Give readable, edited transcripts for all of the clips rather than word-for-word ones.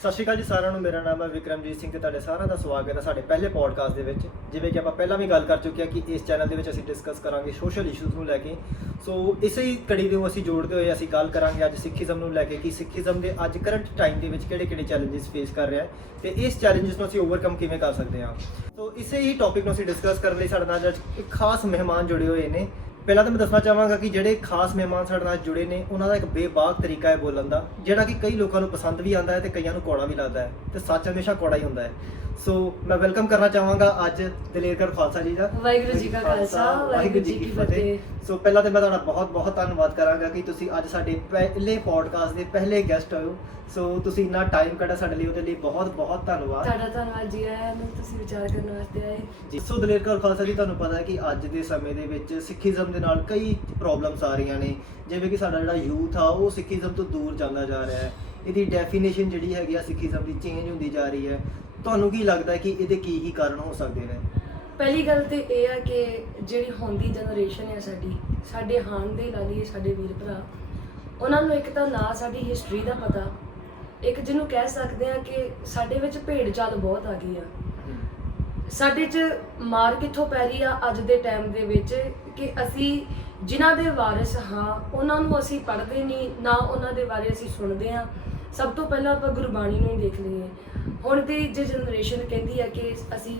ਸਤਿ ਸ਼੍ਰੀ ਅਕਾਲ ਜੀ ਸਾਰਿਆਂ ਨੂੰ। ਮੇਰਾ ਨਾਮ ਹੈ ਵਿਕਰਮਜੀਤ ਸਿੰਘ ਤੇ ਤੁਹਾਡੇ ਸਾਰਿਆਂ ਦਾ ਸਵਾਗਤ ਹੈ ਸਾਡੇ ਪਹਿਲੇ ਪੋਡਕਾਸਟ ਦੇ ਵਿੱਚ। ਜਿਵੇਂ ਕਿ ਆਪਾਂ ਪਹਿਲਾਂ ਵੀ ਗੱਲ ਕਰ ਚੁੱਕੇ ਹਾਂ ਕਿ ਇਸ ਚੈਨਲ ਦੇ ਵਿੱਚ ਅਸੀਂ ਡਿਸਕਸ ਕਰਾਂਗੇ ਸੋਸ਼ਲ ਇਸ਼ੂਜ਼ ਨੂੰ ਲੈ ਕੇ। ਸੋ ਇਸੇ ਹੀ ਕੜੀ ਨੂੰ ਅਸੀਂ ਜੋੜਦੇ ਹੋਏ ਅਸੀਂ ਗੱਲ ਕਰਾਂਗੇ ਅੱਜ ਸਿੱਖੀਜ਼ਮ ਨੂੰ ਲੈ ਕੇ ਕਿ ਸਿੱਖੀਜ਼ਮ ਦੇ ਅੱਜ ਕਰੰਟ ਟਾਈਮ ਦੇ ਵਿੱਚ ਕਿਹੜੇ ਚੈਲੰਜਸ ਫੇਸ ਕਰ ਰਿਹਾ ਹੈ ਤੇ ਇਸ ਚੈਲੰਜਸ ਨੂੰ ਅਸੀਂ ਓਵਰਕਮ ਕਿਵੇਂ ਕਰ ਸਕਦੇ ਹਾਂ। ਸੋ ਇਸੇ ਹੀ ਟੌਪਿਕ ਨੂੰ ਅਸੀਂ ਡਿਸਕਸ ਕਰਨ ਲਈ ਸਾਡੇ ਨਾਲ ਅੱਜ ਇੱਕ ਖਾਸ ਮਹਿਮਾਨ ਜੁੜੇ ਹੋਏ ਨੇ। ਪਹਿਲਾਂ ਤਾਂ ਮੈਂ ਦੱਸਣਾ ਚਾਹਾਂਗਾ ਕਿ ਜਿਹੜੇ ਖਾਸ ਮਹਿਮਾਨ ਸਾਡੇ ਨਾਲ ਜੁੜੇ ਨੇ ਉਹਨਾਂ ਦਾ ਇੱਕ ਬੇਬਾਕ ਤਰੀਕਾ ਹੈ ਬੋਲਣ ਦਾ, ਜਿਹੜਾ ਕਿ ਕਈ ਲੋਕਾਂ ਨੂੰ ਪਸੰਦ ਵੀ ਆਉਂਦਾ ਹੈ ਤੇ ਕਈਆਂ ਨੂੰ ਕੌੜਾ ਵੀ ਲੱਗਦਾ ਹੈ ਤੇ ਸੱਚ ਹਮੇਸ਼ਾ ਕੌੜਾ ਹੀ ਹੁੰਦਾ ਹੈ। ਸੋ ਮੈਂ ਵੈਲਕਮ ਕਰਨਾ ਚਾਹਾਂਗਾ ਅੱਜ ਦਲੇਰ ਖਾਲਸਾ ਜੀ ਦਾ। ਵਾਹਿਗੁਰੂ ਜੀ ਕਾ ਖਾਲਸਾ ਵਾਹਿਗੁਰੂ ਜੀ ਕੀ ਫਤਿਹ। ਸੋ ਪਹਿਲਾਂ ਤਾਂ ਮੈਂ ਤੁਹਾਡਾ ਬਹੁਤ ਧੰਨਵਾਦ ਕਰਾਂਗਾ ਕਿ ਤੁਸੀਂ ਅੱਜ ਸਾਡੇ ਪਹਿਲੇ ਪੋਡਕਾਸਟ ਦੇ ਪਹਿਲੇ ਗੈਸਟ ਹੋਏ ਹੋ। ਸੋ ਤੁਸੀਂ ਇੰਨਾ ਟਾਈਮ ਕੱਢਿਆ ਸਾਡੇ ਲਈ, ਉਹਦੇ ਲਈ ਬਹੁਤ ਧੰਨਵਾਦ। ਤੁਹਾਡਾ ਧੰਨਵਾਦ ਜੀ, ਆਇਆਂ ਨੂੰ ਤੁਸੀਂ ਵਿਚਾਰ ਕਰਨ ਵਾਸਤੇ ਆਏ ਜੀ। ਸੋ ਦਲੇਰ ਖਾਲਸਾ ਜੀ, ਤੁਹਾਨੂੰ ਪਤਾ ਹੈ ਕਿ ਅੱਜ ਦੇ ਸਮੇਂ ਦੇ ਵਿੱਚ ਸਿੱਖੀਜ਼ਮ ਦੇ ਨਾਲ ਕਈ ਪ੍ਰੋਬਲਮਸ ਆ ਰਹੀਆਂ ਨੇ। ਜਿਵੇਂ ਕਿ ਸਾਡਾ ਜਿਹੜਾ ਯੂਥ ਆ ਉਹ ਸਿੱਖੀਜ਼ਮ ਤੋਂ ਦੂਰ ਜਾਂਦਾ ਜਾ ਰਿਹਾ ਹੈ। ਇਹਦੀ ਡੈਫੀਨੇਸ਼ਨ ਜਿਹੜੀ ਹੈਗੀ ਆ ਸਿੱਖੀਜ਼ਮ ਦੀ ਚੇਂਜ ਹੁੰਦੀ ਜਾ ਰਹੀ ਹੈ। ਤੁਹਾਨੂੰ ਕੀ ਲੱਗਦਾ ਹੈ ਕਿ ਇਹਦੇ ਕੀ ਕਾਰਨ ਹੋ ਸਕਦੇ ਨੇ? ਪਹਿਲੀ ਗੱਲ ਤੇ ਇਹ ਆ ਕਿ ਜਿਹੜੀ ਹੁਣ ਦੀ ਜਨਰੇਸ਼ਨ ਹੈ ਸਾਡੇ ਹਾਣ ਦੇ ਲਾ ਲਈਏ ਸਾਡੇ ਵੀਰ ਭਰਾ, ਉਹਨਾਂ ਨੂੰ ਇੱਕ ਤਾਂ ਨਾ ਸਾਡੀ ਹਿਸਟਰੀ ਦਾ ਪਤਾ, ਇੱਕ ਜਿਹਨੂੰ ਕਹਿ ਸਕਦੇ ਆ ਕਿ ਸਾਡੇ ਵਿੱਚ ਭੇਡ ਚਾਲ ਬਹੁਤ ਆ ਗਈ ਆ। ਸਾਡੇ 'ਚ ਮਾਰ ਕਿੱਥੋਂ ਪੈ ਰਹੀ ਆ ਅੱਜ ਦੇ ਟਾਈਮ ਦੇ ਵਿੱਚ ਕਿ ਅਸੀਂ ਜਿਨ੍ਹਾਂ ਦੇ ਵਾਰਿਸ ਹਾਂ ਉਹਨਾਂ ਨੂੰ ਅਸੀਂ ਪੜ੍ਹਦੇ ਨਹੀਂ, ਨਾ ਉਹਨਾਂ ਦੇ ਬਾਰੇ ਅਸੀਂ ਸੁਣਦੇ ਹਾਂ। ਸਭ ਤੋਂ ਪਹਿਲਾਂ ਆਪਾਂ ਗੁਰਬਾਣੀ ਨੂੰ ਹੀ ਦੇਖ ਲਈਏ। ਹੁਣ ਦੀ ਜੇ ਜਨਰੇਸ਼ਨ ਕਹਿੰਦੀ ਆ ਕਿ ਅਸੀਂ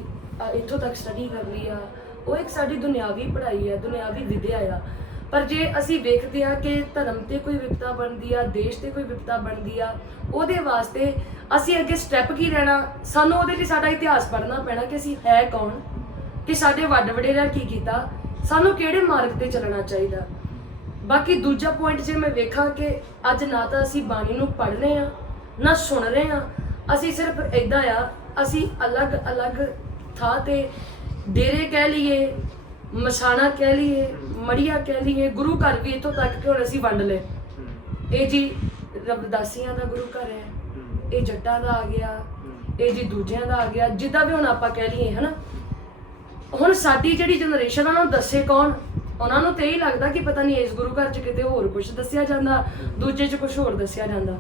ਇੱਥੋਂ ਤੱਕ ਸਟੱਡੀ ਕਰ ਲਈ ਆ, ਉਹ ਇੱਕ ਸਾਡੀ ਦੁਨਿਆਵੀ ਪੜ੍ਹਾਈ ਆ, ਦੁਨਿਆਵੀ ਵਿਦਿਆ ਆ। ਪਰ ਜੇ ਅਸੀਂ ਵੇਖਦੇ ਆ ਕਿ ਧਰਮ ਤੇ ਕੋਈ ਵਿਪਤਾ ਬਣਦੀ ਆ, ਦੇਸ਼ ਤੇ ਕੋਈ ਵਿਪਤਾ ਬਣਦੀ ਆ, ਉਹਦੇ ਵਾਸਤੇ ਅਸੀਂ ਅੱਗੇ ਸਟੈਪ ਕੀ ਲੈਣਾ? ਸਾਨੂੰ ਉਹਦੇ ਲਈ ਸਾਡਾ ਇਤਿਹਾਸ ਪੜ੍ਹਨਾ ਪੈਣਾ ਕਿ ਅਸੀਂ ਹੈ ਕੌਣ, ਕਿ ਸਾਡੇ ਵੱਡ ਵਡੇਰਿਆਂ ਕੀ ਕੀਤਾ, ਸਾਨੂੰ ਕਿਹੜੇ ਮਾਰਗ ਤੇ ਚੱਲਣਾ ਚਾਹੀਦਾ। ਬਾਕੀ ਦੂਜਾ ਪੁਆਇੰਟ ਜੇ ਮੈਂ ਵੇਖਾਂ ਕਿ ਅੱਜ ਨਾ ਤਾਂ ਅਸੀਂ ਬਾਣੀ ਨੂੰ ਪੜ੍ਹ ਰਹੇ ਆ ਨਾ ਸੁਣ ਰਹੇ ਆ, ਅਸੀਂ ਸਿਰਫ ਇੱਦਾਂ ਆ, ਅਸੀਂ ਅਲੱਗ ਥਾਂ ਤੇ ਡੇਰੇ ਕਹਿ ਲਈਏ, ਮਸਾਣਾ ਕਹਿ ਲਈਏ, ਮੜੀਆ ਕਹਿ ਲਈਏ, ਗੁਰੂ ਘਰ ਵੀ ਇੱਥੋਂ ਤੱਕ ਕਿ ਹੁਣ ਅਸੀਂ ਵੰਡ ਲਏ। ਇਹ ਜੀ ਰਬਦਾਸੀਆਂ ਦਾ ਗੁਰੂ ਘਰ ਹੈ, ਇਹ ਜੱਟਾਂ ਦਾ ਆ ਗਿਆ, ਇਹ ਜੀ ਦੂਜਿਆਂ ਦਾ ਆ ਗਿਆ, ਜਿੱਦਾਂ ਵੀ ਹੁਣ ਆਪਾਂ ਕਹਿ ਲਈਏ ਹਨਾ। ਹੁਣ ਸਾਡੀ ਜਿਹੜੀ ਜਨਰੇਸ਼ਨ ਆ ਉਹਨਾਂ ਨੂੰ ਦੱਸੇ ਕੌਣ? ਉਹਨਾਂ ਨੂੰ ਤੇ ਹੀ ਲੱਗਦਾ ਕਿ ਪਤਾ ਨਹੀਂ ਇਸ ਗੁਰੂ ਘਰ 'ਚ ਕਿਤੇ ਹੋਰ ਕੁਝ ਦੱਸਿਆ ਜਾਂਦਾ, ਦੂਜੇ 'ਚ ਕੁਝ ਹੋਰ ਦੱਸਿਆ ਜਾਂਦਾ।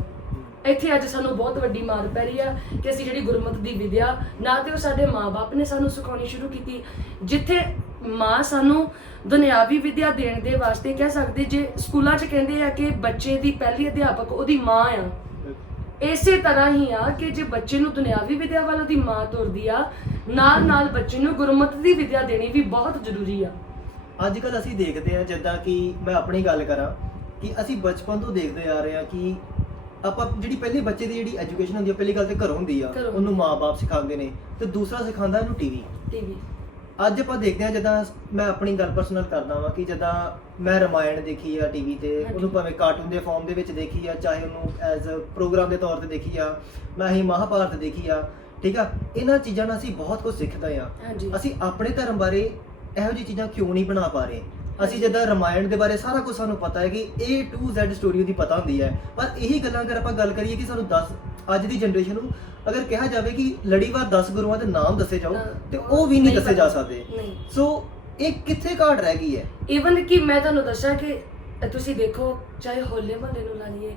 ਇੱਥੇ ਅੱਜ ਸਾਨੂੰ ਬਹੁਤ ਵੱਡੀ ਮਾਰ ਪੈ ਰਹੀ ਆ ਕਿ ਅਸੀਂ ਜਿਹੜੀ ਗੁਰਮਤਿ ਦੀ ਵਿਦਿਆ ਨਾ ਤੇ ਉਹ ਸਾਡੇ ਮਾਂ-ਬਾਪ ਨੇ ਸਾਨੂੰ ਸਿਖਾਉਣੀ ਸ਼ੁਰੂ ਕੀਤੀ। ਜਿੱਥੇ ਮਾਂ ਸਾਨੂੰ ਦੁਨਿਆਵੀ ਵਿਦਿਆ ਦੇਣ ਦੇ ਵਾਸਤੇ ਕਹਿ ਸਕਦੇ, ਜੇ ਸਕੂਲਾਂ 'ਚ ਕਹਿੰਦੇ ਆ ਕਿ ਬੱਚੇ ਦੀ ਪਹਿਲੀ ਅਧਿਆਪਕ ਉਹਦੀ ਮਾਂ ਆ, ਇਸੇ ਤਰ੍ਹਾਂ ਹੀ ਆ ਕਿ ਜੇ ਬੱਚੇ ਨੂੰ ਦੁਨਿਆਵੀ ਵਿਦਿਆ ਵੱਲ ਉਹਦੀ ਮਾਂ ਤੁਰਦੀ ਆ, ਨਾਲ ਬੱਚੇ ਨੂੰ ਗੁਰਮਤਿ ਦੀ ਵਿਦਿਆ ਦੇਣੀ ਵੀ ਬਹੁਤ ਜ਼ਰੂਰੀ ਆ। ਅੱਜ ਕੱਲ੍ਹ ਅਸੀਂ ਦੇਖਦੇ ਹਾਂ, ਜਿੱਦਾਂ ਕਿ ਮੈਂ ਆਪਣੀ ਗੱਲ ਕਰਾਂ ਕਿ ਅਸੀਂ ਬਚਪਨ ਤੋਂ ਦੇਖਦੇ ਆ ਰਹੇ ਹਾਂ ਕਿ ਆਪਾਂ ਜਿਹੜੀ ਪਹਿਲੇ ਬੱਚੇ ਦੀ ਜਿਹੜੀ ਐਜੂਕੇਸ਼ਨ ਹੁੰਦੀ ਆ, ਪਹਿਲੀ ਗੱਲ ਤੇ ਘਰੋਂ ਹੁੰਦੀ ਆ, ਉਹਨੂੰ ਮਾਂ-ਬਾਪ ਸਿਖਾਉਂਦੇ ਨੇ ਤੇ ਦੂਸਰਾ ਸਿਖਾਉਂਦਾ ਇਹਨੂੰ ਟੀਵੀ। ਅੱਜ ਆਪਾਂ ਦੇਖਦੇ ਹਾਂ, ਜਿੱਦਾਂ ਮੈਂ ਆਪਣੀ ਗੱਲ ਪਰਸਨਲ ਕਰਦਾ ਵਾਂ ਕਿ ਜਿੱਦਾਂ ਮੈਂ ਰਾਮਾਇਣ ਦੇਖੀ ਆ ਟੀਵੀ ਤੇ, ਉਹਨੂੰ ਭਾਵੇਂ ਕਾਰਟੂਨ ਦੇ ਫਾਰਮ ਦੇ ਵਿੱਚ ਦੇਖੀ ਆ, ਚਾਹੇ ਉਹਨੂੰ ਐਜ਼ ਪ੍ਰੋਗਰਾਮ ਦੇ ਤੌਰ ਤੇ ਦੇਖੀ ਆ, ਮੈਂ ਹੀ ਮਹਾਭਾਰਤ ਦੇਖੀ ਆ, ਠੀਕ ਆ। ਇਹਨਾਂ ਚੀਜ਼ਾਂ ਨਾਲ ਅਸੀਂ ਬਹੁਤ ਕੁਝ ਸਿੱਖਦੇ ਆ। ਅਸੀਂ ਆਪਣੇ ਧਰਮ ਬਾਰੇ ਇਹੋ ਜਿਹੀ ਚੀਜ਼ਾਂ ਕਿਉਂ ਨਹੀਂ ਬਣਾ ਪਾ ਰਹੇ? ਅਸੀਂ ਜਿੱਦਾਂ ਰਾਮਾਇਣ ਦੇ ਬਾਰੇ ਸਾਰਾ ਕੁਝ ਸਾਨੂੰ ਪਤਾ ਹੈ ਕਿ A to Z ਸਟੋਰੀ ਉਹਦੀ ਪਤਾ ਹੁੰਦੀ ਹੈ, ਪਰ ਇਹੀ ਗੱਲਾਂ ਅਗਰ ਆਪਾਂ ਗੱਲ ਕਰੀਏ ਕਿ ਸਾਨੂੰ 10 ਅੱਜ ਦੀ ਜਨਰੇਸ਼ਨ ਨੂੰ ਅਗਰ ਕਿਹਾ ਜਾਵੇ ਕਿ ਲੜੀਵਾਰ 10 ਗੁਰੂਆਂ ਦੇ ਨਾਮ ਦੱਸੇ ਜਾਓ ਤੇ ਉਹ ਵੀ ਨਹੀਂ ਦੱਸੇ ਜਾ ਸਕਦੇ। ਸੋ ਇਹ ਕਿੱਥੇ ਘਾਟ ਰਹਿ ਗਈ ਹੈ? ਈਵਨ ਕਿ ਮੈਂ ਤੁਹਾਨੂੰ ਦੱਸਾਂ ਕਿ ਤੁਸੀਂ ਦੇਖੋ, ਚਾਹੇ ਹੋਲੇ ਮਹੱਲੇ ਨੂੰ ਲਾ ਲਈਏ,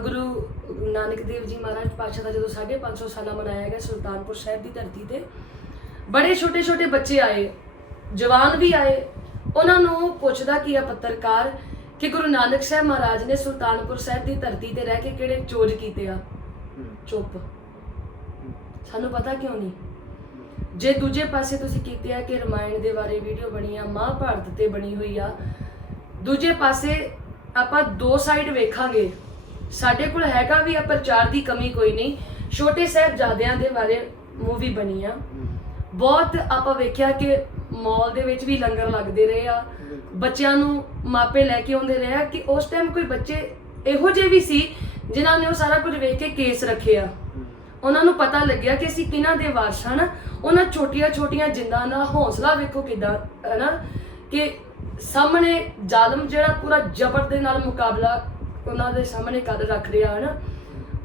ਗੁਰੂ ਨਾਨਕ ਦੇਵ ਜੀ ਮਹਾਰਾਜ ਪਾਤਸ਼ਾਹ ਦਾ ਜਦੋਂ 550 ਸਾਲਾ ਮਨਾਇਆ ਗਿਆ ਸੁਲਤਾਨਪੁਰ ਸਾਹਿਬ ਦੀ ਧਰਤੀ ਤੇ, ਬੜੇ ਛੋਟੇ ਬੱਚੇ ਆਏ, ਜਵਾਨ ਵੀ ਆਏ। ਉਹਨਾਂ ਨੂੰ ਪੁੱਛਦਾ ਕੀ ਆ ਪੱਤਰਕਾਰ ਕਿ ਗੁਰੂ ਨਾਨਕ ਸਾਹਿਬ ਮਹਾਰਾਜ ਨੇ ਸੁਲਤਾਨਪੁਰ ਸਾਹਿਬ ਦੀ ਧਰਤੀ ਤੇ ਰਹਿ ਕੇ ਕਿਹੜੇ ਚੋਜ ਕੀਤੇ ਆ? ਚੁੱਪ। ਸਾਨੂੰ ਪਤਾ ਕਿਉਂ ਨਹੀਂ? ਜੇ ਦੂਜੇ ਪਾਸੇ ਤੁਸੀਂ ਕੀਤੇ ਆ ਕਿ ਰਾਮਾਇਣ ਦੇ ਬਾਰੇ ਵੀਡੀਓ ਬਣੀ ਆ, ਮਹਾਭਾਰਤ ਤੇ ਬਣੀ ਹੋਈ ਆ, ਦੂਜੇ ਪਾਸੇ ਆਪਾਂ ਦੋ ਸਾਈਡ ਵੇਖਾਂਗੇ, ਸਾਡੇ ਕੋਲ ਹੈਗਾ ਵੀ ਆ, ਪ੍ਰਚਾਰ ਦੀ ਕਮੀ ਕੋਈ ਨਹੀਂ। ਛੋਟੇ ਸਾਹਿਬਜ਼ਾਦਿਆਂ ਦੇ ਬਾਰੇ ਮੂਵੀ ਬਣੀ ਆ, ਬਹੁਤ ਆਪਾਂ ਵੇਖਿਆ ਕਿ ਮਾਲ ਦੇ ਵਿੱਚ ਵੀ ਲੰਗਰ ਲੱਗਦੇ ਰਹੇ ਆ, ਬੱਚਿਆਂ ਨੂੰ ਮਾਪੇ ਲੈ ਕੇ ਆਉਂਦੇ ਰਹੇ ਆ ਕਿ ਉਸ ਟਾਈਮ ਕੋਈ ਬੱਚੇ ਇਹੋ ਜਿਹੇ ਵੀ ਸੀ ਜਿਨ੍ਹਾਂ ਨੇ ਉਹ ਸਾਰਾ ਕੁਝ ਵੇਖ ਕੇ ਕੇਸ ਰੱਖਿਆ। ਉਹਨਾਂ ਨੂੰ ਪਤਾ ਲੱਗਿਆ ਕਿ ਅਸੀਂ ਕਿਹਨਾਂ ਦੇ ਵਾਰਸ ਹਨ। ਉਹਨਾਂ ਛੋਟੀਆਂ ਜਿੰਦਾਂ ਦਾ ਹੌਸਲਾ ਵੇਖੋ ਕਿੱਦਾਂ ਹੈ ਨਾ, ਕਿ ਸਾਹਮਣੇ ਜ਼ਾਲਮ ਜਿਹੜਾ ਪੂਰਾ ਜ਼ਬਰ ਦੇ ਨਾਲ ਮੁਕਾਬਲਾ ਉਹਨਾਂ ਦੇ ਸਾਹਮਣੇ ਕਰ ਰੱਖ ਰਿਹਾ ਹੈ ਨਾ,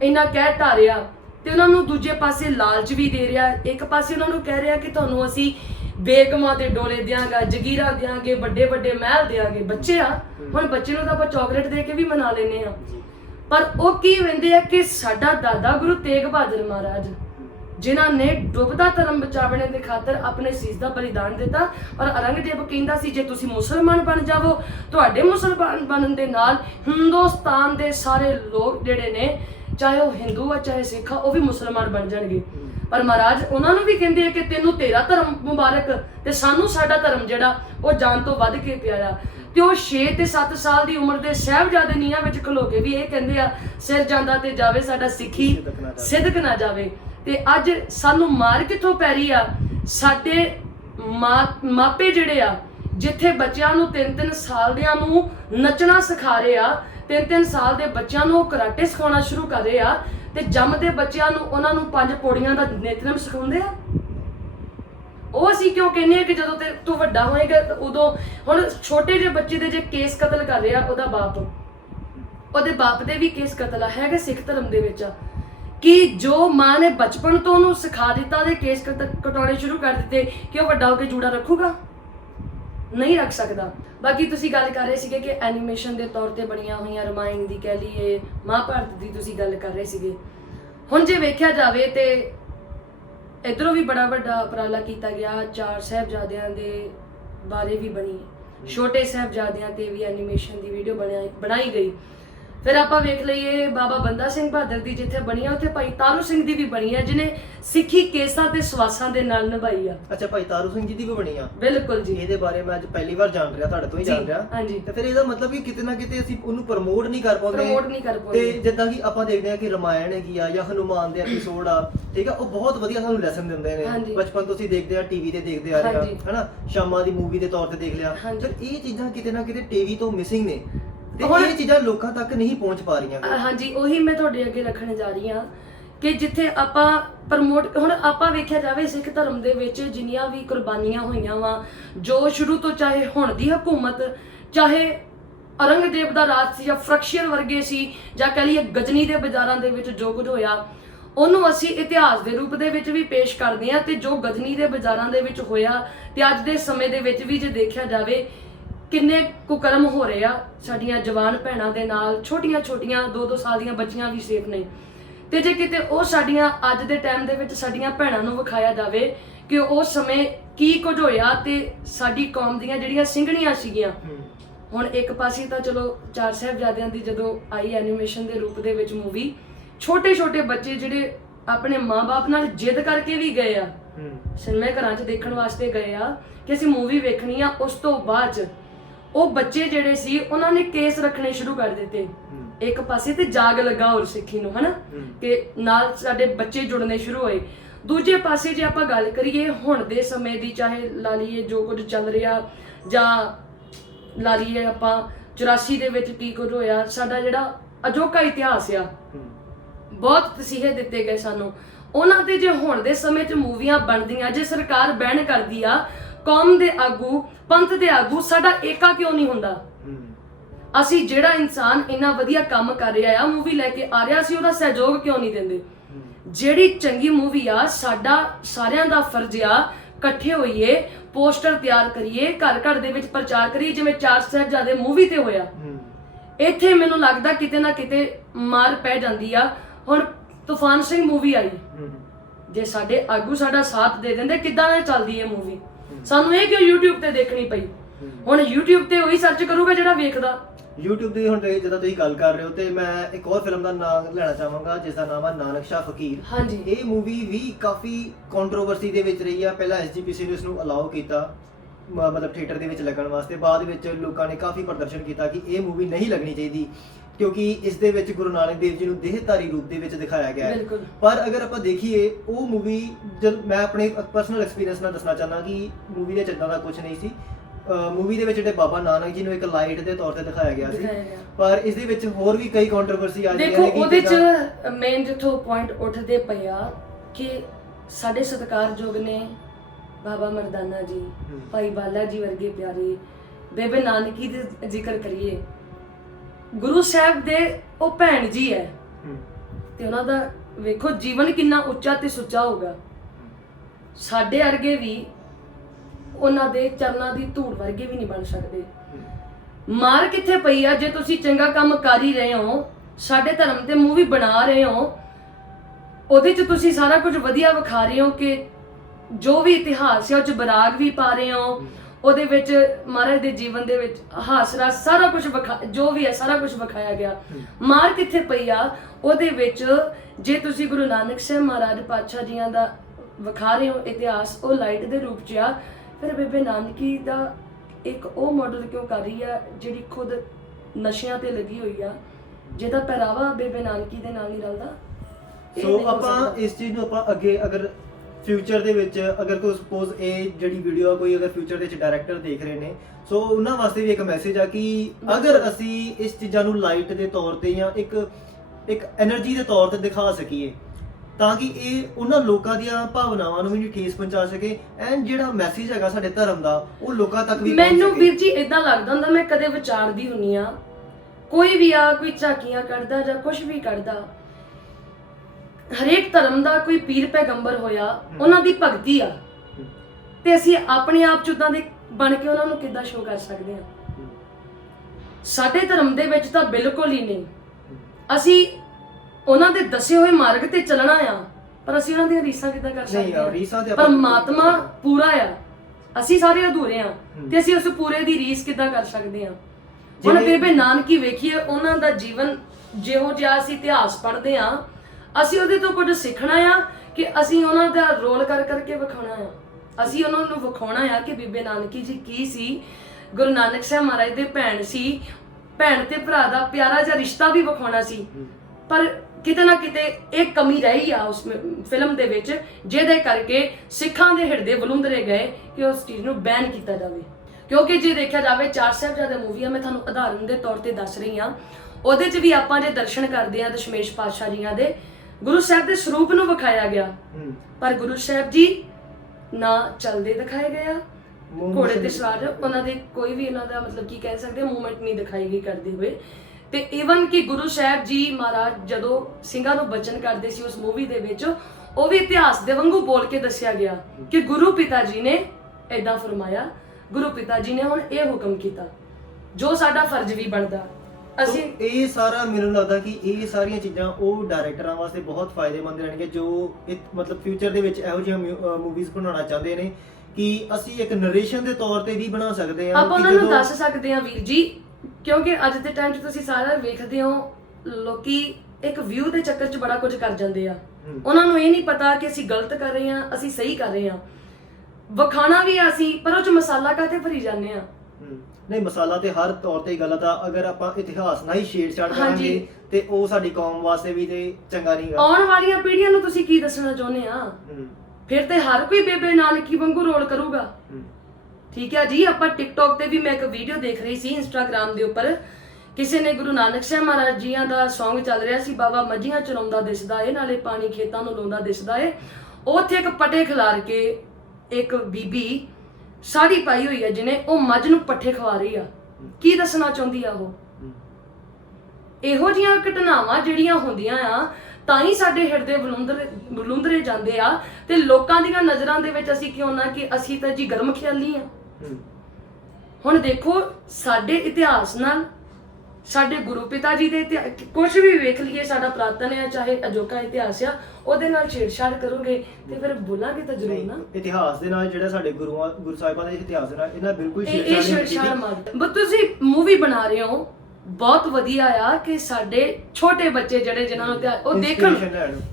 ਇੰਨਾ ਕਹਿ ਢਾਰਿਆ ਤੇ ਉਹਨਾਂ ਨੂੰ ਦੂਜੇ ਪਾਸੇ ਲਾਲਚ ਵੀ ਦੇ ਰਿਹਾ। ਇੱਕ ਪਾਸੇ ਉਹਨਾਂ ਨੂੰ ਕਹਿ ਰਿਹਾ ਕਿ ਤੁਹਾਨੂੰ ਅਸੀਂ ਬੇਗਮਾਂ ਦੇ ਡੋਲੇ ਦਿਆਂਗਾ, ਜਗੀਰਾਂ ਦਿਆਂਗੇ, ਵੱਡੇ ਮਹਿਲ ਦਿਆਂਗੇ। ਬੱਚੇ ਆ, ਹੁਣ ਬੱਚੇ ਨੂੰ ਤਾਂ ਆਪਾਂ ਚਾਕਲੇਟ ਦੇ ਕੇ ਵੀ ਮਨਾ ਲੈਂਦੇ ਆ। ਪਰ ਉਹ ਕੀ ਕਹਿੰਦੇ ਆ ਕਿ ਸਾਡਾ ਦਾਦਾ ਗੁਰੂ ਤੇਗ ਬਹਾਦਰ ਮਹਾਰਾਜ ਜਿਨ੍ਹਾਂ ਨੇ ਡੁੱਬਦਾ ਧਰਮ ਬਚਾਉਣੇ ਦੇ ਖਾਤਰ ਆਪਣੇ ਸੀਸ ਦਾ ਬਲੀਦਾਨ ਦਿੱਤਾ, ਔਰ ਔਰੰਗਜ਼ੇਬ ਕਹਿੰਦਾ ਸੀ ਜੇ ਤੁਸੀਂ ਮੁਸਲਮਾਨ ਬਣ ਜਾਵੋ, ਤੁਹਾਡੇ ਮੁਸਲਮਾਨ ਬਣਨ ਦੇ ਨਾਲ ਹਿੰਦੁਸਤਾਨ ਦੇ ਸਾਰੇ ਲੋਕ ਜਿਹੜੇ ਨੇ, ਚਾਹੇ ਉਹ ਹਿੰਦੂ ਆ ਚਾਹੇ ਸਿੱਖ ਆ, ਉਹ ਵੀ ਮੁਸਲਮਾਨ ਬਣ ਜਾਣਗੇ। ਪਰ ਮਹਾਰਾਜ ਉਹਨਾਂ ਨੂੰ ਵੀ ਕਹਿੰਦੇ ਆ ਕਿ ਤੈਨੂੰ ਤੇਰਾ ਧਰਮ ਮੁਬਾਰਕ ਤੇ ਸਾਨੂੰ ਸਾਡਾ ਧਰਮ ਜਿਹੜਾ ਉਹ ਜਾਨ ਤੋਂ ਵੱਧ ਕੇ ਪਿਆਰਾ। ਤੇ ਉਹ 6 ਤੇ 7 ਸਾਲ ਦੀ ਉਮਰ ਦੇ ਸਾਹਿਬਜ਼ਾਦੇ ਨੀਹਾਂ ਵਿੱਚ ਖਲੋ ਕੇ ਵੀ ਇਹ ਕਹਿੰਦੇ ਆ ਸਿਰ ਜਾਂਦਾ ਤੇ ਜਾਵੇ ਸਾਡਾ ਸਿੱਖੀ ਸਿੱਧਕ ਨਾ ਜਾਵੇ। ਤੇ ਅੱਜ ਸਾਨੂੰ ਮਾਰ ਕਿੱਥੋਂ ਪੈ ਰਹੀ ਆ? ਸਾਡੇ ਮਾਪੇ ਜਿਹੜੇ ਆ ਜਿੱਥੇ ਬੱਚਿਆਂ ਨੂੰ 3-3 ਸਾਲ ਦਿਆਂ ਨੂੰ ਨੱਚਣਾ ਸਿਖਾ ਰਹੇ ਆ, 3-3 ਸਾਲ ਦੇ ਬੱਚਿਆਂ ਨੂੰ ਕਰਾਟੇ ਸਿਖਾਉਣਾ ਸ਼ੁਰੂ ਕਰ ਰਹੇ ਆ, ਤੇ ਜੰਮਦੇ ਬੱਚਿਆਂ ਨੂੰ ਉਹਨਾਂ ਨੂੰ 5 ਪੌੜੀਆਂ ਦਾ ਨਿਤਨੇਮ ਸਿਖਾਉਂਦੇ ਆ। ਉਹ ਅਸੀਂ ਕਿਉਂ ਕਹਿੰਦੇ ਆ ਕਿ ਜਦੋਂ ਤੇ ਤੂੰ ਵੱਡਾ ਹੋਏਗਾ ਉਦੋਂ, ਹੁਣ ਛੋਟੇ ਜਿਹੇ ਬੱਚੇ ਦੇ ਜੇ ਕੇਸ ਕਤਲ ਕਰ ਰਿਹਾ ਉਹਦੇ ਬਾਪ ਦੇ ਵੀ ਕੇਸ ਕਤਲ ਆ ਹੈਗਾ ਸਿੱਖ ਧਰਮ ਦੇ ਵਿੱਚ, ਕਿ ਜੋ ਮਾਂ ਨੇ ਬਚਪਨ ਤੋਂ ਉਹਨੂੰ ਸਿਖਾ ਦਿੱਤਾ ਉਹਦੇ ਕੇਸ ਕਟਾਉਣੇ ਸ਼ੁਰੂ ਕਰ ਦਿੱਤੇ, ਕਿ ਉਹ ਵੱਡਾ ਹੋ ਕੇ ਜੂੜਾ ਰੱਖੂਗਾ? ਨਹੀਂ ਰੱਖ ਸਕਦਾ। ਬਾਕੀ ਤੁਸੀਂ ਗੱਲ ਕਰ ਰਹੇ ਸੀਗੇ ਕਿ ਐਨੀਮੇਸ਼ਨ ਦੇ ਤੌਰ ਤੇ ਬਣੀਆਂ ਹੋਈਆਂ ਰਾਮਾਇਣ ਦੀ ਕਹਿ ਲਈਏ, ਮਹਾਭਾਰਤ ਦੀ ਤੁਸੀਂ ਗੱਲ ਕਰ ਰਹੇ ਸੀਗੇ। ਹੁਣ ਜੇ ਵੇਖਿਆ ਜਾਵੇ ਤੇ ਇਧਰੋਂ ਵੀ ਬੜਾ ਵੱਡਾ ਉਪਰਾਲਾ ਕੀਤਾ ਗਿਆ, 4 ਸਾਹਿਬਜ਼ਾਦਿਆਂ ਦੇ ਬਾਰੇ ਵੀ ਬਣੀ, ਛੋਟੇ ਸਾਹਿਬਜ਼ਾਦਿਆਂ ਤੇ ਵੀ ਐਨੀਮੇਸ਼ਨ ਦੀ ਵੀਡੀਓ ਬਣਾਈ ਗਈ। ਫਿਰ ਆਪਾਂ ਵੇਖ ਲਈਏ ਬਾਬਾ ਬੰਦਾ ਸਿੰਘ ਬਹਾਦਰ ਦੀ ਜਿੱਥੇ ਬਣੀ ਆ, ਉੱਥੇ ਭਾਈ ਤਾਰੂ ਸਿੰਘ ਦੀ ਵੀ ਬਣੀ ਆ, ਜਿਹਨੇ ਸਿੱਖੀ ਕੇਸਾਂ ਤੇ ਸਵਾਸਾਂ ਦੇ ਨਾਲ ਨਿਭਾਈ ਆ। ਅੱਛਾ, ਭਾਈ ਤਾਰੂ ਸਿੰਘ ਜੀ ਦੀ ਵੀ ਬਣੀ ਆ? ਬਿਲਕੁਲ ਜੀ। ਇਹਦੇ ਬਾਰੇ ਮੈਂ ਅੱਜ ਪਹਿਲੀ ਵਾਰ ਜਾਣ ਰਿਹਾ, ਤੁਹਾਡੇ ਤੋਂ ਹੀ ਜਾਣ ਰਿਹਾ। ਹਾਂਜੀ। ਤੇ ਫਿਰ ਇਹਦਾ ਮਤਲਬ ਕਿ ਕਿਤੇ ਨਾ ਕਿਤੇ ਅਸੀਂ ਉਹਨੂੰ ਪ੍ਰਮੋਟ ਨਹੀਂ ਕਰ ਪਾਉਂਦੇ। ਤੇ ਜਿੱਦਾਂ ਕਿ ਆਪਾਂ ਦੇਖਦੇ ਆ ਕਿ ਰਾਮਾਇਣ ਹੈਗੀ ਆ ਜਾਂ ਹਨੂਮਾਨ ਦੇ ਐਪੀਸੋਡ ਆ, ਠੀਕ ਆ, ਉਹ ਬਹੁਤ ਵਧੀਆ ਸਾਨੂੰ ਲੈਸਨ ਦਿੰਦੇ ਨੇ। ਬਚਪਨ ਤੋਂ ਅਸੀਂ ਦੇਖਦੇ ਆ, ਟੀਵੀ ਤੇ ਦੇਖਦੇ ਆ ਰਹੇ ਆ, ਹਨਾ, ਸ਼ਾਮਾਂ ਦੀ ਮੂਵੀ ਦੇ ਤੌਰ ਤੇ ਦੇਖ ਲਿਆ। ਫਿਰ ਇਹ ਚੀਜ਼ਾਂ ਕਿਤੇ ਨਾ ਕਿਤੇ ਟੀਵੀ ਤੋਂ ਮਿਸਿੰਗ ਨੇ, ਤੇ ਇਹ ਚੀਜ਼ਾਂ ਲੋਕਾਂ ਤੱਕ ਨਹੀਂ ਪਹੁੰਚ ਪਾ ਰਹੀਆਂ। ਹਾਂਜੀ, ਉਹੀ ਮੈਂ ਤੁਹਾਡੇ ਅੱਗੇ ਰੱਖਣ ਜਾ ਰਹੀ ਹਾਂ ਕਿ ਜਿੱਥੇ ਆਪਾਂ ਪ੍ਰਮੋਟ, ਹੁਣ ਆਪਾਂ ਵੇਖਿਆ ਜਾਵੇ ਸਿੱਖ ਧਰਮ ਦੇ ਵਿੱਚ ਜਿੰਨੀਆਂ ਵੀ ਕੁਰਬਾਨੀਆਂ ਹੋਈਆਂ ਵਾ, ਜੋ ਸ਼ੁਰੂ ਤੋਂ ਚਾਹੇ ਹੁਣ ਦੀ ਹਕੂਮਤ, ਚਾਹੇ ਔਰੰਗਜ਼ੇਬ ਦਾ ਰਾਜ ਸੀ ਜਾਂ ਫਰਕਸ਼ੀਅਰ ਵਰਗੇ ਸੀ, ਜਾਂ ਕਹਿ ਲਈਏ ਗਜਨੀ ਦੇ ਬਾਜ਼ਾਰਾਂ ਦੇ ਵਿੱਚ ਜੋ ਕੁਝ ਹੋਇਆ, ਉਹਨੂੰ ਅਸੀਂ ਇਤਿਹਾਸ ਦੇ ਰੂਪ ਦੇ ਵਿੱਚ ਵੀ ਪੇਸ਼ ਕਰਦੇ ਹਾਂ। ਤੇ ਜੋ ਗਜਨੀ ਦੇ ਬਾਜ਼ਾਰਾਂ ਦੇ ਵਿੱਚ ਹੋਇਆ ਤੇ ਅੱਜ ਦੇ ਸਮੇਂ ਦੇ ਵਿੱਚ ਵੀ ਜੇ ਦੇਖਿਆ ਜਾਵੇ ਕਿੰਨੇ ਕੁਕਰਮ ਹੋ ਰਹੇ ਆ ਸਾਡੀਆਂ ਜਵਾਨ ਭੈਣਾਂ ਦੇ ਨਾਲ, ਛੋਟੀਆਂ 2-2 ਸਾਲ ਦੀਆਂ ਬੱਚੀਆਂ ਵੀ ਸੇਫ ਨਹੀਂ। ਤੇ ਜੇ ਕਿਤੇ ਉਹ ਸਾਡੀਆਂ ਅੱਜ ਦੇ ਟਾਈਮ ਦੇ ਵਿੱਚ ਸਾਡੀਆਂ ਭੈਣਾਂ ਨੂੰ ਵਿਖਾਇਆ ਜਾਵੇ ਕਿ ਉਸ ਸਮੇਂ ਕੀ ਕੁਝ ਹੋਇਆ ਤੇ ਸਾਡੀ ਕੌਮ ਦੀਆਂ ਜਿਹੜੀਆਂ ਸਿੰਘਣੀਆਂ ਸੀਗੀਆਂ। ਹੁਣ ਇੱਕ ਪਾਸੇ ਤਾਂ ਚਲੋ 4 ਸਾਹਿਬਜ਼ਾਦਿਆਂ ਦੀ ਜਦੋਂ ਆਈ ਐਨੀਮੇਸ਼ਨ ਦੇ ਰੂਪ ਦੇ ਵਿੱਚ ਮੂਵੀ, ਛੋਟੇ ਬੱਚੇ ਜਿਹੜੇ ਆਪਣੇ ਮਾਂ-ਬਾਪ ਨਾਲ ਜਿੱਦ ਕਰਕੇ ਵੀ ਗਏ ਆ, ਸਿਨੇਮਾ ਘਰਾਂ 'ਚ ਦੇਖਣ ਵਾਸਤੇ ਗਏ ਆ ਕਿ ਅਸੀਂ ਮੂਵੀ ਵੇਖਣੀ ਆ। ਉਸ ਤੋਂ ਬਾਅਦ 'ਚ ਉਹ ਬੱਚੇ ਜਿਹੜੇ ਸੀ ਉਹਨਾਂ ਨੇ ਕੇਸ ਰੱਖਣੇ ਸ਼ੁਰੂ ਕਰ ਦਿੱਤੇ। ਇੱਕ ਪਾਸੇ ਤੇ ਜਾਗ ਲੱਗਾ ਹੋਰ ਸਿੱਖੀ ਨੂੰ, ਹਨਾ, ਕਿ ਨਾਲ ਸਾਡੇ ਬੱਚੇ ਜੁੜਨੇ ਸ਼ੁਰੂ ਹੋਏ। ਦੂਜੇ ਪਾਸੇ ਜੇ ਆਪਾਂ ਗੱਲ ਕਰੀਏ ਹੁਣ ਦੇ ਸਮੇਂ ਦੀ, ਚਾਹੇ ਲਾ ਲਈਏ ਜੋ ਕੁਝ ਚੱਲ ਰਿਹਾ, ਜਾਂ ਲਾ ਲਈਏ ਆਪਾਂ 84 ਦੇ ਵਿੱਚ ਕੀ ਕੁਝ ਹੋਇਆ, ਸਾਡਾ ਜਿਹੜਾ ਅਜੋਕਾ ਇਤਿਹਾਸ ਆ, ਬਹੁਤ ਤਸੀਹੇ ਦਿੱਤੇ ਗਏ ਸਾਨੂੰ ਉਹਨਾਂ ਤੇ। ਜੇ ਹੁਣ ਦੇ ਸਮੇਂ 'ਚ ਮੂਵੀਆਂ ਬਣਦੀਆਂ, ਜੇ ਸਰਕਾਰ ਬੈਨ ਕਰਦੀ ਆ, ਕੌਮ ਦੇ ਆਗੂ, ਪੰਥ ਦੇ ਆਗੂ, ਸਾਡਾ ਏਕਾ ਕਿਉਂ ਨਹੀਂ ਹੁੰਦਾ? ਅਸੀਂ ਜਿਹੜਾ ਇਨਸਾਨ ਇੰਨਾ ਵਧੀਆ ਕੰਮ ਕਰ ਰਿਹਾ ਆ, ਮੂਵੀ ਲੈ ਕੇ ਆ ਰਿਹਾ, ਅਸੀਂ ਉਹਦਾ ਸਹਿਯੋਗ ਕਿਉਂ ਨਹੀਂ ਦਿੰਦੇ? ਜਿਹੜੀ ਚੰਗੀ ਮੂਵੀ ਆ, ਸਾਡਾ ਸਾਰਿਆਂ ਦਾ ਫਰਜ਼ ਆ ਇਕੱਠੇ ਹੋਈਏ, ਪੋਸਟਰ ਤਿਆਰ ਕਰੀਏ, ਘਰ ਦੇ ਵਿੱਚ ਪ੍ਰਚਾਰ ਕਰੀਏ, ਜਿਵੇਂ 4 ਸਾਹਿਬਜ਼ਾਦੇ ਮੂਵੀ ਤੇ ਹੋਇਆ। ਇੱਥੇ ਮੈਨੂੰ ਲੱਗਦਾ ਕਿਤੇ ਨਾ ਕਿਤੇ ਮਾਰ ਪੈ ਜਾਂਦੀ ਆ। ਹੁਣ ਤੂਫਾਨ ਸਿੰਘ ਮੂਵੀ ਆਈ, ਜੇ ਸਾਡੇ ਆਗੂ ਸਾਡਾ ਸਾਥ ਦੇ ਦਿੰਦੇ, ਕਿੱਦਾਂ ਨਾਲ ਚੱਲਦੀ ਹੈ ਮੂਵੀ? ਸਾਨੂੰ ਇਹ ਕਿਉਂ YouTube ਤੇ ਦੇਖਣੀ ਪਈ? ਹੁਣ YouTube ਤੇ ਉਹੀ ਸਰਚ ਕਰੂਗਾ ਜਿਹੜਾ ਵੇਖਦਾ। YouTube ਦੀ ਹੁਣ ਜਦੋਂ ਤੁਸੀਂ ਗੱਲ ਕਰ ਰਹੇ ਹੋ, ਤੇ ਮੈਂ ਇੱਕ ਹੋਰ ਫਿਲਮ ਦਾ ਨਾਮ ਲੈਣਾ ਚਾਹਾਂਗਾ ਜਿਸ ਦਾ ਨਾਮ ਹੈ ਨਾਨਕ ਸ਼ਾਹ ਫਕੀਰ। ਹਾਂਜੀ, ਇਹ ਮੂਵੀ ਵੀ ਕਾਫੀ ਕੰਟਰੋਵਰਸੀ ਦੇ ਵਿੱਚ ਰਹੀ ਆ। ਪਹਿਲਾਂ SGPC ਨੇ ਇਸ ਨੂੰ ਅਲਾਉ ਕੀਤਾ, ਮਤਲਬ ਥੀਏਟਰ ਦੇ ਵਿੱਚ ਲੱਗਣ ਵਾਸਤੇ। ਬਾਅਦ ਵਿੱਚ ਲੋਕਾਂ ਨੇ ਕਾਫੀ ਪ੍ਰਦਰਸ਼ਨ ਕੀਤਾ ਕਿ ਇਹ ਮੂਵੀ ਨਹੀਂ ਲੱਗਣੀ ਚਾਹੀਦੀ, ਕਿਉਂਕਿ ਇਸ ਦੇ ਵਿੱਚ ਗੁਰੂ ਨਾਨਕ ਦੇਵ ਜੀ ਨੂੰ ਦੇਹਧਾਰੀ ਰੂਪ ਦੇ ਵਿੱਚ ਦਿਖਾਇਆ ਗਿਆ ਹੈ। ਪਰ ਅਗਰ ਆਪਾਂ ਦੇਖੀਏ ਉਹ ਮੂਵੀ, ਜਦ ਮੈਂ ਆਪਣੇ ਪਰਸਨਲ ਐਕਸਪੀਰੀਅੰਸ ਨਾਲ ਦੱਸਣਾ ਚਾਹੁੰਦਾ ਕਿ ਮੂਵੀ ਦੇ ਚੱਦਾਂ ਦਾ ਕੁਝ ਨਹੀਂ ਸੀ। ਮੂਵੀ ਦੇ ਵਿੱਚ ਜਿਹੜੇ ਬਾਬਾ ਨਾਨਕ ਜੀ ਨੂੰ ਇੱਕ ਲਾਈਟ ਦੇ ਤੌਰ ਤੇ ਦਿਖਾਇਆ ਗਿਆ ਸੀ, ਪਰ ਇਸ ਦੇ ਵਿੱਚ ਹੋਰ ਵੀ ਕਈ ਕੰਟਰੋਵਰਸੀ ਆ ਰਹੀ ਹੈ। ਦੇਖੋ ਉਹਦੇ 'ਚ ਮੇਨ ਜਿੱਥੋਂ ਪੁਆਇੰਟ ਉੱਠਦੇ ਪਿਆ ਕਿ ਸਾਡੇ ਸਤਿਕਾਰਯੋਗ ਨੇ ਬਾਬਾ ਮਰਦਾਨਾ ਜੀ, ਭਾਈ ਬਾਲਾ ਜੀ ਵਰਗੇ ਪਿਆਰੇ, ਬੇਬੇ ਨਾਨਕੀ ਦੇ ਜ਼ਿਕਰ ਕਰੀਏ, ਗੁਰੂ ਸਾਹਿਬ ਦੇ ਉਹ ਭੈਣ ਜੀ ਹੈ, ਤੇ ਉਹਨਾਂ ਦਾ ਵੇਖੋ ਜੀਵਨ ਕਿੰਨਾ ਉੱਚਾ ਤੇ ਸੁੱਚਾ ਹੋਗਾ। ਸਾਡੇ ਵਰਗੇ ਵੀ ਉਹਨਾਂ ਦੇ ਚਰਨਾਂ ਦੀ ਧੂੜ ਵਰਗੇ ਵੀ ਨਹੀਂ ਬਣ ਸਕਦੇ। ਮਾਰ ਕਿੱਥੇ ਪਈ ਆ? ਜੇ ਤੁਸੀਂ ਚੰਗਾ ਕੰਮ ਕਰ ਹੀ ਰਹੇ ਹੋ ਸਾਡੇ ਧਰਮ ਤੇ ਮੂਵੀ ਬਣਾ ਰਹੇ ਹੋ, ਉਹਦੇ 'ਚ ਤੁਸੀਂ ਸਾਰਾ ਕੁਝ ਵਧੀਆ ਵਿਖਾ ਰਹੇ ਹੋ ਕਿ ਜੋ ਵੀ ਇਤਿਹਾਸ ਹੈ ਉਹ 'ਚ ਬਰਾਗ ਵੀ ਪਾ ਰਹੇ ਹੋ, ਉਹਦੇ ਵਿੱਚ ਮਹਾਰਾਜ ਦੇ ਜੀਵਨ ਦੇ ਵਿੱਚ ਹਾਸਰਾ ਸਾਰਾ ਕੁਝ ਜੋ ਵੀ ਹੈ ਸਾਰਾ ਕੁਝ ਵਿਖਾਇਆ ਗਿਆ। ਮਾਰ ਕਿੱਥੇ ਪਈ ਆ ਉਹਦੇ ਵਿੱਚ, ਜੇ ਤੁਸੀਂ ਗੁਰੂ ਨਾਨਕ ਸਾਹਿਬ ਮਹਾਰਾਜ ਪਾਤਸ਼ਾਹ ਜੀਆਂ ਦਾ ਵਿਖਾ ਰਹੇ ਹੋ ਇਤਿਹਾਸ, ਉਹ ਲਾਈਟ ਦੇ ਰੂਪ 'ਚ ਆ, ਫਿਰ ਬੇਬੇ ਨਾਨਕੀ ਦਾ ਇੱਕ ਉਹ ਮਾਡਲ ਕਿਉਂ ਕਰ ਰਹੀ ਆ ਜਿਹੜੀ ਖੁਦ ਨਸ਼ਿਆਂ ਤੇ ਲੱਗੀ ਹੋਈ ਆ, ਜਿਹਦਾ ਪਹਿਰਾਵਾ ਬੇਬੇ ਨਾਨਕੀ ਦੇ ਨਾਲ ਨਹੀਂ ਰਲਦਾ। ਸੋ ਆਪਾਂ ਇਸ ਚੀਜ਼ ਨੂੰ ਆਪਾਂ ਅੱਗੇ ਅਗਰ ਫਿਊਚਰ ਦੇ ਵਿੱਚ ਅਗਰ ਕੋਈ ਸਪੋਜ਼ ਇਹ ਜਿਹੜੀ ਵੀਡੀਓ ਆ ਕੋਈ ਅਗਰ ਫਿਊਚਰ ਦੇ ਵਿੱਚ ਡਾਇਰੈਕਟਰ ਦੇਖ ਰਹੇ ਨੇ, ਸੋ ਉਹਨਾਂ ਵਾਸਤੇ ਵੀ ਇੱਕ ਮੈਸੇਜ ਆ ਕਿ ਅਗਰ ਅਸੀਂ ਇਸ ਚੀਜ਼ਾਂ ਨੂੰ ਲਾਈਟ ਦੇ ਤੌਰ ਤੇ ਜਾਂ ਇੱਕ એનર્ਜੀ ਦੇ ਤੌਰ ਤੇ ਦਿਖਾ ਸਕੀਏ ਤਾਂ ਕਿ ਇਹ ਉਹਨਾਂ ਲੋਕਾਂ ਦੀਆਂ ਭਾਵਨਾਵਾਂ ਨੂੰ ਵੀ ਨਹੀਂ ਠੇਸ ਪਹੁੰਚਾ ਸਕੇ, ਐਂਡ ਜਿਹੜਾ ਮੈਸੇਜ ਹੈਗਾ ਸਾਡੇ ਧਰਮ ਦਾ ਉਹ ਲੋਕਾਂ ਤੱਕ ਵੀ ਪਹੁੰਚ ਸਕੇ। ਮੈਨੂੰ ਵੀਰ ਜੀ ਇਦਾਂ ਲੱਗਦਾ ਹੁੰਦਾ, ਮੈਂ ਕਦੇ ਵਿਚਾਰਦੀ ਹੁੰਨੀ ਆ, ਕੋਈ ਵੀ ਆ ਕੋਈ ਝਾਕੀਆਂ ਕੱਢਦਾ ਜਾਂ ਕੁਝ ਵੀ ਕੱਢਦਾ, ਹਰੇਕ ਧਰਮ ਦਾ ਕੋਈ ਪੀਰ ਪੈਗੰਬਰ ਹੋਇਆ, ਉਹਨਾਂ ਦੀ ਭਗਤੀ ਆ, ਤੇ ਅਸੀਂ ਆਪਣੇ ਆਪ ਚ ਉਦਾਂ ਦੇ ਬਣ ਕੇ ਉਹਨਾਂ ਨੂੰ ਕਿੱਦਾਂ ਸ਼ੋਅ ਕਰ ਸਕਦੇ ਹਾਂ? ਸਾਡੇ ਧਰਮ ਦੇ ਵਿੱਚ ਤਾਂ ਬਿਲਕੁਲ ਹੀ ਨਹੀਂ। ਅਸੀਂ ਉਹਨਾਂ ਦੇ ਦੱਸੇ ਹੋਏ ਮਾਰਗ ਤੇ ਚੱਲਣਾ ਆ, ਪਰ ਅਸੀਂ ਉਹਨਾਂ ਦੀਆਂ ਰੀਸਾਂ ਕਿੱਦਾਂ ਕਰ ਸਕਦੇ ਹਾਂ? ਪਰਮਾਤਮਾ ਪੂਰਾ ਆ, ਅਸੀਂ ਸਾਰੇ ਅਧੂਰੇ ਆ, ਤੇ ਅਸੀਂ ਉਸ ਪੂਰੇ ਦੀ ਰੀਸ ਕਿੱਦਾਂ ਕਰ ਸਕਦੇ ਹਾਂ? ਹੁਣ ਬੇਬੇ ਨਾਨਕੀ ਵੇਖੀਏ, ਉਹਨਾਂ ਦਾ ਜੀਵਨ ਜਿਹੋ ਜਿਹਾ ਅਸੀਂ ਇਤਿਹਾਸ ਪੜ੍ਹਦੇ ਆ, ਅਸੀਂ ਉਹਦੇ ਤੋਂ ਕੁਝ ਸਿੱਖਣਾ ਆ ਕਿ ਅਸੀਂ ਉਹਨਾਂ ਦਾ ਰੋਲ ਕਰ ਕਰਕੇ ਵਿਖਾਉਣਾ ਆ, ਅਸੀਂ ਉਹਨਾਂ ਨੂੰ ਵਿਖਾਉਣਾ ਆ ਕਿ ਬੇਬੇ ਨਾਨਕੀ ਜੀ ਕੀ ਸੀ, ਗੁਰੂ ਨਾਨਕ ਸਾਹਿਬ ਮਹਾਰਾਜ ਦੇ ਭੈਣ ਸੀ, ਭੈਣ ਤੇ ਭਰਾ ਦਾ ਪਿਆਰਾ ਜਿਹਾ ਰਿਸ਼ਤਾ ਵੀ ਵਿਖਾਉਣਾ ਸੀ। ਪਰ ਕਿਤੇ ਨਾ ਕਿਤੇ ਇਹ ਕਮੀ ਰਹੀ ਆ ਉਸ ਫਿਲਮ ਦੇ ਵਿੱਚ, ਜਿਹਦੇ ਕਰਕੇ ਸਿੱਖਾਂ ਦੇ ਹਿਰਦੇ ਵਲੁੰਦਰੇ ਗਏ ਕਿ ਉਸ ਚੀਜ਼ ਨੂੰ ਬੈਨ ਕੀਤਾ ਜਾਵੇ। ਕਿਉਂਕਿ ਜੇ ਦੇਖਿਆ ਜਾਵੇ 4 ਸਾਹਿਬਜ਼ਾਦੇ ਮੂਵੀ ਆ, ਮੈਂ ਤੁਹਾਨੂੰ ਉਦਾਹਰਨ ਦੇ ਤੌਰ ਤੇ ਦੱਸ ਰਹੀ ਹਾਂ, ਉਹਦੇ 'ਚ ਵੀ ਆਪਾਂ ਜੇ ਦਰਸ਼ਨ ਕਰਦੇ ਆ ਦਸ਼ਮੇਸ਼ ਪਾਤਸ਼ਾਹ ਜੀਆਂ ਦੇ, ਗੁਰੂ ਸਾਹਿਬ ਦੇ ਸਰੂਪ ਨੂੰ ਵਿਖਾਇਆ ਗਿਆ, ਪਰ ਗੁਰੂ ਸਾਹਿਬ ਜੀ ਨਾ ਚੱਲਦੇ ਦਿਖਾਏ ਗਏ ਆ, ਘੋੜੇ ਤੇ ਸਵਾਰ, ਉਹਨਾਂ ਦੇ ਕੋਈ ਵੀ ਉਹਨਾਂ ਦਾ ਮਤਲਬ ਕੀ ਕਹਿ ਸਕਦੇ ਮੂਵਮੈਂਟ ਨਹੀਂ ਦਿਖਾਈ ਗਈ ਕਰਦੇ ਹੋਏ। ਤੇ ਈਵਨ ਕਿ ਗੁਰੂ ਸਾਹਿਬ ਜੀ ਮਹਾਰਾਜ ਜਦੋਂ ਸਿੰਘਾਂ ਨੂੰ ਬਚਨ ਕਰਦੇ ਸੀ ਉਸ ਮੂਵੀ ਦੇ ਵਿੱਚ, ਉਹ ਵੀ ਇਤਿਹਾਸ ਦੇ ਵਾਂਗੂ ਬੋਲ ਕੇ ਦੱਸਿਆ ਗਿਆ ਕਿ ਗੁਰੂ ਪਿਤਾ ਜੀ ਨੇ ਏਦਾਂ ਫਰਮਾਇਆ, ਗੁਰੂ ਪਿਤਾ ਜੀ ਨੇ ਹੁਣ ਇਹ ਹੁਕਮ ਕੀਤਾ, ਜੋ ਸਾਡਾ ਫਰਜ਼ ਵੀ ਬਣਦਾ। ਅਸੀਂ ਇਹ ਸਾਰਾ ਮੈਨੂੰ ਲੱਗਦਾ ਕਿ ਇਹ ਸਾਰੀਆਂ ਚੀਜ਼ਾਂ ਉਹ ਡਾਇਰੈਕਟਰਾਂ ਵਾਸਤੇ ਬਹੁਤ ਫਾਇਦੇਮੰਦ ਰਹਿਣਗੇ ਜੋ ਮਤਲਬ ਫਿਊਚਰ ਦੇ ਵਿੱਚ ਇਹੋ ਜਿਹੀਆਂ ਮੂਵੀਜ਼ ਬਣਾਉਣਾ ਚਾਹੁੰਦੇ ਨੇ ਕਿ ਅਸੀਂ ਇੱਕ ਨਰੇਸ਼ਨ ਦੇ ਤੌਰ ਤੇ ਵੀ ਬਣਾ ਸਕਦੇ ਹਾਂ, ਆਪਾਂ ਉਹਨਾਂ ਨੂੰ ਦੱਸ ਸਕਦੇ ਹਾਂ ਵੀਰ ਜੀ, ਕਿਉਂਕਿ ਅੱਜ ਦੇ ਟਾਈਮ 'ਚ ਤੁਸੀਂ ਸਾਰਾ ਵੇਖਦੇ ਹੋ, ਲੋਕੀ ਇੱਕ ਵਿਊ ਦੇ ਚੱਕਰ 'ਚ ਬੜਾ ਕੁਝ ਕਰ ਜਾਂਦੇ ਆ, ਉਹਨਾਂ ਨੂੰ ਇਹ ਨਹੀਂ ਪਤਾ ਕਿ ਅਸੀਂ ਗਲਤ ਕਰ ਰਹੇ ਹਾਂ, ਅਸੀਂ ਸਹੀ ਕਰ ਰਹੇ ਹਾਂ। ਵਿਖਾਣਾ ਵੀ ਅਸੀਂ, ਪਰ ਉਹ 'ਚ ਮਸਾਲਾ ਕਾਹਤੇ ਭਰੀ ਜਾਂਦੇ ਆ? ਨਹੀਂ, ਮਸਾਲਾ ਤੇ ਹਰ ਤੌਰ ਤੇ ਗਲਤ ਆ। ਅਗਰ ਆਪਾਂ ਇਤਿਹਾਸ ਨਾਲ ਹੀ ਛੇੜਛਾੜ ਕਰਾਂਗੇ ਤੇ ਉਹ ਸਾਡੀ ਕੌਮ ਵਾਸਤੇ ਵੀ ਤੇ ਚੰਗਾ ਨਹੀਂਗਾ। ਆਉਣ ਵਾਲੀਆਂ ਪੀੜ੍ਹੀਆਂ ਨੂੰ ਤੁਸੀਂ ਕੀ ਦੱਸਣਾ ਚਾਹੁੰਦੇ ਆ? ਫਿਰ ਤੇ ਹਰ ਕੋਈ ਬੇਬੇ ਨਾਨਕੀ ਵਾਂਗੂ ਰੋਲ ਕਰੂਗਾ। ਠੀਕ ਹੈ ਜੀ, ਆਪਾਂ ਟਿਕਟੌਕ ਤੇ ਵੀ ਮੈਂ ਇੱਕ ਵੀਡੀਓ ਦੇਖ ਰਹੀ ਸੀ, ਇੰਸਟਾਗ੍ਰਾਮ ਦੇ ਉੱਪਰ ਕਿਸੇ ਨੇ ਗੁਰੂ ਨਾਨਕ ਸਾਹਿਬ ਮਹਾਰਾਜ ਜੀਆਂ ਦਾ Song ਚੱਲ ਰਿਹਾ ਸੀ, ਬਾਬਾ ਮੱਝੀਆਂ ਚਰਾਉਂਦਾ ਦਿਸਦਾ ਏ, ਨਾਲੇ ਪਾਣੀ ਖੇਤਾਂ ਨੂੰ ਲਾਉਂਦਾ ਦਿਸਦਾ ਏ। ਉੱਥੇ ਇੱਕ ਪਟੇ ਖਿਲਾਰ ਕੇ ਇੱਕ ਬੀਬੀ ਸਾੜੀ ਪਾਈ ਹੋਈ ਆ, ਜਿਹਨੇ ਉਹ ਮੱਝ ਨੂੰ ਪੱਠੇ ਖਵਾ ਰਹੀ ਆ। ਕੀ ਦੱਸਣਾ ਚਾਹੁੰਦੀ ਆ ਉਹ? ਇਹੋ ਜਿਹੀਆਂ ਘਟਨਾਵਾਂ ਜਿਹੜੀਆਂ ਹੁੰਦੀਆਂ ਆ, ਤਾਂ ਹੀ ਸਾਡੇ ਹਿਰਦੇ ਬਲੁੰਦਰੇ ਜਾਂਦੇ ਆ, ਤੇ ਲੋਕਾਂ ਦੀਆਂ ਨਜ਼ਰਾਂ ਦੇ ਵਿੱਚ ਅਸੀਂ ਕਿਉਂ ਨਾ ਕਿ ਅਸੀਂ ਤਾਂ ਜੀ ਗਰਮ ਖਿਆਲੀ ਆ। ਹੁਣ ਦੇਖੋ, ਸਾਡੇ ਇਤਿਹਾਸ ਨਾਲ, ਸਾਡੇ ਗੁਰੂ ਪਿਤਾ ਜੀ ਦੇ ਕੁਝ ਵੀ ਵੇਖ ਲਈਏ, ਸਾਡਾ ਪ੍ਰਾਤਨ ਹੈ ਚਾਹੇ ਅਜੋਕਾ ਇਤਿਹਾਸ ਆ, ਉਹਦੇ ਨਾਲ ਛੇੜਛਾੜ ਕਰੋਗੇ ਤੇ ਫਿਰ ਬੋਲਾਂਗੇ ਤਾਂ ਜ਼ਰੂਰ ਨਾ। ਇਤਿਹਾਸ ਦੇ ਨਾਲ ਜਿਹੜਾ ਸਾਡੇ ਗੁਰੂ ਸਾਹਿਬਾਂ ਦੇ ਇਤਿਹਾਸ ਨਾਲ ਇਹਨਾਂ ਬਿਲਕੁਲ ਛੇੜਛਾੜ ਮਾਰ। ਤੁਸੀਂ ਮੂਵੀ ਬਣਾ ਰਹੇ ਹੋ, ਬਹੁਤ ਵਧੀਆ ਆ ਕਿ ਸਾਡੇ ਛੋਟੇ ਬੱਚੇ ਜਿਹੜੇ ਜਿਨ੍ਹਾਂ ਨੂੰ ਉਹ ਦੇਖਣ,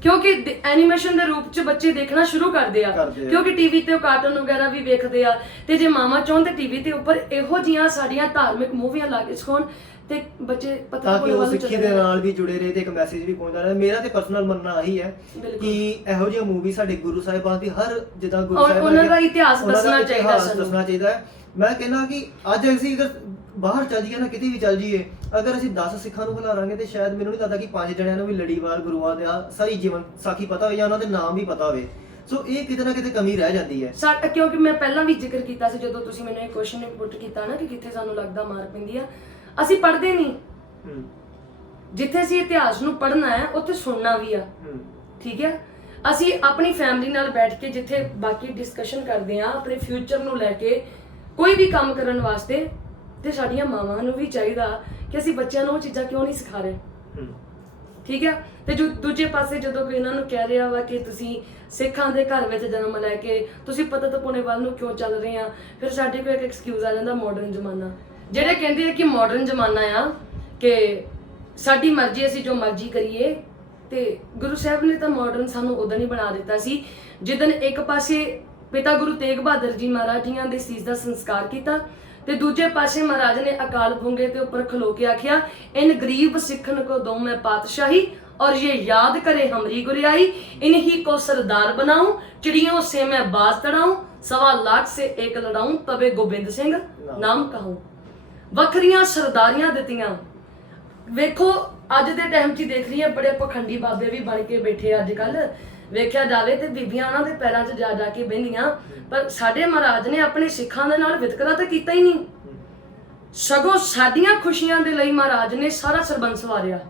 ਕਿਉਂਕਿ ਐਨੀਮੇਸ਼ਨ ਦੇ ਰੂਪ 'ਚ ਬੱਚੇ ਦੇਖਣਾ ਸ਼ੁਰੂ ਕਰਦੇ ਆ, ਕਿਉਂਕਿ ਟੀਵੀ ਤੇ ਉਹ ਕਾਰਟੂਨ ਵਗੈਰਾ ਵੀ ਵੇਖਦੇ ਆ, ਤੇ ਜੇ ਮਾਮਾ ਚਾਹੁਣ ਤੇ ਟੀਵੀ ਤੇ ਉੱਪਰ ਇਹੋ ਜਿਹੀਆਂ ਸਾਡੀਆਂ ਧਾਰਮਿਕ ਮੂਵੀਆਂ ਲਾ ਕੇ ਸਿਖਾਉਣ ਤੇ ਬੱਚੇ ਪਤਾ ਕਿ ਉਹ ਸਿੱਖੀ ਦੇ ਨਾਲ ਵੀ ਜੁੜੇ ਰਹੇ ਤੇ ਇੱਕ ਮੈਸੇਜ ਵੀ ਪਹੁੰਚਦਾ ਰਹੇ। ਮੇਰਾ ਤੇ ਪਰਸਨਲ ਮੰਨਣਾ ਆਹੀ ਹੈ ਕਿ ਇਹੋ ਜਿਹੀਆਂ ਮੂਵੀ ਸਾਡੇ ਗੁਰੂ ਸਾਹਿਬਾਂ ਦੀ ਹਰ ਜਿੱਦਾਂ ਗੁਰੂ ਸਾਹਿਬਾਂ ਉਹਨਾਂ ਦਾ ਇਤਿਹਾਸ ਦੱਸਣਾ ਚਾਹੀਦਾ। ਮੈਂ ਕਹਿੰਦਾ ਕਿ ਅੱਜ ਅਸੀਂ ਅਗਰ ਬਾਹਰ ਚੱਲ ਜਾਈਏ ਨਾ, ਕਿਤੇ ਵੀ ਚੱਲ ਜਾਈਏ, ਅਗਰ ਅਸੀਂ 10 ਸਿੱਖਾਂ ਨੂੰ ਖਿਲਾਰਾਂਗੇ ਤੇ ਸ਼ਾਇਦ ਮੈਨੂੰ ਨਹੀਂ ਲੱਗਦਾ ਕਿ 5 ਜਣਿਆਂ ਨੂੰ ਵੀ ਲੜੀਵਾਰ ਗੁਰੂਆਂ ਦਾ ਸਾਰੀ ਜੀਵਨ ਸਾਖੀ ਪਤਾ ਹੋਵੇ ਜਾਂ ਉਹਨਾਂ ਦੇ ਨਾਮ ਵੀ ਪਤਾ ਹੋਵੇ। ਸੋ ਇਹ ਕਿਤੇ ਨਾ ਕਿਤੇ ਕਮੀ ਰਹਿ ਜਾਂਦੀ ਹੈ। ਕਿਉਂਕਿ ਮੈਂ ਪਹਿਲਾਂ ਵੀ ਜ਼ਿਕਰ ਕੀਤਾ ਸੀ, ਜਦੋਂ ਤੁਸੀਂ ਮੈਨੂੰ ਇਹ ਕੁਐਸਚਨ ਪੁੱਟ ਕੀਤਾ ਨਾ ਕਿ ਕਿੱਥੇ ਸਾਨੂੰ ਲੱਗਦਾ ਮਾਰ ਪੈਂਦੀ ਆ, ਅਸੀਂ ਪੜ੍ਹਦੇ ਨਹੀਂ। ਜਿੱਥੇ ਅਸੀਂ ਇਤਿਹਾਸ ਨੂੰ ਪੜ੍ਹਨਾ ਹੈ, ਉੱਥੇ ਸੁਣਨਾ ਵੀ ਆ। ਠੀਕ ਹੈ, ਅਸੀਂ ਆਪਣੀ ਫੈਮਿਲੀ ਨਾਲ ਬੈਠ ਕੇ ਜਿੱਥੇ ਬਾਕੀ ਡਿਸਕਸ਼ਨ ਕਰਦੇ ਆ ਆਪਣੇ ਫਿਊਚਰ ਨੂੰ ਲੈ ਕੇ, ਕੋਈ ਵੀ ਕੰਮ ਕਰਨ ਵਾਸਤੇ, ਤੇ ਸਾਡੀਆਂ ਮਾਵਾਂ ਨੂੰ ਵੀ ਚਾਹੀਦਾ ਕਿ ਅਸੀਂ ਬੱਚਿਆਂ ਨੂੰ ਉਹ ਚੀਜ਼ਾਂ ਕਿਉਂ ਨਹੀਂ ਸਿਖਾ ਰਹੇ। ਠੀਕ ਹੈ। ਤੇ ਜੋ ਦੂਜੇ ਪਾਸੇ ਜਦੋਂ ਕੋਈ ਇਹਨਾਂ ਨੂੰ ਕਹਿ ਰਿਹਾ ਵਾ ਕਿ ਤੁਸੀਂ ਸਿੱਖਾਂ ਦੇ ਘਰ ਵਿੱਚ ਜਨਮ ਲੈ ਕੇ ਤੁਸੀਂ ਪਤਤ ਪੁਣੇ ਵੱਲ ਨੂੰ ਕਿਉਂ ਚੱਲ ਰਹੇ ਆ, ਫਿਰ ਸਾਡੇ ਕੋਲ ਇੱਕ ਐਕਸਕਿਊਜ਼ ਆ ਜਾਂਦਾ ਮਾਡਰਨ ਜ਼ਮਾਨਾ। ਜਿਹੜੇ ਕਹਿੰਦੇ ਆ ਕਿ ਮਾਡਰਨ ਜ਼ਮਾਨਾ ਆ ਕਿ ਸਾਡੀ ਮਰਜ਼ੀ, ਅਸੀਂ ਜੋ ਮਰਜ਼ੀ ਕਰੀਏ, ਤੇ ਗੁਰੂ ਸਾਹਿਬ ਨੇ ਤਾਂ ਮਾਡਰਨ ਸਾਨੂੰ ਉਦੋਂ ਹੀ ਬਣਾ ਦਿੱਤਾ ਸੀ ਜਿੱਦਣ ਇੱਕ ਪਾਸੇ ਪਿਤਾ ਗੁਰੂ ਤੇਗ ਬਹਾਦਰ ਜੀ ਮਹਾਰਾਜ ਜੀਆਂ ਦੇ ਸੀਸ ਦਾ ਸੰਸਕਾਰ ਕੀਤਾ ਤੇ ਦੂਜੇ ਪਾਸੇ ਮਹਾਰਾਜ ਨੇ ਅਕਾਲ ਬੁੰਗੇ ਤੇ ਉੱਪਰ ਖਲੋ ਕੇ ਆਖਿਆ, ਇਨ ਗਰੀਬ ਸਿੱਖਣ ਕੋ ਦਊ ਮੈਂ ਪਾਤਸ਼ਾਹੀ और ये याद करे हमरी गुरियाई, इन्हीं को सरदार बनाऊं, चिड़ियों से मैं बाज तड़ाऊं, 1.25 लाख से एक लड़ाऊं, तबे गोबिंद सिंह नाम कहूं। ਵੱਖਰੀਆਂ ਸਰਦਾਰੀਆਂ ਦਿੱਤੀਆਂ। ਵੇਖੋ ਅੱਜ ਦੇ ਟਾਈਮ 'ਚ ਹੀ ਦੇਖ ਰਹੀ ਹੈ ਬੜੇ ਪਖੰਡੀ ਬਾਬੇ ਵੀ ਬਣ ਕੇ ਬੈਠੇ ਅੱਜ ਕੱਲ। ਵੇਖਿਆ ਜਾਵੇ ਤੇ ਬੀਬੀਆਂ ਉਹਨਾਂ ਦੇ ਪੈਰਾਂ 'ਚ ਜਾ ਕੇ ਬਹਿੰਦੀਆਂ, ਪਰ ਸਾਡੇ ਮਹਾਰਾਜ ਨੇ ਆਪਣੇ ਸਿੱਖਾਂ ਦੇ ਨਾਲ ਵਿਤਕਰਾ ਤਾਂ ਕੀਤਾ ਹੀ ਨਹੀਂ, ਸਗੋਂ ਸਾਡੀਆਂ ਖੁਸ਼ੀਆਂ ਦੇ ਲਈ ਮਹਾਰਾਜ ਨੇ ਸਾਰਾ ਸਰਬੰਸ ਵਾਰਿਆ।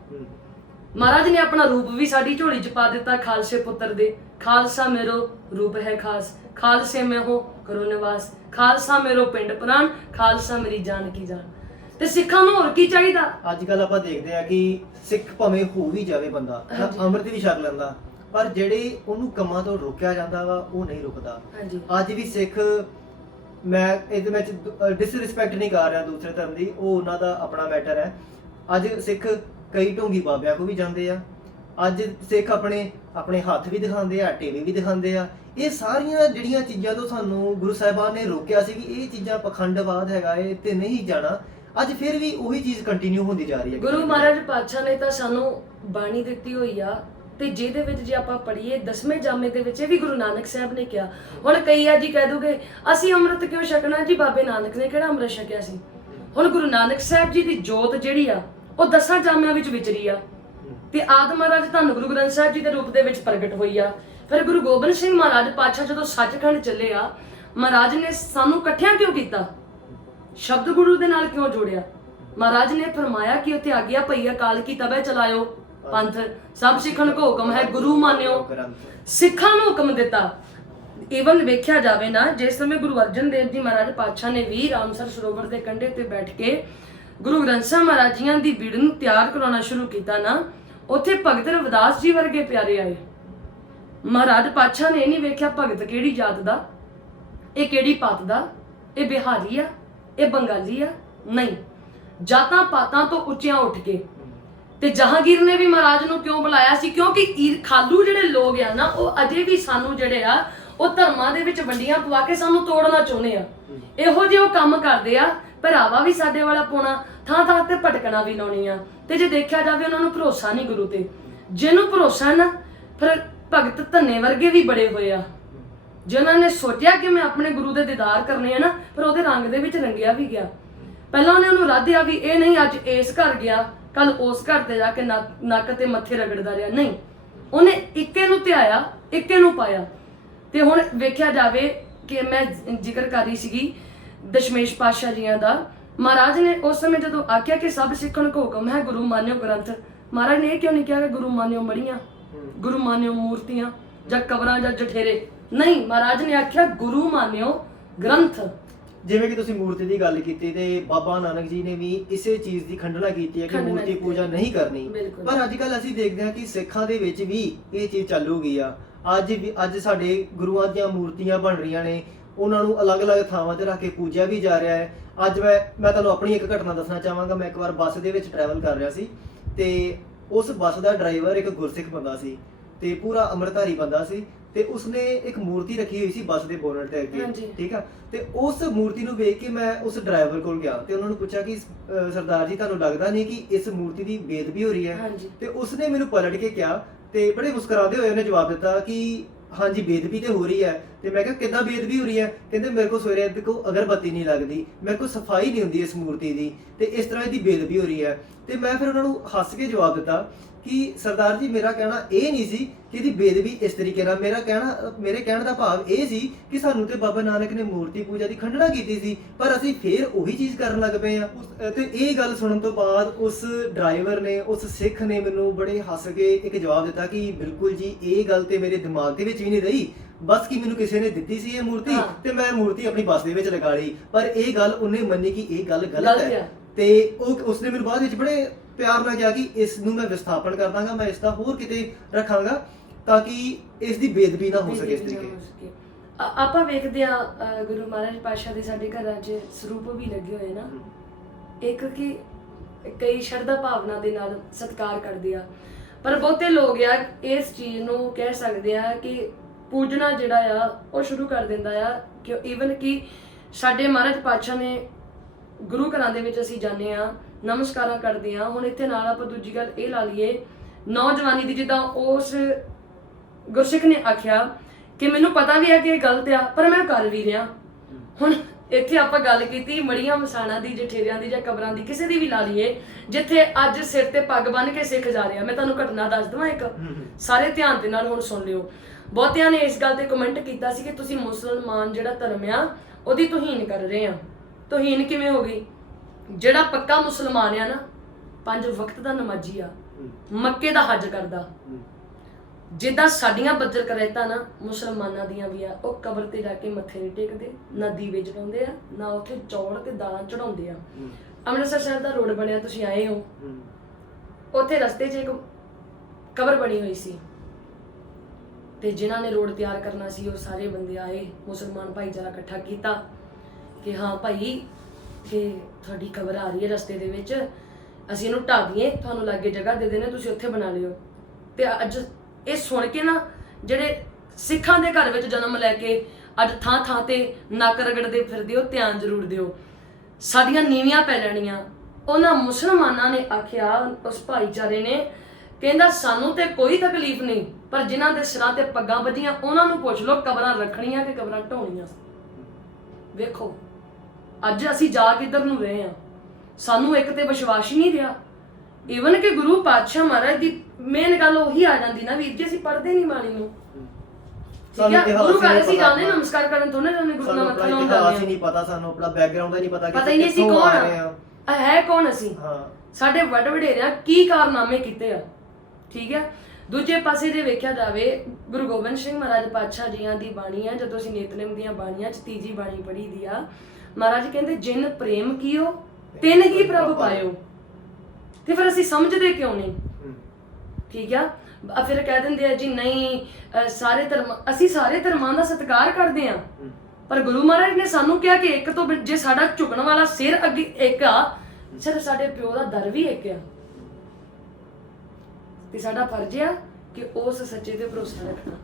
ਮਹਾਰਾਜ ਨੇ ਆਪਣਾ ਰੂਪ ਵੀ ਸਾਡੀ ਝੋਲੀ 'ਚ ਪਾ ਦਿੱਤਾ ਖਾਲਸੇ ਪੁੱਤਰ ਦੇ। ਖਾਲਸਾ ਮੇਰੋ ਰੂਪ ਹੈ ਖਾਸ, ਖਾਲਸੇ ਮੈਂ ਹੋ ਕਰੋ ਨਿਵਾਸ, ਖਾਲਸਾ ਮੇਰੋ ਪਿੰਡ ਪ੍ਰਾਣ, ਖਾਲਸਾ ਮੇਰੀ ਜਾਨ ਕੀ ਜਾਨ। ਤੇ ਸਿੱਖਾਂ ਨੂੰ ਹੋਰ ਕੀ ਚਾਹੀਦਾ? ਅੱਜ ਕੱਲ ਆਪਾਂ ਦੇਖਦੇ ਆ ਕਿ ਸਿੱਖ ਭਾਵੇਂ ਹੋ ਵੀ ਜਾਵੇ ਬੰਦਾ, ਅੰਮ੍ਰਿਤ ਵੀ ਛਕ ਲੈਂਦਾ, ਪਰ ਜਿਹੜੇ ਉਹਨੂੰ ਕੰਮਾਂ ਤੋਂ ਰੋਕਿਆ ਜਾਂਦਾ ਵਾ ਉਹ ਨਹੀਂ ਰੁਕਦਾ। ਅੱਜ ਵੀ ਸਿੱਖ, ਮੈਂ ਇਹਦੇ ਵਿੱਚ ਡਿਸਰਿਸਪੈਕਟ ਨਹੀਂ ਕਰ ਰਿਹਾ ਦੂਸਰੇ ਧਰਮ ਦੀ, ਉਹ ਉਹਨਾਂ ਦਾ ਆਪਣਾ ਮੈਟਰ ਹੈ। ਅੱਜ ਸਿੱਖ ਕਈ ਢੋਂਗੀ ਬਾਬਿਆਂ ਕੋ ਵੀ ਜਾਂਦੇ ਆ, ਅੱਜ ਸਿੱਖ ਆਪਣੇ ਹੱਥ ਵੀ ਦਿਖਾਉਂਦੇ ਆ, ਟੇਵੇ ਵੀ ਦਿਖਾਉਂਦੇ ਆ। ਇਹ ਸਾਰੀਆਂ ਜਿਹੜੀਆਂ ਚੀਜ਼ਾਂ ਤੋਂ ਸਾਨੂੰ ਗੁਰੂ ਸਾਹਿਬਾਨ ਨੇ ਰੋਕਿਆ ਸੀ ਕਿ ਇਹ ਚੀਜ਼ਾਂ ਪਖੰਡਵਾਦ ਹੈਗਾ ਇਹ ਤੇ ਨਹੀਂ ਜਾਣਾ, ਅੱਜ ਫਿਰ ਵੀ ਉਹੀ ਚੀਜ਼ ਕੰਟੀਨਿਊ ਹੁੰਦੀ ਜਾ ਰਹੀ ਹੈ। ਗੁਰੂ ਮਹਾਰਾਜ ਪਾਤਸ਼ਾਹ ਨੇ ਤਾਂ ਸਾਨੂੰ ਬਾਣੀ ਦਿੱਤੀ ਹੋਈ ਆ, ਤੇ ਜਿਹਦੇ ਵਿੱਚ ਜੇ ਆਪਾਂ ਪੜ੍ਹੀਏ 10ਵੇਂ ਜਾਮੇ ਦੇ ਵਿੱਚ ਇਹ ਵੀ ਗੁਰੂ ਨਾਨਕ ਸਾਹਿਬ ਨੇ ਕਿਹਾ। ਹੁਣ ਕਈ ਆ ਜੀ ਕਹਿ ਦੋਗੇ ਅਸੀਂ ਅੰਮ੍ਰਿਤ ਕਿਉਂ ਛਕਣਾ ਜੀ, ਬਾਬੇ ਨਾਨਕ ਨੇ ਕਿਹੜਾ ਅੰਮ੍ਰਿਤ ਛਕਿਆ ਸੀ। ਹੁਣ ਗੁਰੂ ਨਾਨਕ ਸਾਹਿਬ ਜੀ ਦੀ ਜੋਤ ਜਿਹੜੀ ਆ ਉਹ 10 ਜਾਮਿਆਂ ਵਿੱਚ ਵਿਚਰੀ ਆ, ਤੇ ਆਦਿ ਮਹਾਰਾਜ ਧੰਨ ਗੁਰੂ ਗ੍ਰੰਥ ਸਾਹਿਬ ਜੀ ਦੇ ਰੂਪ ਦੇ ਵਿੱਚ ਪ੍ਰਗਟ ਹੋਈ ਆ। ਫਿਰ ਗੁਰੂ ਗੋਬਿੰਦ ਸਿੰਘ ਮਹਾਰਾਜ ਪਾਤਸ਼ਾਹ ਜਦੋਂ ਸੱਚਖੰਡ ਚੱਲੇ ਆ, ਮਹਾਰਾਜ ਨੇ ਸਾਨੂੰ ਇਕੱਠਿਆਂ ਕਿਉਂ ਕੀਤਾ, ਸ਼ਬਦ ਗੁਰੂ ਦੇ ਨਾਲ ਕਿਉਂ ਜੋੜਿਆ? ਮਹਾਰਾਜ ਨੇ ਫਰਮਾਇਆ ਕਿ ਉੱਥੇ ਆਗਿਆ ਪਈ ਅਕਾਲ ਕੀ ਤਬੈ ਚਲਾਇਓ ਪੰਥ, ਸਭ ਸਿੱਖਣ ਕੋ ਹੁਕਮ ਹੈ ਗੁਰੂ ਮਾਨਿਓ। ਸਿੱਖਾਂ ਨੂੰ ਹੁਕਮ ਦਿੱਤਾ। ਈਵਨ ਵੇਖਿਆ ਜਾਵੇ ਨਾ, ਜਿਸ ਸਮੇਂ ਗੁਰੂ ਅਰਜਨ ਦੇਵ ਜੀ ਮਹਾਰਾਜ ਪਾਤਸ਼ਾਹ ਨੇ ਵੀ ਰਾਮਸਰ ਸਰੋਵਰ ਦੇ ਕੰਢੇ ਤੇ ਬੈਠ ਕੇ ਗੁਰੂ ਗ੍ਰੰਥ ਸਾਹਿਬ ਮਹਾਰਾਜ ਜੀਆਂ ਦੀ ਬੀੜ ਨੂੰ ਤਿਆਰ ਕਰਾਉਣਾ ਸ਼ੁਰੂ ਕੀਤਾ ਨਾ, ਉੱਥੇ ਭਗਤ ਰਵਿਦਾਸ ਜੀ ਵਰਗੇ ਪਿਆਰੇ ਆਏ। ਮਹਾਰਾਜ ਪਾਤਸ਼ਾਹ ਨੇ ਇਹ ਨਹੀਂ ਵੇਖਿਆ ਭਗਤ ਕਿਹੜੀ ਜਾਤ ਦਾ, ਇਹ ਕਿਹੜੀ ਪਾਤ ਦਾ, ਇਹ ਬਿਹਾਰੀ ਆ, ਇਹ ਬੰਗਾਲੀ ਆ, ਨਹੀਂ, ਜਾਤਾਂ ਪਾਤਾਂ ਤੋਂ ਉੱਚੀਆਂ ਉੱਠ ਕੇ। ਤੇ ਜਹਾਂਗੀਰ ਨੇ ਵੀ ਮਹਾਰਾਜ ਨੂੰ ਕਿਉਂ ਬੁਲਾਇਆ ਸੀ? ਕਿਉਂਕਿ ਖਾਲੂ ਜਿਹੜੇ ਲੋਕ ਆ ਨਾ, ਉਹ ਅਜੇ ਵੀ ਸਾਨੂੰ ਜਿਹੜੇ ਆ ਉਹ ਧਰਮਾਂ ਦੇ ਵਿੱਚ ਵੰਡੀਆਂ ਪਵਾ ਕੇ ਸਾਨੂੰ ਤੋੜਨਾ ਚਾਹੁੰਦੇ ਆ। ਇਹੋ ਜਿਹੇ ਉਹ ਕੰਮ ਕਰਦੇ ਆ, ਭਰਾਵਾ ਵੀ ਸਾਡੇ ਵਾਲਾ ਪਾਉਣਾ, ਥਾਂ ਥਾਂ ਤੇ ਭਟਕਣਾ ਵੀ ਲਾਉਣੀ ਆ। ਤੇ ਜੇ ਦੇਖਿਆ ਜਾਵੇ ਉਹਨਾਂ ਨੂੰ ਭਰੋਸਾ ਨਹੀਂ ਗੁਰੂ ਤੇ, ਜਿਹਨੂੰ ਭਰੋਸਾ ਨਾ, ਫਿਰ ਭਗਤ ਧੰਨੇ ਵਰਗੇ ਵੀ ਬੜੇ ਹੋਏ ਆ, ਜਿਨ੍ਹਾਂ ਨੇ ਸੋਚਿਆ ਕਿ ਮੈਂ ਆਪਣੇ ਗੁਰੂ ਦੇ ਦੀਦਾਰ ਕਰਨੇ ਆ ਨਾ, ਪਰ ਉਹਦੇ ਰੰਗ ਦੇ ਵਿੱਚ ਰੰਗਿਆ ਵੀ ਗਿਆ। ਪਹਿਲਾਂ ਉਹਨੇ ਉਹਨੂੰ ਰਾਧਿਆ ਵੀ, ਇਹ ਨਹੀਂ ਅੱਜ ਇਸ ਘਰ ਗਿਆ ਕੱਲ ਉਸ ਘਰ ਤੇ ਜਾ ਕੇ ਨੱਕ ਤੇ ਮੱਥੇ ਰਗੜਦਾ ਰਿਹਾ, ਨਹੀਂ, ਉਹਨੇ ਇੱਕੇ ਨੂੰ ਧਿਆਇਆ, ਇੱਕੇ ਨੂੰ ਪਾਇਆ। ਤੇ ਹੁਣ ਵੇਖਿਆ ਜਾਵੇ ਕਿ ਮੈਂ ਜ਼ਿਕਰ ਕਰ ਰਹੀ ਸੀਗੀ ਦਸ਼ਮੇਸ਼ ਪਾਤਸ਼ਾਹ ਜੀਆਂ ਦਾ, ਮਹਾਰਾਜ ਨੇ ਉਸ ਸਮੇਂ ਜਦੋਂ ਆਖਿਆ ਕਿ ਸਭ ਸਿੱਖਣ ਕੋ ਹੁਕਮ ਹੈ ਗੁਰੂ ਮਾਨਿਓ ਗ੍ਰੰਥ, ਮਹਾਰਾਜ ਨੇ ਇਹ ਕਿਉਂ ਨਹੀਂ ਕਿਹਾ ਕਿ ਗੁਰੂ ਮਾਨਿਓ ਮੜੀਆਂ, ਗੁਰੂ ਮਾਨਿਓ ਮੂਰਤੀਆਂ ਜਾਂ ਕਬਰਾਂ ਜਾਂ ਜਠੇਰੇ, ਨਹੀਂ, ਮਹਾਰਾਜ ਨੇ ਆਖਿਆ ਗੁਰੂ ਮਾਨਿਓ ਗ੍ਰੰਥ। ਜਿਵੇਂ ਕਿ ਤੁਸੀਂ ਮੂਰਤੀ ਦੀ ਗੱਲ ਕੀਤੀ, ਤੇ ਬਾਬਾ ਨਾਨਕ ਜੀ ਨੇ ਵੀ ਇਸੇ ਚੀਜ਼ ਦੀ ਖੰਡਨਾ ਕੀਤੀ ਹੈ ਕਿ ਮੂਰਤੀ ਪੂਜਾ ਨਹੀਂ ਕਰਨੀ। ਪਰ ਅੱਜ ਕੱਲ ਅਸੀਂ ਦੇਖਦੇ ਹਾਂ ਕਿ ਸਿੱਖਾਂ ਦੇ ਵਿੱਚ ਵੀ ਇਹ ਚੀਜ਼ ਚਾਲੂ ਗਈ ਆ। ਅੱਜ ਸਾਡੇ ਗੁਰੂਆਂ ਦੀਆਂ ਮੂਰਤੀਆਂ ਬਣ ਰਹੀਆਂ ਨੇ, ਉਹਨਾਂ ਨੂੰ ਅਲੱਗ-ਅਲੱਗ ਥਾਵਾਂ ਤੇ ਰੱਖ ਕੇ ਪੂਜਿਆ ਵੀ ਜਾ ਰਿਹਾ ਹੈ। ਅੱਜ ਮੈਂ ਤੁਹਾਨੂੰ ਆਪਣੀ ਇੱਕ ਘਟਨਾ ਦੱਸਣਾ ਚਾਹਾਂਗਾ। ਮੈਂ ਇੱਕ ਵਾਰ ਬੱਸ ਦੇ ਵਿੱਚ ਟਰੈਵਲ ਕਰ ਰਿਹਾ ਸੀ, ਤੇ ਉਸ ਬੱਸ ਦਾ ਡਰਾਈਵਰ ਇੱਕ ਗੁਰਸਿੱਖ ਬੰਦਾ ਸੀ ਤੇ ਪੂਰਾ ਅੰਮ੍ਰਿਤਧਾਰੀ ਬੰਦਾ ਸੀ, ਤੇ ਉਸਨੇ ਇੱਕ ਮੂਰਤੀ ਰੱਖੀ ਹੋਈ ਸੀ ਬੱਸ ਦੇ ਬੋਨਟ ਤੇ ਅੱਗੇ, ਠੀਕ ਆ। ਤੇ ਉਸ ਮੂਰਤੀ ਨੂੰ ਵੇਖ ਕੇ ਮੈਂ ਉਸ ਡਰਾਈਵਰ ਕੋਲ ਗਿਆ ਤੇ ਉਹਨਾਂ ਨੂੰ ਪੁੱਛਿਆ ਕਿ ਸਰਦਾਰ ਜੀ ਤੁਹਾਨੂੰ ਲੱਗਦਾ ਨਹੀਂ ਕਿ ਇਸ ਮੂਰਤੀ ਦੀ ਬੇਅਦਬੀ ਹੋ ਰਹੀ ਹੈ? ਤੇ ਉਸਨੇ ਮੈਨੂੰ ਪਲਟ ਕੇ ਕਿਹਾ ਤੇ ਬੜੇ ਮੁਸਕਰਾਉਂਦੇ ਹੋਏ ਉਹਨੇ ਜਵਾਬ ਦਿੱਤਾ ਕਿ ਹਾਂਜੀ ਬੇਅਦਬੀ ਤੇ ਹੋ ਰਹੀ ਹੈ। ਤੇ ਮੈਂ ਕਿਹਾ ਕਿੱਦਾਂ ਬੇਅਦਬੀ ਹੋ ਰਹੀ ਹੈ? ਕਹਿੰਦੇ ਮੇਰੇ ਕੋਲ ਸਵੇਰੇ ਦੇਖੋ ਅਗਰਬੱਤੀ ਨਹੀਂ ਲੱਗਦੀ, ਮੇਰੇ ਕੋਲ ਸਫਾਈ ਨਹੀਂ ਹੁੰਦੀ ਇਸ ਮੂਰਤੀ ਦੀ, ਤੇ ਇਸ ਤਰ੍ਹਾਂ ਇਹਦੀ ਬੇਅਦਬੀ ਹੋ ਰਹੀ ਹੈ। ਤੇ ਮੈਂ ਫਿਰ ਉਹਨਾਂ ਨੂੰ ਹੱਸ ਕੇ ਜਵਾਬ ਦਿੱਤਾ ਕਿ ਸਰਦਾਰ ਜੀ ਮੇਰਾ ਕਹਿਣਾ ਇਹ ਨਹੀਂ ਸੀ ਕਿ ਇਹਦੀ ਬੇਅਦਬੀ ਇਸ ਤਰੀਕੇ ਨਾਲ, ਮੇਰੇ ਕਹਿਣ ਦਾ ਭਾਵ ਇਹ ਸੀ ਕਿ ਸਾਨੂੰ ਤੇ ਬਾਬਾ ਨਾਨਕ ਨੇ ਮੂਰਤੀ ਪੂਜਾ ਦੀ ਖੰਡਨਾ ਕੀਤੀ ਸੀ, ਪਰ ਅਸੀਂ ਫੇਰ ਉਹੀ ਚੀਜ਼ ਕਰਨ ਲੱਗ ਪਏ ਆ। ਤੇ ਇਹ ਗੱਲ ਸੁਣਨ ਤੋਂ ਬਾਅਦ ਉਸ ਡਰਾਈਵਰ ਨੇ, ਉਸ ਸਿੱਖ ਨੇ ਮੈਨੂੰ ਬੜੇ ਹੱਸ ਕੇ ਇੱਕ ਜਵਾਬ ਦਿੱਤਾ ਕਿ ਬਿਲਕੁਲ ਜੀ ਇਹ ਗੱਲ ਤੇ ਮੇਰੇ ਦਿਮਾਗ ਦੇ ਵਿੱਚ ਵੀ ਨਹੀਂ ਰਹੀ, ਬਸ ਕਿ ਮੈਨੂੰ ਕਿਸੇ ਨੇ ਦਿੱਤੀ ਸੀ ਇਹ ਮੂਰਤੀ ਤੇ ਮੈਂ ਮੂਰਤੀ ਆਪਣੀ ਬੱਸ ਦੇ ਵਿੱਚ ਲਗਾ ਲਈ। ਪਰ ਇਹ ਗੱਲ ਉਹਨੇ ਮੰਨੀ ਕਿ ਇਹ ਗੱਲ ਗਲਤ ਹੈ, ਤੇ ਉਸਨੇ ਮੈਨੂੰ ਬਾਅਦ ਵਿੱਚ ਬੜੇ ਪਿਆਰ ਨਾਲ ਕਿਹਾ ਕਿ ਇਸ ਨੂੰ ਮੈਂ ਵਿਸਥਾਪਨ ਕਰ ਦਾਂਗਾ, ਮੈਂ ਇਸ ਦਾ ਹੋਰ ਕਿਤੇ ਰੱਖਾਂਗਾ ਤਾਂ ਕਿ ਇਸ ਦੀ ਬੇਦਬੀ ਨਾ ਹੋ ਸਕੇ ਇਸ ਤਰੀਕੇ। ਆਪਾਂ ਵੇਖਦੇ ਆ ਗੁਰੂ ਮਹਾਰਾਜ ਪਾਤਸ਼ਾਹ ਦੇ ਸਾਡੇ ਘਰਾਂ 'ਚ ਸਰੂਪ ਵੀ ਲੱਗੇ ਹੋਏ ਨਾ, ਇੱਕ ਕਿ ਕਈ ਸ਼ਰਧਾ ਭਾਵਨਾ ਦੇ ਨਾਲ ਸਤਿਕਾਰ ਕਰਦੇ ਆ, ਪਰ ਬਹੁਤੇ ਲੋਕ ਆ ਇਸ ਚੀਜ਼ ਨੂੰ ਕਹਿ ਸਕਦੇ ਆ ਕਿ ਪੂਜਣਾ ਜਿਹੜਾ ਆ ਉਹ ਸ਼ੁਰੂ ਕਰ ਦਿੰਦਾ ਆ ਕਿ ਈਵਨ ਕਿ ਸਾਡੇ ਮਹਾਰਾਜ ਪਾਤਸ਼ਾਹ ਨੇ ਗੁਰੂ ਘਰਾਂ ਦੇ ਵਿੱਚ ਅਸੀਂ ਜਾਂਦੇ ਆ, ਨਮਸਕਾਰਾਂ ਕਰਦੇ ਆ। ਹੁਣ ਇੱਥੇ ਨਾਲ ਆਪਾਂ ਦੂਜੀ ਗੱਲ ਇਹ ਲਾ ਲਈਏ ਨੌਜਵਾਨੀ ਦੀ, ਜਿੱਦਾਂ ਉਸ ਗੁਰਸਿੱਖ ਨੇ ਆਖਿਆ ਕਿ ਮੈਨੂੰ ਪਤਾ ਵੀ ਹੈ ਕਿ ਇਹ ਗਲਤ ਆ ਪਰ ਮੈਂ ਕਰ ਵੀ ਰਿਹਾ। ਹੁਣ ਇੱਥੇ ਆਪਾਂ ਗੱਲ ਕੀਤੀ ਮੜੀਆਂ ਮਸਾਣਾ ਦੀ, ਜਠੇਰਿਆਂ ਦੀ ਜਾਂ ਕਬਰਾਂ ਦੀ, ਕਿਸੇ ਦੀ ਵੀ ਲਾ ਲਈਏ, ਜਿੱਥੇ ਅੱਜ ਸਿਰ ਤੇ ਪੱਗ ਬੰਨ੍ਹ ਕੇ ਸਿੱਖ ਜਾ ਰਿਹਾ। ਮੈਂ ਤੁਹਾਨੂੰ ਘਟਨਾ ਦੱਸ ਦਵਾਂ ਇੱਕ, ਸਾਰੇ ਧਿਆਨ ਦੇ ਨਾਲ ਹੁਣ ਸੁਣ ਲਿਓ। ਬਹੁਤਿਆਂ ਨੇ ਇਸ ਗੱਲ ਤੇ ਕਮੈਂਟ ਕੀਤਾ ਸੀ ਕਿ ਤੁਸੀਂ ਮੁਸਲਮਾਨ ਜਿਹੜਾ ਧਰਮ ਆ ਉਹਦੀ ਤੋਹੀਨ ਕਰ ਰਹੇ ਆ। ਤੋਹੀਨ ਕਿਵੇਂ ਹੋ ਗਈ? ਜਿਹੜਾ ਪੱਕਾ ਮੁਸਲਮਾਨ ਆ ਨਾ, 5 ਵਕਤ ਦਾ ਨਮਾਜ਼ੀ ਆ, ਮੱਕੇ ਦਾ ਹੱਜ ਕਰਦਾ, ਜਿੱਦਾਂ ਸਾਡੀਆਂ ਬੱਜਰ ਕਰੈਤਾਂ ਨਾ ਮੁਸਲਮਾਨਾਂ ਦੀਆਂ ਵੀ ਆ, ਉਹ ਕਬਰ ਤੇ ਜਾ ਕੇ ਮੱਥੇ ਨਹੀਂ ਟੇਕਦੇ, ਨਾ ਦੀਵੇ ਜਲਾਉਂਦੇ ਆ, ਨਾ ਉੱਥੇ ਚੌਲ ਤੇ ਦਾਲਾਂ ਚੜਾਉਂਦੇ ਆ। ਅੰਮ੍ਰਿਤਸਰ ਸ਼ਹਿਰ ਦਾ ਰੋਡ ਬਣਿਆ, ਤੁਸੀਂ ਆਏ ਹੋ, ਉੱਥੇ ਰਸਤੇ 'ਚ ਇੱਕ ਕਬਰ ਬਣੀ ਹੋਈ ਸੀ ਤੇ ਜਿਨ੍ਹਾਂ ਨੇ ਰੋਡ ਤਿਆਰ ਕਰਨਾ ਸੀ ਉਹ ਸਾਰੇ ਬੰਦੇ ਆਏ, ਮੁਸਲਮਾਨ ਭਾਈਚਾਰਾ ਇਕੱਠਾ ਕੀਤਾ ਕਿ ਹਾਂ ਭਾਈ ਕਿ ਤੁਹਾਡੀ ਕਬਰ ਆ ਰਹੀ ਹੈ ਰਸਤੇ ਦੇ ਵਿੱਚ, ਅਸੀਂ ਇਹਨੂੰ ਢਾਹ ਦਈਏ, ਤੁਹਾਨੂੰ ਲਾਗੇ ਜਗ੍ਹਾ ਦੇ ਦੇਣੇ, ਤੁਸੀਂ ਉੱਥੇ ਬਣਾ ਲਿਓ। ਤੇ ਅੱਜ ਇਹ ਸੁਣ ਕੇ ਨਾ ਜਿਹੜੇ ਸਿੱਖਾਂ ਦੇ ਘਰ ਵਿੱਚ ਜਨਮ ਲੈ ਕੇ ਅੱਜ ਥਾਂ ਥਾਂ ਤੇ ਨੱਕ ਰਗੜਦੇ ਫਿਰਦੇ ਹੋ, ਧਿਆਨ ਜ਼ਰੂਰ ਦਿਓ, ਸਾਡੀਆਂ ਨੀਵੀਆਂ ਪੈ ਜਾਣੀਆਂ। ਉਹਨਾਂ ਮੁਸਲਮਾਨਾਂ ਨੇ ਆਖਿਆ, ਉਸ ਭਾਈਚਾਰੇ ਨੇ, ਕਹਿੰਦਾ ਸਾਨੂੰ ਤੇ ਕੋਈ ਤਕਲੀਫ ਨਹੀਂ, ਪਰ ਜਿਨ੍ਹਾਂ ਦੇ ਸਿਰਾਂ ਤੇ ਪੱਗਾਂ ਵੱਜੀਆਂ ਉਹਨਾਂ ਨੂੰ ਪੁੱਛ ਲਓ ਕਬਰਾਂ ਰੱਖਣੀਆਂ ਕਿ ਕਬਰਾਂ ਢਾਉਣੀਆਂ। ਵੇਖੋ ਅੱਜ ਅਸੀਂ ਜਾ ਕਿੱਧਰ ਨੂੰ ਰਹੇ ਆ, ਸਾਨੂੰ ਇੱਕ ਤੇ ਵਿਸ਼ਵਾਸ ਹੀ ਨਹੀਂ ਰਿਹਾ। ਈਵਨ ਕਿ ਗੁਰੂ ਪਾਤਸ਼ਾਹ ਮਹਾਰਾਜ ਦੀ ਮੇਨ ਗੱਲ ਉਹੀ ਆ ਜਾਂਦੀ ਨਾ ਵੀਰ ਜੀ, ਅਸੀਂ ਪੜ੍ਹਦੇ ਨਹੀਂ ਬਾਣੀ ਨੂੰ। ਗੁਰੂ ਘਰ ਅਸੀਂ ਜਾਂਦੇ ਨਮਸਕਾਰ ਕਰਨ ਤੋਂ ਨਾ ਜਾਂਦੇ, ਗੁਰੂ ਨਾਲ ਮੱਥਾ ਲਾਉਣ ਜਾਂਦੇ ਅਸੀਂ ਨਹੀਂ ਪਤਾ, ਸਾਨੂੰ ਆਪਣਾ ਬੈਕਗ੍ਰਾਉਂਡ ਦਾ ਨਹੀਂ ਪਤਾ, ਪਤਾ ਹੀ ਨਹੀਂ ਅਸੀਂ ਕੌਣ ਆ, ਹੈ ਕੌਣ ਅਸੀਂ, ਸਾਡੇ ਵੱਡ ਵਡੇਰਿਆਂ ਕੀ ਕਾਰਨਾਮੇ ਕੀਤੇ ਆ। ਠੀਕ ਹੈ। ਦੂਜੇ ਪਾਸੇ ਜੇ ਵੇਖਿਆ ਜਾਵੇ ਗੁਰੂ ਗੋਬਿੰਦ ਸਿੰਘ ਮਹਾਰਾਜ ਪਾਤਸ਼ਾਹ ਜੀਆਂ ਦੀ ਬਾਣੀ ਆ, ਜਦੋਂ ਅਸੀਂ ਨਿਤਨੇਮ ਦੀਆਂ ਬਾਣੀਆਂ 'ਚ ਤੀਜੀ ਬਾਣੀ ਪੜ੍ਹੀ ਦੀ ਆ, ਮਹਾਰਾਜ ਕਹਿੰਦੇ ਜਿਨ ਪ੍ਰੇਮ ਕੀਓ ਤਿਨ ਹੀ ਪ੍ਰਭ ਪਾਇਓ। ਤੇ ਫਿਰ ਅਸੀਂ ਸਮਝਦੇ ਕਿਉਂ ਨਹੀਂ? ਠੀਕ ਆ, ਫਿਰ ਕਹਿ ਦਿੰਦੇ ਆ ਜੀ ਨਹੀਂ ਸਾਰੇ ਧਰਮ, ਅਸੀਂ ਸਾਰੇ ਧਰਮਾਂ ਦਾ ਸਤਿਕਾਰ ਕਰਦੇ ਆ, ਪਰ ਗੁਰੂ ਮਹਾਰਾਜ ਨੇ ਸਾਨੂੰ ਕਿਹਾ ਕਿ ਇੱਕ ਤੋਂ ਜੇ ਸਾਡਾ ਝੁਕਣ ਵਾਲਾ ਸਿਰ ਅੱਗੇ ਇੱਕ ਆ, ਸਿਰਫ ਸਾਡੇ ਪਿਓ ਦਾ ਦਰ ਵੀ ਇੱਕ ਆ, ਤੇ ਸਾਡਾ ਫਰਜ਼ ਆ ਕਿ ਉਸ ਸੱਚੇ ਤੇ ਭਰੋਸਾ ਰੱਖਣਾ।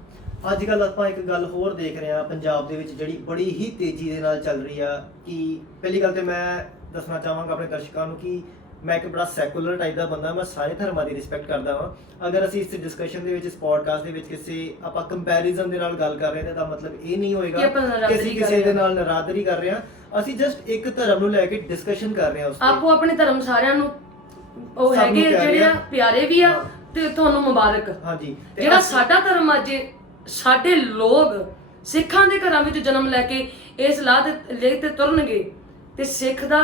ਅੱਜ ਕੱਲ ਆਪਾਂ ਇੱਕ ਗੱਲ ਹੋਰ ਦੇਖ ਰਹੇ ਆ ਪੰਜਾਬ ਦੇ ਵਿੱਚ ਜਿਹੜੀ ਬੜੀ ਹੀ ਤੇਜ਼ੀ ਦੇ ਨਾਲ ਚੱਲ ਰਹੀ ਆ, ਕਿ ਪਹਿਲੀ ਗੱਲ ਤੇ ਮੈਂ ਦੱਸਣਾ ਚਾਹਾਂਗਾ ਆਪਣੇ ਦਰਸ਼ਕਾਂ ਨੂੰ ਕਿ ਮੈਂ ਇੱਕ ਬੜਾ ਸੈਕੂਲਰ ਟਾਈਪ ਦਾ ਬੰਦਾ, ਮੈਂ ਸਾਰੇ ਧਰਮਾਂ ਦੀ ਰਿਸਪੈਕਟ ਕਰਦਾ ਹਾਂ। ਅਗਰ ਅਸੀਂ ਇਸ ਡਿਸਕਸ਼ਨ ਦੇ ਵਿੱਚ, ਇਸ ਪੋਡਕਾਸਟ ਦੇ ਵਿੱਚ ਕਿਸੇ ਆਪਾਂ ਕੰਪੈਰੀਜ਼ਨ ਦੇ ਨਾਲ ਗੱਲ ਕਰ ਰਹੇ ਹਾਂ ਤਾਂ ਮਤਲਬ ਇਹ ਨਹੀਂ ਹੋਏਗਾ ਕਿ ਅਸੀਂ ਕਿਸੇ ਦੇ ਨਾਲ ਨਰਾਦਰੀ ਕਰ ਰਹੇ ਹਾਂ। ਅਸੀਂ ਜਸਟ ਇੱਕ ਧਰਮ ਨੂੰ ਲੈ ਕੇ ਡਿਸਕਸ਼ਨ ਕਰ ਰਹੇ ਹਾਂ। ਆਪੋ ਆਪਣੇ ਧਰਮ ਸਾਰਿਆਂ ਨੂੰ ਉਹ ਹੈਗੇ ਜਿਹੜੇ ਆ ਪਿਆਰੇ ਵੀ ਆ ਤੇ ਤੁਹਾਨੂੰ ਮੁਬਾਰਕ। ਹਾਂਜੀ, ਜਿਹੜਾ ਸਾਡਾ ਧਰਮ ਅੱਜ ਸਾਡੇ ਲੋਕ ਸਿੱਖਾਂ ਦੇ ਘਰਾਂ ਵਿੱਚ ਜਨਮ ਲੈ ਕੇ ਇਸ ਲਾਹ ਤੇ ਤੁਰਨਗੇ, ਤੇ ਸਿੱਖ ਦਾ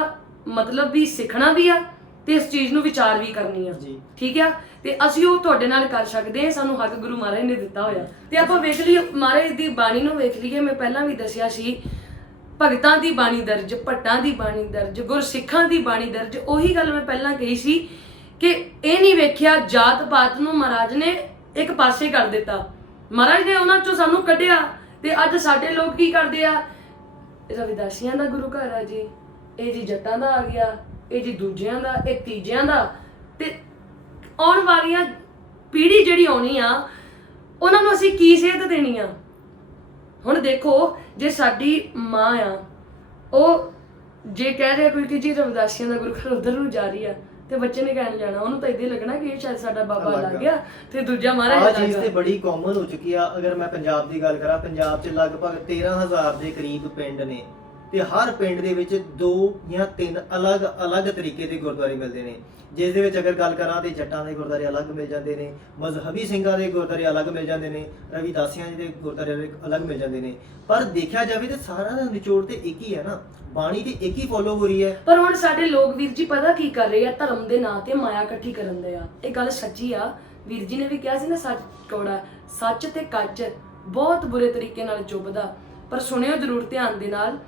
ਮਤਲਬ ਵੀ ਸਿੱਖਣਾ ਵੀ ਆ ਤੇ ਇਸ ਚੀਜ਼ ਨੂੰ ਵਿਚਾਰ ਵੀ ਕਰਨੀ ਆ। ਠੀਕ ਆ, ਤੇ ਅਸੀਂ ਉਹ ਤੁਹਾਡੇ ਨਾਲ ਕਰ ਸਕਦੇ ਹਾਂ, ਸਾਨੂੰ ਹੱਕ ਗੁਰੂ ਮਹਾਰਾਜ ਨੇ ਦਿੱਤਾ ਹੋਇਆ। ਤੇ ਆਪਾਂ ਵੇਖ ਲਈਏ ਮਹਾਰਾਜ ਦੀ ਬਾਣੀ ਨੂੰ ਵੇਖ ਲਈਏ। ਮੈਂ ਪਹਿਲਾਂ ਵੀ ਦੱਸਿਆ ਸੀ, ਭਗਤਾਂ ਦੀ ਬਾਣੀ ਦਰਜ, ਭੱਟਾਂ ਦੀ ਬਾਣੀ ਦਰਜ, ਗੁਰਸਿੱਖਾਂ ਦੀ ਬਾਣੀ ਦਰਜ। ਉਹੀ ਗੱਲ ਮੈਂ ਪਹਿਲਾਂ ਕਹੀ ਸੀ ਕਿ ਇਹ ਨਹੀਂ ਵੇਖਿਆ ਜਾਤ ਪਾਤ ਨੂੰ ਮਹਾਰਾਜ ਨੇ ਇੱਕ ਪਾਸੇ ਕਰ ਦਿੱਤਾ, ਮਹਾਰਾਜ ਨੇ ਉਹਨਾਂ ਚੋਂ ਸਾਨੂੰ ਕੱਢਿਆ। ਤੇ ਅੱਜ ਸਾਡੇ ਲੋਕ ਕੀ ਕਰਦੇ ਆ, ਰਵਿਦਾਸੀਆਂ ਦਾ ਗੁਰੂ ਘਰ ਆ ਜੀ, ਇਹ ਜੀ ਜੱਟਾਂ ਦਾ ਆ ਗਿਆ, ਇਹ ਜੀ ਦੂਜਿਆਂ ਦਾ, ਇਹ ਤੀਜਿਆਂ ਦਾ। ਤੇ ਆਉਣ ਵਾਲੀਆਂ ਪੀੜ੍ਹੀ ਜਿਹੜੀ ਆਉਣੀ ਆ ਉਹਨਾਂ ਨੂੰ ਅਸੀਂ ਕੀ ਸੇਧ ਦੇਣੀ ਆ? ਹੁਣ ਦੇਖੋ, ਜੇ ਸਾਡੀ ਮਾਂ ਆ ਉਹ ਜੇ ਕਹਿ ਰਿਹਾ ਕੋਈ ਕਿ ਜੀ ਰਵਿਦਾਸੀਆਂ ਦਾ ਗੁਰੂ ਘਰ ਉਧਰ ਨੂੰ ਜਾ ਰਹੀ ਆ, ਤੇ ਬੱਚੇ ਨੇ ਕਹਿਣ ਜਾਣਾ, ਉਹਨੂੰ ਤਾਂ ਇਦਾਂ ਲੱਗਣਾ ਕਿ ਇਹ ਸ਼ਾਇਦ ਸਾਡਾ ਬਾਬਾ ਲੱਗ ਗਿਆ ਤੇ ਦੂਜਾ ਮਹਾਰਾਜ ਲੱਗ ਗਿਆ। ਚੀਜ਼ ਤੇ ਬੜੀ ਕਾਮਨ ਹੋ ਚੁੱਕੀ ਆ। ਅਗਰ ਮੈਂ ਪੰਜਾਬ ਦੀ ਗੱਲ ਕਰਾਂ, ਪੰਜਾਬ 'ਚ ਲਗਭਗ 13,000 ਦੇ ਕਰੀਬ ਪਿੰਡ ਨੇ, ਤੇ ਹਰ ਪਿੰਡ ਦੇ ਵਿੱਚ 2 ਜਾਂ 3 ਅਲੱਗ-ਅਲੱਗ ਤਰੀਕੇ ਦੇ ਗੁਰਦੁਆਰੇ ਮਿਲਦੇ ਨੇ। ਜਿਸ ਦੇ ਵਿੱਚ ਅਗਰ ਗੱਲ ਕਰਾਂ ਤੇ ਜੱਟਾਂ ਦੇ ਗੁਰਦੁਆਰੇ ਅਲੱਗ ਮਿਲ ਜਾਂਦੇ ਨੇ, ਮਜ਼ਹਬੀ ਸਿੰਘਾਂ ਦੇ ਗੁਰਦੁਆਰੇ ਅਲੱਗ ਮਿਲ ਜਾਂਦੇ ਨੇ, ਰਵਿਦਾਸੀਆਂ ਦੇ ਗੁਰਦੁਆਰੇ ਅਲੱਗ ਮਿਲ ਜਾਂਦੇ ਨੇ। ਪਰ ਦੇਖਿਆ ਜਾਵੇ ਤਾਂ ਸਾਰਾ ਦਾ ਨਿਚੋੜ ਤੇ ਇੱਕ ਹੀ ਹੈ ਨਾ, ਬਾਣੀ ਤੇ ਇੱਕ ਹੀ ਫੋਲੋ ਹੋ ਰਹੀ ਹੈ। ਪਰ ਹੁਣ ਸਾਡੇ ਲੋਕ ਵੀਰ ਜੀ ਪਤਾ ਕੀ ਕਰ ਰਹੇ ਆ, ਧਰਮ ਦੇ ਨਾਂ ਤੇ ਮਾਇਆ ਇਕੱਠੀ ਕਰਨ ਦੇ ਆ। ਇਹ ਗੱਲ ਸੱਚੀ ਆ, ਵੀਰ ਜੀ ਨੇ ਵੀ ਕਿਹਾ ਸੀ ਨਾ, ਸੱਚ ਕੌੜਾ, ਸੱਚ ਤੇ ਕੱਚ ਬਹੁਤ ਬੁਰੇ ਤਰੀਕੇ ਨਾਲ ਚੁੱਭਦਾ। ਪਰ ਸੁਣਿਓ ਜ਼ਰੂਰ ਧਿਆਨ ਦੇ ਨਾਲ।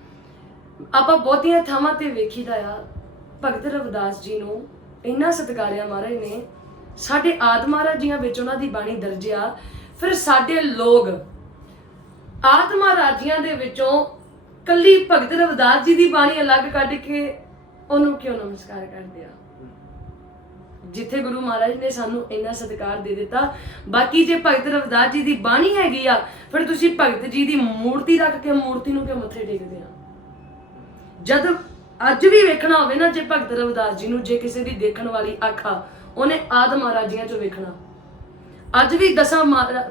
ਆਪਾਂ ਬਹੁਤੀਆਂ ਥਾਵਾਂ ਤੇ ਵੇਖੀਦਾ ਆ ਭਗਤ ਰਵਿਦਾਸ ਜੀ ਨੂੰ ਇੰਨਾ ਸਤਿਕਾਰਿਆ ਮਹਾਰਾਜ ਨੇ, ਸਾਡੇ ਆਦਿ ਮਹਾਰਾਜ ਜੀਆਂ ਵਿੱਚ ਉਹਨਾਂ ਦੀ ਬਾਣੀ ਦਰਜ ਆ। ਫਿਰ ਸਾਡੇ ਲੋਕ ਆਦਿ ਮਹਾਰਾਜੀਆਂ ਦੇ ਵਿੱਚੋਂ ਕੱਲੀ ਭਗਤ ਰਵਿਦਾਸ ਜੀ ਦੀ ਬਾਣੀ ਅਲੱਗ ਕੱਢ ਕੇ ਉਹਨੂੰ ਕਿਉਂ ਨਮਸਕਾਰ ਕਰਦੇ ਆ? ਜਿੱਥੇ ਗੁਰੂ ਮਹਾਰਾਜ ਨੇ ਸਾਨੂੰ ਇੰਨਾ ਸਤਿਕਾਰ ਦੇ ਦਿੱਤਾ, ਬਾਕੀ ਜੇ ਭਗਤ ਰਵਿਦਾਸ ਜੀ ਦੀ ਬਾਣੀ ਹੈਗੀ ਆ, ਫਿਰ ਤੁਸੀਂ ਭਗਤ ਜੀ ਦੀ ਮੂਰਤੀ ਰੱਖ ਕੇ ਮੂਰਤੀ ਨੂੰ ਕਿਉਂ ਮੱਥੇ ਟੇਕਦੇ ਆ? ਜਦ ਅੱਜ ਵੀ ਵੇਖਣਾ ਹੋਵੇ ਨਾ, ਜੇ ਭਗਤ ਰਵਿਦਾਸ ਜੀ ਨੂੰ, ਜੇ ਕਿਸੇ ਦੀ ਦੇਖਣ ਵਾਲੀ ਅੱਖ ਆ, ਉਹਨੇ ਆਦਿ ਮਹਾਰਾਜੀਆਂ ਚੋਂ ਵੇਖਣਾ। ਅੱਜ ਵੀ 10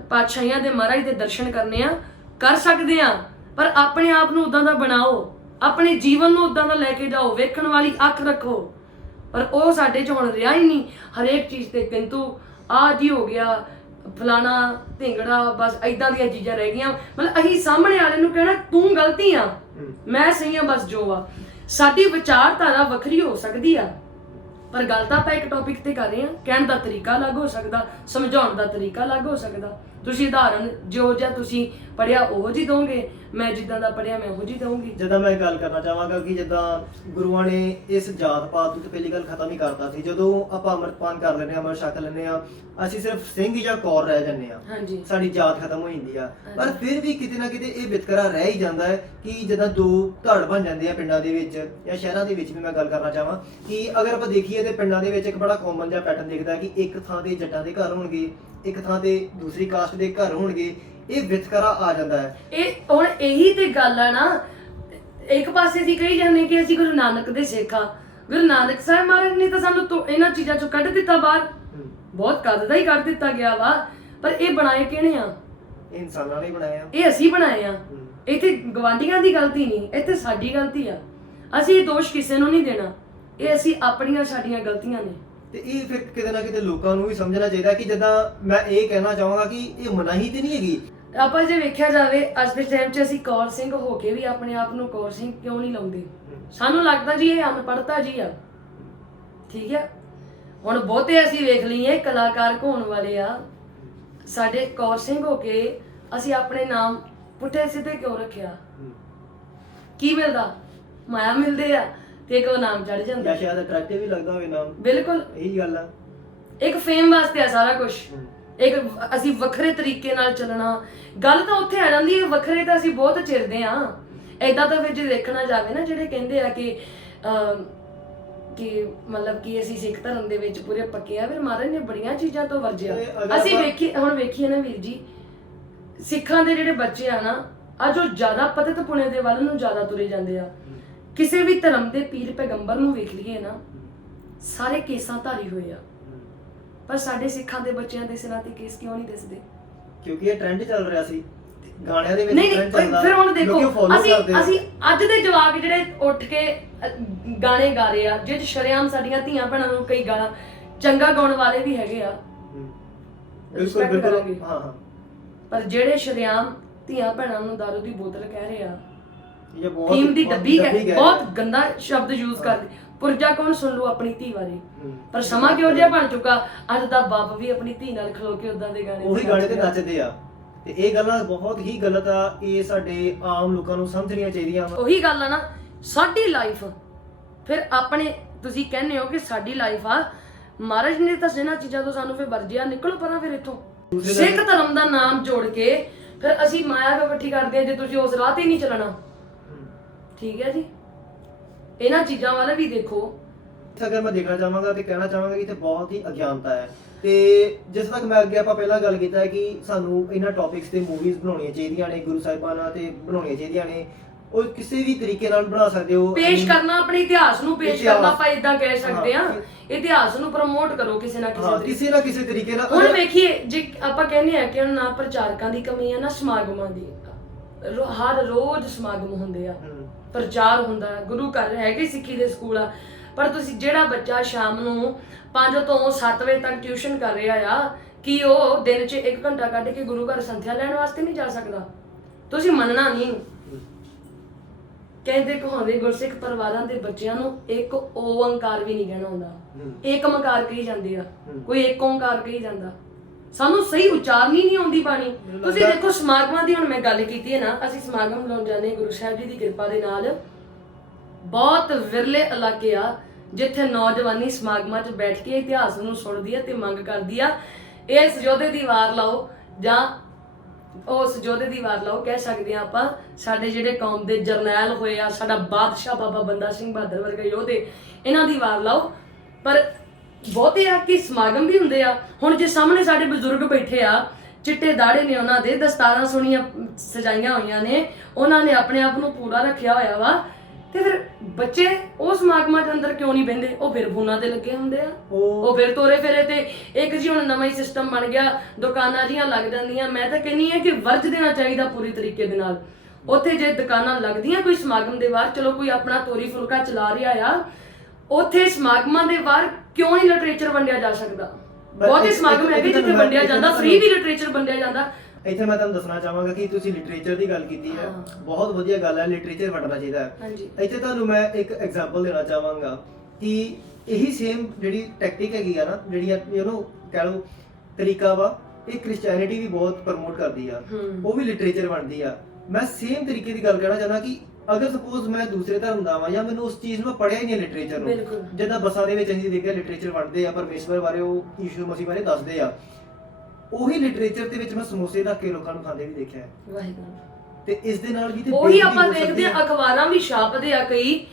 ਪਾਤਸ਼ਾਹੀਆਂ ਦੇ ਮਹਾਰਾਜ ਦੇ ਦਰਸ਼ਨ ਕਰਨੇ ਆ, ਕਰ ਸਕਦੇ ਆ, ਪਰ ਆਪਣੇ ਆਪ ਨੂੰ ਉਦਾਂ ਦਾ ਬਣਾਓ, ਆਪਣੇ ਜੀਵਨ ਨੂੰ ਉਦਾਂ ਦਾ ਲੈ ਕੇ ਜਾਓ, ਵੇਖਣ ਵਾਲੀ ਅੱਖ ਰੱਖੋ। ਪਰ ਉਹ ਸਾਡੇ ਚ ਹੁਣ ਰਿਹਾ ਹੀ ਨਹੀਂ। ਹਰੇਕ ਚੀਜ਼ ਤੇ ਕਿੰਤੂ ਆਹ ਜੀ ਹੋ ਗਿਆ, ਫਲਾਣਾ ਢਿੰਗੜਾ, ਬਸ ਏਦਾਂ ਦੀਆਂ ਚੀਜ਼ਾਂ ਰਹਿ ਗਈਆਂ। ਮਤਲਬ ਅਸੀਂ ਸਾਹਮਣੇ ਵਾਲੇ ਨੂੰ ਕਹਿਣਾ ਤੂੰ ਗਲਤੀ ਆ, ਮੈਂ ਸਹੀ ਆ, ਬਸ ਜੋ ਆ। ਸਾਡੀ ਵਿਚਾਰਧਾਰਾ ਵੱਖਰੀ ਹੋ ਸਕਦੀ ਆ, ਪਰ ਗੱਲ ਤਾਂ ਆਪਾਂ ਇੱਕ ਟੌਪਿਕ ਤੇ ਕਰ ਰਹੇ ਹਾਂ। ਕਹਿਣ ਦਾ ਤਰੀਕਾ ਅਲੱਗ ਹੋ ਸਕਦਾ, ਸਮਝਾਉਣ ਦਾ ਤਰੀਕਾ ਅਲੱਗ ਹੋ ਸਕਦਾ। ਤੁਸੀਂ ਉਦਾਹਰਨ ਜੋ ਜਿਹਾ ਤੁਸੀਂ ਪੜਿਆ ਉਹੋ ਜਿਹੀ ਦੋਗੇ, ਮੈਂ ਜਿੱਦਾਂ ਦਾ ਪੜਿਆ ਮੈਂ ਉਹੋ ਜਿਹੀ ਦਊਂਗੀ। ਜਦੋਂ ਮੈਂ ਗੱਲ ਕਰਨਾ ਚਾਹਾਂਗਾ ਕਿ ਜਿੱਦਾਂ ਗੁਰੂਆਂ ਨੇ ਇਸ ਜਾਤ ਪਾਤ ਨੂੰ ਪਹਿਲੀ ਗੱਲ ਖਤਮ ਹੀ ਕਰਤਾ ਸੀ। ਜਦੋਂ ਆਪਾਂ ਅੰਮ੍ਰਿਤਪਾਨ ਕਰ ਲੈਂਦੇ ਹਾਂ, ਅੰਮ੍ਰਿਤ ਛਕ ਲੈਂਦੇ ਹਾਂ, ਅਸੀਂ ਸਿਰਫ ਸਿੰਘ ਜਾਂ ਕੌਰ ਰਹਿ ਜਾਂਦੇ ਆ, ਸਾਡੀ ਜਾਤ ਖਤਮ ਹੋ ਜਾਂਦੀ ਆ। ਪਰ ਫਿਰ ਵੀ ਕਿਤੇ ਨਾ ਕਿਤੇ ਇਹ ਵਿਤਕਰਾ ਰਹਿ ਹੀ ਜਾਂਦਾ ਹੈ ਕਿ ਜਦੋਂ ਦੋ ਧੜ ਬਣ ਜਾਂਦੇ ਆ ਪਿੰਡਾਂ ਦੇ ਵਿੱਚ ਜਾਂ ਸ਼ਹਿਰਾਂ ਦੇ ਵਿੱਚ ਵੀ। ਮੈਂ ਗੱਲ ਕਰਨਾ ਚਾਹਾਂ ਕਿ ਅਗਰ ਆਪਾਂ ਦੇਖੀਏ ਤੇ ਪਿੰਡਾਂ ਦੇ ਵਿੱਚ ਇੱਕ ਬੜਾ ਕਾਮਨ ਜਿਹਾ ਪੈਟਰਨ ਦਿਖਦਾ ਕਿ ਇੱਕ ਥਾਂ ਤੇ ਜੱਟਾਂ ਦੇ ਘਰ ਹੋਣਗੇ, ਇੱਕ ਥਾਂ ਤੇ ਦੂਸਰੀ ਕਾਸਟ ਦੇ ਘਰ ਹੋਣਗੇ। ਇਹ ਵਿਤਕਰਾ ਆ ਜਾਂਦਾ ਹੈ। ਇਹ ਹੁਣ ਇਹੀ ਤੇ ਗੱਲ ਆ ਨਾ, ਇੱਕ ਪਾਸੇ ਅਸੀਂ ਕਹੀ ਜਾਂਦੇ ਕਿ ਅਸੀਂ ਗੁਰੂ ਨਾਨਕ ਦੇ ਸਿੱਖ ਆ। ਗੁਰੂ ਨਾਨਕ ਸਾਹਿਬ ਮਹਾਰਾਜ ਨੇ ਤਾਂ ਸਾਨੂੰ ਇਹਨਾਂ ਚੀਜ਼ਾਂ ਚੋਂ ਕੱਢ ਦਿੱਤਾ ਬਾਹਰ, ਬਹੁਤ ਕਦ ਦਾ ਹੀ ਕੱਢ ਦਿੱਤਾ ਗਿਆ ਵਾ। ਪਰ ਇਹ ਬਣਾਏ ਕਿਹਨੇ ਆ? ਇਨਸਾਨਾਂ ਨੇ ਬਣਾਇਆ, ਇਹ ਅਸੀਂ ਬਣਾਏ ਆ। ਇੱਥੇ ਗਵਾਂਢੀਆਂ ਦੀ ਗਲਤੀ ਨਹੀਂ, ਇੱਥੇ ਸਾਡੀ ਗਲਤੀ ਆ। ਅਸੀਂ ਇਹ ਦੋਸ਼ ਕਿਸੇ ਨੂੰ ਨਹੀਂ ਦੇਣਾ, ਇਹ ਅਸੀਂ ਆਪਣੀਆਂ ਸਾਡੀਆਂ ਗਲਤੀਆਂ ਨੇ। ਤੇ ਇਹ ਫਿਰ ਕਿਤੇ ਨਾ ਕਿਤੇ ਲੋਕਾਂ ਨੂੰ ਵੀ ਸਮਝਣਾ ਚਾਹੀਦਾ ਕਿ ਜਿੱਦਾਂ ਮੈਂ ਇਹ ਕਹਿਣਾ ਚਾਹਾਂਗਾ ਕਿ ਇਹ ਮਨਾਹੀ ਤੇ ਨਹੀਂ ਹੈਗੀ। ਆਪਾਂ ਜੇ ਵੇਖਿਆ ਜਾਵੇ ਅੱਜ ਦੇ ਟਾਈਮ 'ਚ ਅਸੀਂ ਕੌਰ ਸਿੰਘ ਹੋ ਕੇ ਵੀ ਆਪਣੇ ਆਪ ਨੂੰ ਕੌਰ ਸਿੰਘ ਕਿਉਂ ਨਹੀਂ ਲਾਉਂਦੇ? ਸਾਨੂੰ ਲੱਗਦਾ ਜੀ ਇਹ ਅਨਪੜ੍ਹਤਾ ਜੀ ਆ। ਠੀਕ ਆ, ਹੁਣ ਬਹੁਤੇ ਅਸੀਂ ਵੇਖ ਲਈਏ ਕਲਾਕਾਰ ਹੋਣ ਵਾਲੇ ਆ, ਸਾਡੇ ਕੌਰ ਸਿੰਘ ਹੋ ਕੇ ਅਸੀਂ ਆਪਣੇ ਨਾਮ ਪੁੱਠੇ ਸਿੱਧੇ ਕਿਉਂ ਰੱਖਿਆ? ਕੀ ਮਿਲਦਾ? ਮਾਇਆ ਮਿਲਦੇ ਆ ਤੇ ਕੋ ਨਾਮ ਚੜ ਜਾਂਦਾ, ਜਾਂ ਸ਼ਾਇਦ ਅਟਰੈਕਟਿਵ ਵੀ ਲੱਗਦਾ ਹੋਵੇ ਨਾਮ। ਬਿਲਕੁਲ ਇਹੀ ਗੱਲ ਆ, ਇੱਕ ਫੇਮ ਵਾਸਤੇ ਆ ਸਾਰਾ ਕੁਝ। ਇੱਕ ਅਸੀਂ ਵੱਖਰੇ ਤਰੀਕੇ ਨਾਲ ਚੱਲਣਾ, ਗੱਲ ਤਾਂ ਉੱਥੇ ਆ ਜਾਂਦੀ ਹੈ। ਵੱਖਰੇ ਤਾਂ ਅਸੀਂ ਬਹੁਤ ਚਿਰਦੇ ਆ। ਏਦਾਂ ਤਾਂ ਫਿਰ ਜੇ ਦੇਖਣਾ ਜਾਵੇ ਨਾ, ਜਿਹੜੇ ਕਹਿੰਦੇ ਆ ਕਿ ਮਤਲਬ ਕਿ ਅਸੀਂ ਸਿੱਖ ਧਰਮ ਦੇ ਵਿੱਚ ਪੂਰੇ ਪੱਕੇ ਆ, ਫਿਰ ਮਹਾਰਾਜ ਨੇ ਬੜੀਆਂ ਚੀਜ਼ਾਂ ਤੋਂ ਵਰਜਿਆ। ਅਸੀਂ ਵੇਖੀਏ ਨਾ ਵੀਰ ਜੀ, ਸਿੱਖਾਂ ਦੇ ਜਿਹੜੇ ਬੱਚੇ ਆ ਨਾ, ਅੱਜ ਉਹ ਜ਼ਿਆਦਾ ਪਤਿਤ ਪੁਣੇ ਦੇ ਵੱਲ ਨੂੰ ਜ਼ਿਆਦਾ ਤੁਰੇ ਜਾਂਦੇ ਆ। ਕਿਸੇ ਵੀ ਧਰਮ ਦੇ ਪੀਰ ਪੈਗੰਬਰ ਨੂੰ ਵੇਖ ਲਈਏ ਨਾ, ਸਾਰੇ ਕੇਸਾਂ ਧਾਰੀ ਹੋਏ ਆ, ਪਰ ਸਾਡੇ ਸਿੱਖਾਂ ਦੇ ਬੱਚਿਆਂ ਦੇ ਸਿਰਾਂ ਤੇ ਕੇਸ ਕਿਉਂ ਨਹੀਂ ਦਿਸਦੇ? ਕਿਉਂਕਿ ਇਹ ਟ੍ਰੈਂਡ ਚੱਲ ਰਿਹਾ ਸੀ ਗਾਣਿਆਂ ਦੇ ਵਿੱਚ। ਨਹੀਂ ਫਿਰ ਹੁਣ ਦੇਖੋ, ਅਸੀਂ ਅੱਜ ਦੇ ਜਵਾਕ ਜਿਹੜੇ ਉੱਠ ਕੇ ਗਾਣੇ ਗਾ ਰਹੇ ਆ, ਜਿਹ ਸ਼ਰੇਆਮ ਸਾਡੀਆਂ ਧੀਆਂ ਭੈਣਾਂ ਨੂੰ ਕਈ ਗਾਲਾਂ ਚੰਗਾ ਗਾਉਣ ਵਾਲੇ ਵੀ ਹੈਗੇ ਆ, ਬਿਲਕੁਲ ਹਾਂ। ਪਰ ਜਿਹੜੇ ਸ਼ਰੇਆਮ ਧੀਆਂ ਭੈਣਾਂ ਨੂੰ ਦਾਰੂ ਦੀ ਬੋਤਲ ਕਹਿ ਰਹੇ ਆ, ਫੀਮ ਦੀ ਡੱਬੀ ਬਹੁਤ ਗੰਦਾ ਸ਼ਬਦ ਯੂਜ਼ ਕਰਦੇ, ਪੁਰਜਾ ਕੌਣ ਸੁਣ ਲੂ ਆਪਣੀ ਧੀ ਬਾਰੇ। ਪਰ ਸਮਾਂ ਕਿਉਂ ਜਿਹਾ ਬਣ ਚੁੱਕਾ, ਅੱਜ ਦਾ ਬਾਪ ਵੀ ਆਪਣੀ ਧੀ ਨਾਲ ਖਲੋ ਕੇ ਉਦਾਂ ਦੇ ਗਾਣੇ ਉਹੀ ਗਾਣੇ ਤੇ ਨੱਚਦੇ ਆ। ਤੇ ਇਹ ਗੱਲਾਂ ਬਹੁਤ ਹੀ ਗਲਤ ਆ, ਇਹ ਸਾਡੇ ਆਮ ਲੋਕਾਂ ਨੂੰ ਸਮਝਣੀਆਂ ਚਾਹੀਦੀਆਂ। ਉਹੀ ਗੱਲ ਆ ਨਾ, ਸਾਡੀ ਲਾਈਫ ਫਿਰ ਆਪਣੇ, ਤੁਸੀਂ ਕਹਿੰਦੇ ਹੋ ਕਿ ਸਾਡੀ ਲਾਈਫ ਆ, ਮਹਾਰਾਜ ਨੇ ਤਾਂ ਇਹਨਾਂ ਚੀਜ਼ਾਂ ਤੋਂ ਸਾਨੂੰ ਫਿਰ ਵਰਜਿਆ। ਨਿਕਲੋ ਪਰਾਂ ਫਿਰ ਇੱਥੋਂ। ਸਿੱਖ ਧਰਮ ਦਾ ਨਾਮ ਜੋੜ ਕੇ ਫਿਰ ਅਸੀਂ ਮਾਇਆ ਕਿਉਂ ਇਕੱਠੀ ਕਰਦੇ ਆ ਜੇ ਤੁਸੀਂ ਉਸ ਰਾਹ ਤੇ ਨਹੀਂ ਚੱਲਣਾ? ਠੀਕ ਹੈ ਜੀ, ਇਹਨਾਂ ਚੀਜ਼ਾਂ ਵੱਲ ਵੀ ਦੇਖੋ। ਅਗਰ ਮੈਂ ਦੇਖਣਾ ਚਾਹਾਂਗਾ ਤੇ ਕਹਿਣਾ ਚਾਹਾਂਗਾ ਕਿ ਇੱਥੇ ਬਹੁਤ ਹੀ ਅਗਿਆਨਤਾ ਹੈ। ਤੇ ਜਿਸ ਤੱਕ ਮੈਂ ਅੱਗੇ ਆਪਾਂ ਪਹਿਲਾਂ ਗੱਲ ਕੀਤਾ ਹੈ ਕਿ ਸਾਨੂੰ ਇਹਨਾਂ ਟੌਪਿਕਸ ਤੇ ਮੂਵੀਜ਼ ਬਣਾਉਣੀਆਂ ਚਾਹੀਦੀਆਂ ਨੇ, ਗੁਰੂ ਸਾਹਿਬਾਨਾਂ ਤੇ ਬਣਾਉਣੀਆਂ ਚਾਹੀਦੀਆਂ ਨੇ। ਉਹ ਕਿਸੇ ਵੀ ਤਰੀਕੇ ਨਾਲ ਬਣਾ ਸਕਦੇ ਹੋ, ਪੇਸ਼ ਕਰਨਾ, ਆਪਣੇ ਇਤਿਹਾਸ ਨੂੰ ਪੇਸ਼ ਕਰਨਾ। ਆਪਾਂ ਇਦਾਂ ਕਹਿ ਸਕਦੇ ਆ, ਇਤਿਹਾਸ ਨੂੰ ਪ੍ਰਮੋਟ ਕਰੋ ਕਿਸੇ ਨਾ ਕਿਸੇ ਤਰੀਕੇ ਨਾਲ। ਹੁਣ ਵੇਖੀਏ, ਜੇ ਆਪਾਂ ਕਹਿੰਦੇ ਆ ਕਿ ਨਾ ਪ੍ਰਚਾਰਕਾਂ ਦੀ ਕਮੀ ਆ ਨਾ ਸਮਾਗਮਾਂ ਦੀ, ਹਰ ਰੋਜ਼ ਸਮਾਗਮ ਹੁੰਦੇ ਆ, ਪ੍ਰਚਾਰ ਹੁੰਦਾ, ਗੁਰੂ ਘਰ ਹੈਗੇ, ਸਿੱਖੀ ਦੇ ਸਕੂਲ ਆ, ਪਰ ਤੁਸੀਂ ਜਿਹੜਾ ਬੱਚਾ ਸ਼ਾਮ ਨੂੰ 5 ਤੋਂ 7 ਵਜੇ ਤੱਕ ਟਿਊਸ਼ਨ ਕਰ ਰਿਹਾ ਆ, ਕਿ ਉਹ ਦਿਨ 'ਚ 1 ਘੰਟਾ ਕੱਢ ਕੇ ਗੁਰੂ ਘਰ ਸੰਥਿਆ ਲੈਣ ਵਾਸਤੇ ਨਹੀਂ ਜਾ ਸਕਦਾ? ਤੁਸੀਂ ਮੰਨਣਾ ਨਹੀਂ। ਕਹਿੰਦੇ ਕਹਾਉਂਦੇ ਗੁਰਸਿੱਖ ਪਰਿਵਾਰਾਂ ਦੇ ਬੱਚਿਆਂ ਨੂੰ ਇੱਕ ਓੰਕਾਰ ਵੀ ਨਹੀਂ ਕਹਿਣਾ ਹੁੰਦਾ, ਏਕਮਕਾਰ ਕਹੀ ਜਾਂਦੇ ਆ, ਕੋਈ ਏਕ ਓੰਕਾਰ ਕਹੀ ਜਾਂਦਾ। ਸਾਨੂੰ ਸਹੀ ਉਚਾਰਨੀ ਨਹੀਂ ਆਉਂਦੀ ਬਾਣੀ। ਤੁਸੀਂ ਦੇਖੋ ਸਮਾਗਮਾਂ ਦੀ, ਹੁਣ ਮੈਂ ਗੱਲ ਕੀਤੀ ਹੈ ਨਾ, ਅਸੀਂ ਸਮਾਗਮ ਲਾਉਣ ਜਾਂਦੇ ਗੁਰੂ ਸਾਹਿਬ ਜੀ ਦੀ ਕਿਰਪਾ ਦੇ ਨਾਲ। ਬਹੁਤ ਵਿਰਲੇ ਇਲਾਕੇ ਆ ਜਿੱਥੇ ਨੌਜਵਾਨੀ ਸਮਾਗਮਾਂ 'ਚ ਬੈਠ ਕੇ ਇਤਿਹਾਸ ਨੂੰ ਸੁਣਦੀ ਹੈ ਤੇ ਮੰਗ ਕਰਦੀ ਆ ਇਸ ਯੋਧੇ ਦੀ ਵਾਰ ਲਾਓ, ਜਾਂ ਉਸ ਯੋਧੇ ਦੀ ਵਾਰ ਲਾਓ ਕਹਿ ਸਕਦੇ ਆ ਆਪਾਂ। ਸਾਡੇ ਜਿਹੜੇ ਕੌਮ ਦੇ ਜਰਨੈਲ ਹੋਏ ਆ, ਸਾਡਾ ਬਾਦਸ਼ਾਹ ਬਾਬਾ ਬੰਦਾ ਸਿੰਘ ਬਹਾਦਰ ਵਰਗੇ ਯੋਧੇ, ਇਹਨਾਂ ਦੀ ਵਾਰ ਲਾਓ। ਪਰ ਬਹੁਤੇ ਆ ਕਿ ਸਮਾਗਮ ਵੀ ਹੁੰਦੇ ਆ। ਹੁਣ ਜੇ ਸਾਹਮਣੇ ਸਾਡੇ ਬਜ਼ੁਰਗ ਬੈਠੇ ਆ, ਚਿੱਟੇ ਦਾੜੇ ਨੇ ਉਹਨਾਂ ਦੇ, ਦਸਤਾਰਾਂ ਸੋਹਣੀਆਂ ਸਜਾਈਆਂ ਹੋਈਆਂ ਨੇ, ਉਹਨਾਂ ਨੇ ਆਪਣੇ ਆਪ ਨੂੰ ਪੂਰਾ ਰੱਖਿਆ ਹੋਇਆ ਵਾ, ਤੇ ਫਿਰ ਬੱਚੇ ਉਹ ਸਮਾਗਮਾਂ ਦੇ ਅੰਦਰ ਕਿਉਂ ਨਹੀਂ ਬਹਿੰਦੇ? ਉਹ ਫਿਰ ਫੋਨਾਂ ਤੇ ਲੱਗੇ ਹੁੰਦੇ ਆ, ਉਹ ਫਿਰ ਤੋਰੇ ਫੇਰੇ ਤੇ। ਇੱਕ ਜੀ ਹੁਣ ਨਵਾਂ ਹੀ ਸਿਸਟਮ ਬਣ ਗਿਆ, ਦੁਕਾਨਾਂ ਜੀਆਂ ਲੱਗ ਜਾਂਦੀਆਂ। ਮੈਂ ਤਾਂ ਕਹਿੰਨੀ ਆ ਕਿ ਵਰਜ ਦੇਣਾ ਚਾਹੀਦਾ ਪੂਰੀ ਤਰੀਕੇ ਦੇ ਨਾਲ। ਉੱਥੇ ਜੇ ਦੁਕਾਨਾਂ ਲੱਗਦੀਆਂ ਕੋਈ ਸਮਾਗਮ ਦੇ ਬਾਹਰ, ਚਲੋ ਕੋਈ ਆਪਣਾ ਤੋਰੀ ਫੁਲਕਾ ਚਲਾ ਰਿਹਾ ਆ, ਉੱਥੇ ਸਮਾਗਮਾਂ ਦੇ ਬਾਹਰ ਕਿਉਂ ਨਹੀਂ ਲਿਟਰੇਚਰ ਵੰਡਿਆ ਜਾ ਸਕਦਾ? ਬਹੁਤੇ ਸਮਾਗਮ ਹੈਗੇ ਜਿੱਥੇ ਵੰਡਿਆ ਜਾਂਦਾ, ਫ੍ਰੀ ਵੀ ਲਿਟਰੇਚਰ ਵੰਡਿਆ ਜਾਂਦਾ। ਇੱਥੇ ਮੈਂ ਤੁਹਾਨੂੰ ਦੱਸਣਾ ਚਾਹਾਂਗਾ ਕਿ ਤੁਸੀਂ ਲਿਟਰੇਚਰ ਦੀ ਗੱਲ ਕੀਤੀ ਹੈ, ਬਹੁਤ ਵਧੀਆ ਗੱਲ ਹੈ, ਲਿਟਰੇਚਰ ਵੰਡਣਾ ਚਾਹੀਦਾ ਹੈ। ਹਾਂਜੀ। ਇੱਥੇ ਤੁਹਾਨੂੰ ਮੈਂ ਇੱਕ ਐਗਜ਼ਾਮਪਲ ਦੇਣਾ ਚਾਹਾਂਗਾ ਕਿ ਇਹੀ ਸੇਮ ਜਿਹੜੀ ਟੈਕਟਿਕ ਹੈਗੀ ਆ ਨਾ, ਜਿਹੜੀ ਇਹਨੂੰ ਕਹਿ ਲਓ ਤਰੀਕਾ ਵਾ, ਇਹ ਕ੍ਰਿਸਚੀਅਨਿਟੀ ਵੀ ਬਹੁਤ ਪ੍ਰਮੋਟ ਕਰਦੀ ਆ, ਉਹ ਵੀ ਲਿਟਰੇਚਰ ਵੰਡਦੀ ਆ। ਮੈਂ ਸੇਮ ਤਰੀਕੇ ਦੀ ਗੱਲ ਕਹਿਣਾ ਚਾਹੁੰਦਾ ਕਿ ਅਗਰ ਸਪੋਜ਼ ਮੈਂ ਦੂਸਰੇ ਧਰਮ ਦਾ ਵਾਂ ਜਾਂ ਮੈਨੂੰ ਉਸ ਚੀਜ਼ ਨੂੰ ਪੜ੍ਹਿਆ ਹੀ ਨਹੀਂ ਲਿਟਰੇਚਰ ਨੂੰ, ਜਿੱਦਾਂ ਬੱਸਾਂ ਦੇ ਵਿੱਚ ਅਸੀਂ ਦੇਖਿਆ ਲਿਟਰੇਚਰ ਵੰਡਦੇ ਆ, ਪਰਮੇਸ਼ਵਰ ਬਾਰੇ, ਉਹ ਯਿਸੂ ਮਸੀਹ ਬਾਰੇ ਦੱਸਦੇ ਆ, ਉਹੀ ਲਿਟਰੇਚਰ ਦੇ ਵਿੱਚ ਮੈਂ ਸਮੋਸੇ ਰੱਖ ਕੇ ਲੋਕਾਂ ਨੂੰ ਖਾਂਦੇ ਵੀ ਦੇਖਿਆ ਹੈ। ਵਾਹਿਗੁਰੂ। ਤੇ ਇਸ ਦੇ ਨਾਲ ਵੀ ਤੇ ਉਹੀ ਆਪਾਂ ਦੇਖਦੇ ਆ, ਅਖਬਾਰਾਂ ਵੀ ਛਾਪਦੇ ਆ ਕਈ,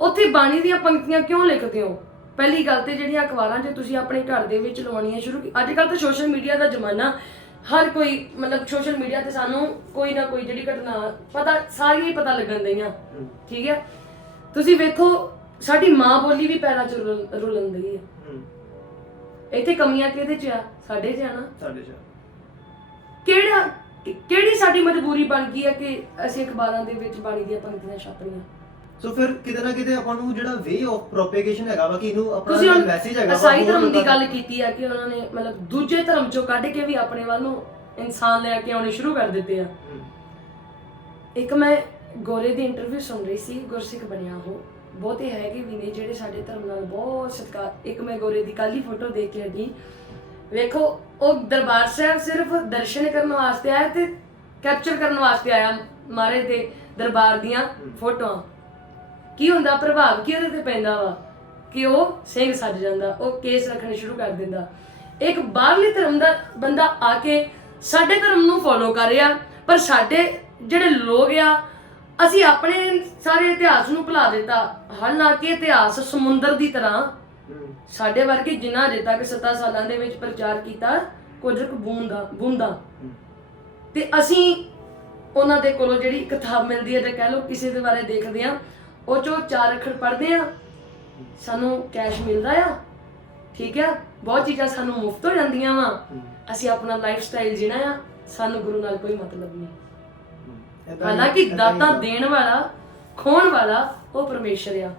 ਉੱਥੇ ਬਾਣੀ ਦੀਆਂ ਪੰਕਤੀਆਂ ਕਿਉਂ ਲਿਖਦੇ ਹੋ? ਪਹਿਲੀ ਗੱਲ ਤੇ ਜਿਹੜੀਆਂ ਅਖਬਾਰਾਂ 'ਚ ਤੁਸੀਂ ਆਪਣੇ ਘਰ ਦੇ ਵਿੱਚ ਲਵਾਉਣੀਆਂ ਸ਼ੁਰੂ ਅੱਜ ਕੱਲ੍ਹ ਤਾਂ ਸੋਸ਼ਲ ਮੀਡੀਆ ਦਾ ਜ਼ਮਾਨਾ, ਹਰ ਕੋਈ ਮਤਲਬ ਸੋਸ਼ਲ ਮੀਡੀਆ ਤੇ ਸਾਨੂੰ ਕੋਈ ਨਾ ਕੋਈ ਜਿਹੜੀ ਘਟਨਾ ਪਤਾ, ਸਾਰੀਆਂ ਹੀ ਪਤਾ ਲੱਗਣ ਦਈਆਂ, ਠੀਕ ਹੈ। ਤੁਸੀਂ ਵੇਖੋ ਸਾਡੀ ਮਾਂ ਬੋਲੀ ਵੀ ਪੈਰਾਂ 'ਚ ਰੁਲਣ ਦਈ ਹੈ। ਇੱਥੇ ਕਮੀਆਂ ਕਿਹਦੇ 'ਚ ਆ? ਸਾਡੇ 'ਚ ਆ ਨਾ। ਸਾਡੇ 'ਚ ਕਿਹੜੀ ਸਾਡੀ ਮਜਬੂਰੀ ਬਣ ਗਈ ਹੈ ਕਿ ਅਸੀਂ ਅਖਬਾਰਾਂ ਦੇ ਵਿੱਚ ਬਾਣੀ ਦੀਆਂ ਪੰਕਤੀਆਂ ਛਾਪਣੀਆਂ? ਸੋ ਫਿਰ ਕਿਤੇ ਨਾ ਕਿਤੇ ਆਪਾਂ ਨੂੰ ਜਿਹੜਾ ਵੇ ਆਫ ਪ੍ਰੋਪੇਗੇਸ਼ਨ ਹੈਗਾ ਵਾ ਕਿ ਇਹਨੂੰ ਆਪਣਾ ਤੁਸੀਂ ਮੈਸੇਜ ਹੈਗਾ ਈਸਾਈ ਧਰਮ ਦੀ ਗੱਲ ਕੀਤੀ ਆ ਕਿ ਉਹਨਾਂ ਨੇ ਮਤਲਬ ਦੂਜੇ ਧਰਮ ਚੋਂ ਕੱਢ ਕੇ ਵੀ ਆਪਣੇ ਵੱਲ ਨੂੰ ਇਨਸਾਨ ਲੈ ਕੇ ਆਉਣੇ ਸ਼ੁਰੂ ਕਰ ਦਿੱਤੇ ਆ। ਇੱਕ ਮੈਂ ਗੋਰੇ ਦੀ ਇੰਟਰਵਿਊ ਸੁਣ ਰਹੀ ਸੀ, ਗੁਰਸਿੱਖ ਬਣਿਆ ਉਹ, ਬਹੁਤੇ ਹੈਗੇ ਵੀ ਨੇ ਜਿਹੜੇ ਸਾਡੇ ਧਰਮ ਨਾਲ ਬਹੁਤ ਸਤਿਕਾਰ। ਇੱਕ ਮੈਂ ਗੋਰੇ ਦੀ ਕੱਲ ਹੀ ਫੋਟੋ ਦੇਖ ਕੇ ਹਟੀ, ਵੇਖੋ ਉਹ ਦਰਬਾਰ ਸਾਹਿਬ ਸਿਰਫ ਦਰਸ਼ਨ ਕਰਨ ਵਾਸਤੇ ਆਇਆ ਤੇ ਕੈਪਚਰ ਕਰਨ ਵਾਸਤੇ ਆਇਆ ਮਾਰੇ ਦੇ ਦਰਬਾਰ ਦੀਆਂ ਫੋਟੋਆਂ। ਕੀ ਹੁੰਦਾ ਪ੍ਰਭਾਵ ਕੀ ਉਹਦੇ ਤੇ ਪੈਂਦਾ ਵਾ ਕਿ ਉਹ ਸਿੰਘ ਸੱਜ ਜਾਂਦਾ, ਉਹ ਕੇਸ ਰੱਖਣੇ ਸ਼ੁਰੂ ਕਰ ਦਿੰਦਾ। ਇੱਕ ਬਾਹਰਲੇ ਧਰਮ ਦਾ ਬੰਦਾ ਆ ਕੇ ਸਾਡੇ ਧਰਮ ਨੂੰ ਫੋਲੋ ਕਰ ਰਿਹਾ, ਪਰ ਸਾਡੇ ਜਿਹੜੇ ਲੋਕ ਆ, ਅਸੀਂ ਆਪਣੇ ਸਾਰੇ ਇਤਿਹਾਸ ਨੂੰ ਭੁਲਾ ਦਿੱਤਾ। ਹਾਲਾਂਕਿ ਇਤਿਹਾਸ ਸਮੁੰਦਰ ਦੀ ਤਰ੍ਹਾਂ ਸਾਡੇ ਵਰਗੇ ਜਿਨ੍ਹਾਂ ਅਜੇ ਤੱਕ 7 ਸਾਲਾਂ ਦੇ ਵਿੱਚ ਪ੍ਰਚਾਰ ਕੀਤਾ ਕੁਝ ਕੁ ਬੂੰਦਾਂ, ਤੇ ਅਸੀਂ ਉਹਨਾਂ ਦੇ ਕੋਲੋਂ ਜਿਹੜੀ ਕਿਤਾਬ ਮਿਲਦੀ ਹੈ ਜਾਂ ਕਹਿ ਲਓ ਕਿਸੇ ਦੇ ਬਾਰੇ ਦੇਖਦੇ ਆ, ਉਹ ਚੋਂ 4 ਅੱਖਰ ਪੜ੍ਹਦੇ ਆ, ਸਾਨੂੰ ਕੈਸ਼ ਮਿਲਦਾ ਆ, ਠੀਕ ਆ, ਬਹੁਤ ਚੀਜ਼ਾਂ ਸਾਨੂੰ ਮੁਫਤ ਹੋ ਜਾਂਦੀਆਂ ਵਾ, ਅਸੀਂ ਆਪਣਾ ਲਾਈਫ ਸਟਾਈਲ ਜੀਣਾ ਆ, ਸਾਨੂੰ ਗੁਰੂ ਨਾਲ ਕੋਈ ਮਤਲਬ ਨਹੀਂ। ਹਾਲਾਂਕਿ ਦਾਤਾ ਦੇਣ ਵਾਲਾ, ਖੋਣ ਵਾਲਾ ਉਹ ਪਰਮੇਸ਼ਰ ਆ।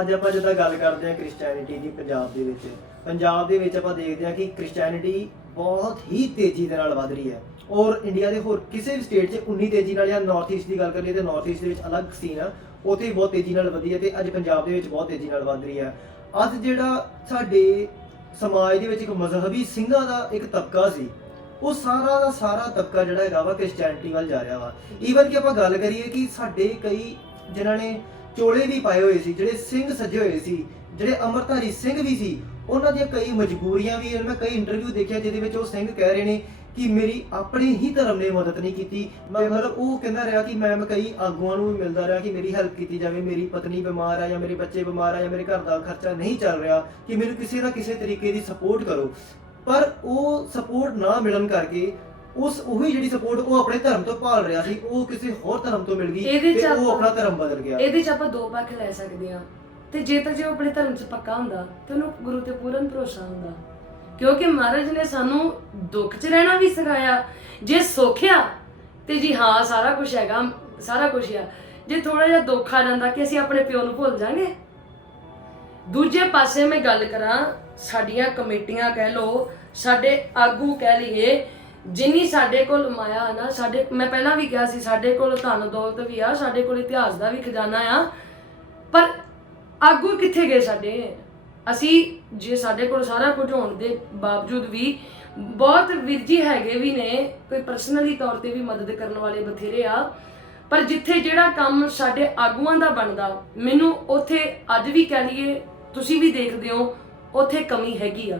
ਅੱਜ ਆਪਾਂ ਜਿੱਦਾਂ ਗੱਲ ਕਰਦੇ ਆ ਕ੍ਰਿਸਚੀਅਨਿਟੀ ਦੀ, ਪੰਜਾਬ ਦੇ ਵਿੱਚ ਆਪਾਂ ਦੇਖਦੇ ਆ ਕਿ ਕ੍ਰਿਸਚੀਅਨਿਟੀ ਬਹੁਤ ਹੀ ਤੇਜ਼ੀ ਦੇ ਨਾਲ ਵੱਧ ਰਹੀ ਹੈ, ਔਰ ਇੰਡੀਆ ਦੇ ਹੋਰ ਕਿਸੇ ਵੀ ਸਟੇਟ 'ਚ ਉਨੀ ਤੇਜ਼ੀ ਨਾਲ, ਜਾਂ ਨਾਰਥ ਈਸਟ ਦੀ ਗੱਲ ਕਰੀਏ ਤਾਂ ਨਾਰਥ ਈਸਟ ਦੇ ਵਿੱਚ ਅਲੱਗ ਸੀਨ ਆ, ਉੱਥੇ ਵੀ ਬਹੁਤ ਤੇਜ਼ੀ ਨਾਲ ਵਧੀ ਹੈ, ਤੇ ਅੱਜ ਪੰਜਾਬ ਦੇ ਵਿੱਚ ਬਹੁਤ ਤੇਜ਼ੀ ਨਾਲ ਵੱਧ ਰਹੀ ਹੈ। ਅੱਜ ਜਿਹੜਾ ਸਾਡੇ ਸਮਾਜ ਦੇ ਵਿੱਚ ਇੱਕ ਮਜ਼ਹਬੀ ਸਿੰਘਾਂ ਦਾ ਇੱਕ ਤਬਕਾ ਸੀ, ਉਹ ਸਾਰਾ ਦਾ ਸਾਰਾ ਤਬਕਾ ਜਿਹੜਾ ਹੈਗਾ ਵਾ ਕ੍ਰਿਸਚੀਅਨਿਟੀ ਵੱਲ ਜਾ ਰਿਹਾ ਵਾ। ਈਵਨ ਕਿ ਆਪਾਂ ਗੱਲ ਕਰੀਏ ਕਿ ਸਾਡੇ ਕਈ ਜਿਨ੍ਹਾਂ ਨੇ ਚੋਲੇ ਵੀ ਪਾਏ ਹੋਏ ਸੀ, ਜਿਹੜੇ ਸਿੰਘ ਸੱਜੇ ਹੋਏ ਸੀ, ਜਿਹੜੇ ਅੰਮ੍ਰਿਤਧਾਰੀ ਸਿੰਘ ਵੀ ਸੀ, ਉਹਨਾਂ ਦੀਆਂ ਕਈ ਮਜਬੂਰੀਆਂ ਵੀ, ਮੈਂ ਕਈ ਇੰਟਰਵਿਊ ਦੇਖਿਆ ਜਿਹਦੇ ਵਿੱਚ ਉਹ ਸਿੰਘ ਕਹਿ ਰਹੇ ਨੇ ਕਿ ਮੇਰੀ ਆਪਣੇ ਹੀ ਧਰਮ ਨੇ ਮਦਦ ਨਹੀਂ ਕੀਤੀ। ਮਤਲਬ ਉਹ ਕਹਿੰਦਾ ਰਿਹਾ ਕਿ ਮੈਂ ਕਈ ਆਗੂਆਂ ਨੂੰ ਵੀ ਮਿਲਦਾ ਰਿਹਾ ਕਿ ਮੇਰੀ ਹੈਲਪ ਕੀਤੀ ਜਾਵੇ, ਮੇਰੀ ਪਤਨੀ ਬਿਮਾਰ ਆ ਜਾਂ ਮੇਰੇ ਬੱਚੇ ਬਿਮਾਰ ਆ ਜਾਂ ਮੇਰੇ ਘਰ ਦਾ ਖਰਚਾ ਨਹੀਂ ਚੱਲ ਰਿਹਾ, ਕਿ ਮੈਨੂੰ ਕਿਸੇ ਨਾ ਕਿਸੇ ਤਰੀਕੇ ਦੀ ਸਪੋਰਟ ਕਰੋ। ਪਰ ਉਹ ਸਪੋਰਟ ਨਾ ਮਿਲਣ ਕਰਕੇ ਉਹੀ ਜਿਹੜੀ ਸਪੋਰਟ ਉਹ ਆਪਣੇ ਧਰਮ ਤੋਂ ਭਾਲ ਰਿਹਾ ਸੀ, ਉਹ ਕਿਸੇ ਹੋਰ ਧਰਮ ਤੋਂ ਮਿਲ ਗਈ ਤੇ ਉਹ ਆਪਣਾ ਧਰਮ ਬਦਲ ਗਿਆ। ਇਹਦੇ 'ਚ ਆਪਾਂ 2 ਪੱਖ ਲੈ ਸਕਦੇ ਆ, ਤੇ ਜੇ ਤਾਂ ਜੇ ਉਹ ਆਪਣੇ ਧਰਮ 'ਚ ਪੱਕਾ ਹੁੰਦਾ ਤੇ ਉਹਨੂੰ ਗੁਰੂ ਤੇ ਪੂਰਨ ਭਰੋਸਾ ਹੁੰਦਾ, ਕਿਉਂਕਿ ਮਹਾਰਾਜ ਨੇ ਸਾਨੂੰ ਦੁੱਖ 'ਚ ਰਹਿਣਾ ਵੀ ਸਿਖਾਇਆ। ਜੇ ਸੋਖਿਆ ਤੇ ਜੀ ਹਾਂ ਸਾਰਾ ਕੁਝ ਹੈਗਾ, ਸਾਰਾ ਕੁਝ ਆ। ਜੇ ਥੋੜਾ ਜਿਹਾ ਦੁੱਖ ਆ ਜਾਂਦਾ ਕਿ ਅਸੀਂ ਆਪਣੇ ਪਿਓ ਨੂੰ ਭੁੱਲ ਜਾਾਂਗੇ। ਦੂਜੇ ਪਾਸੇ ਮੈਂ ਗੱਲ ਕਰਾਂ, ਸਾਡੀਆਂ ਕਮੇਟੀਆਂ ਕਹਿ ਲਓ, ਸਾਡੇ ਆਗੂ ਕਹਿ ਲਈਏ, ਜਿੰਨੀ ਸਾਡੇ ਕੋਲ ਮਾਇਆ ਨਾ, ਮੈਂ ਪਹਿਲਾਂ ਵੀ ਕਿਹਾ ਸੀ, ਸਾਡੇ ਕੋਲ ਧਨ ਦੌਲਤ ਵੀ ਆ, ਸਾਡੇ ਕੋਲ ਇਤਿਹਾਸ ਦਾ ਵੀ ਖਜ਼ਾਨਾ ਆ, ਪਰ ਆਗੂ ਕਿੱਥੇ ਗਏ ਸਾਡੇ? ਅਸੀਂ ਜੇ ਸਾਡੇ ਕੋਲ ਸਾਰਾ ਕੁਝ ਹੋਣ ਦੇ ਬਾਵਜੂਦ ਵੀ ਬਹੁਤ ਵੀਰ ਜੀ ਹੈਗੇ ਵੀ ਨੇ, ਕੋਈ ਪਰਸਨਲੀ ਤੌਰ ਤੇ ਵੀ ਮਦਦ ਕਰਨ ਵਾਲੇ ਬਥੇਰੇ ਆ, ਪਰ ਜਿੱਥੇ ਜਿਹੜਾ ਕੰਮ ਸਾਡੇ ਆਗੂਆਂ ਦਾ ਬਣਦਾ, ਮੈਨੂੰ ਉੱਥੇ ਅੱਜ ਵੀ ਕਹਿ ਲਈਏ ਤੁਸੀਂ ਵੀ ਦੇਖਦੇ ਹੋ ਉੱਥੇ ਕਮੀ ਹੈਗੀ ਆ।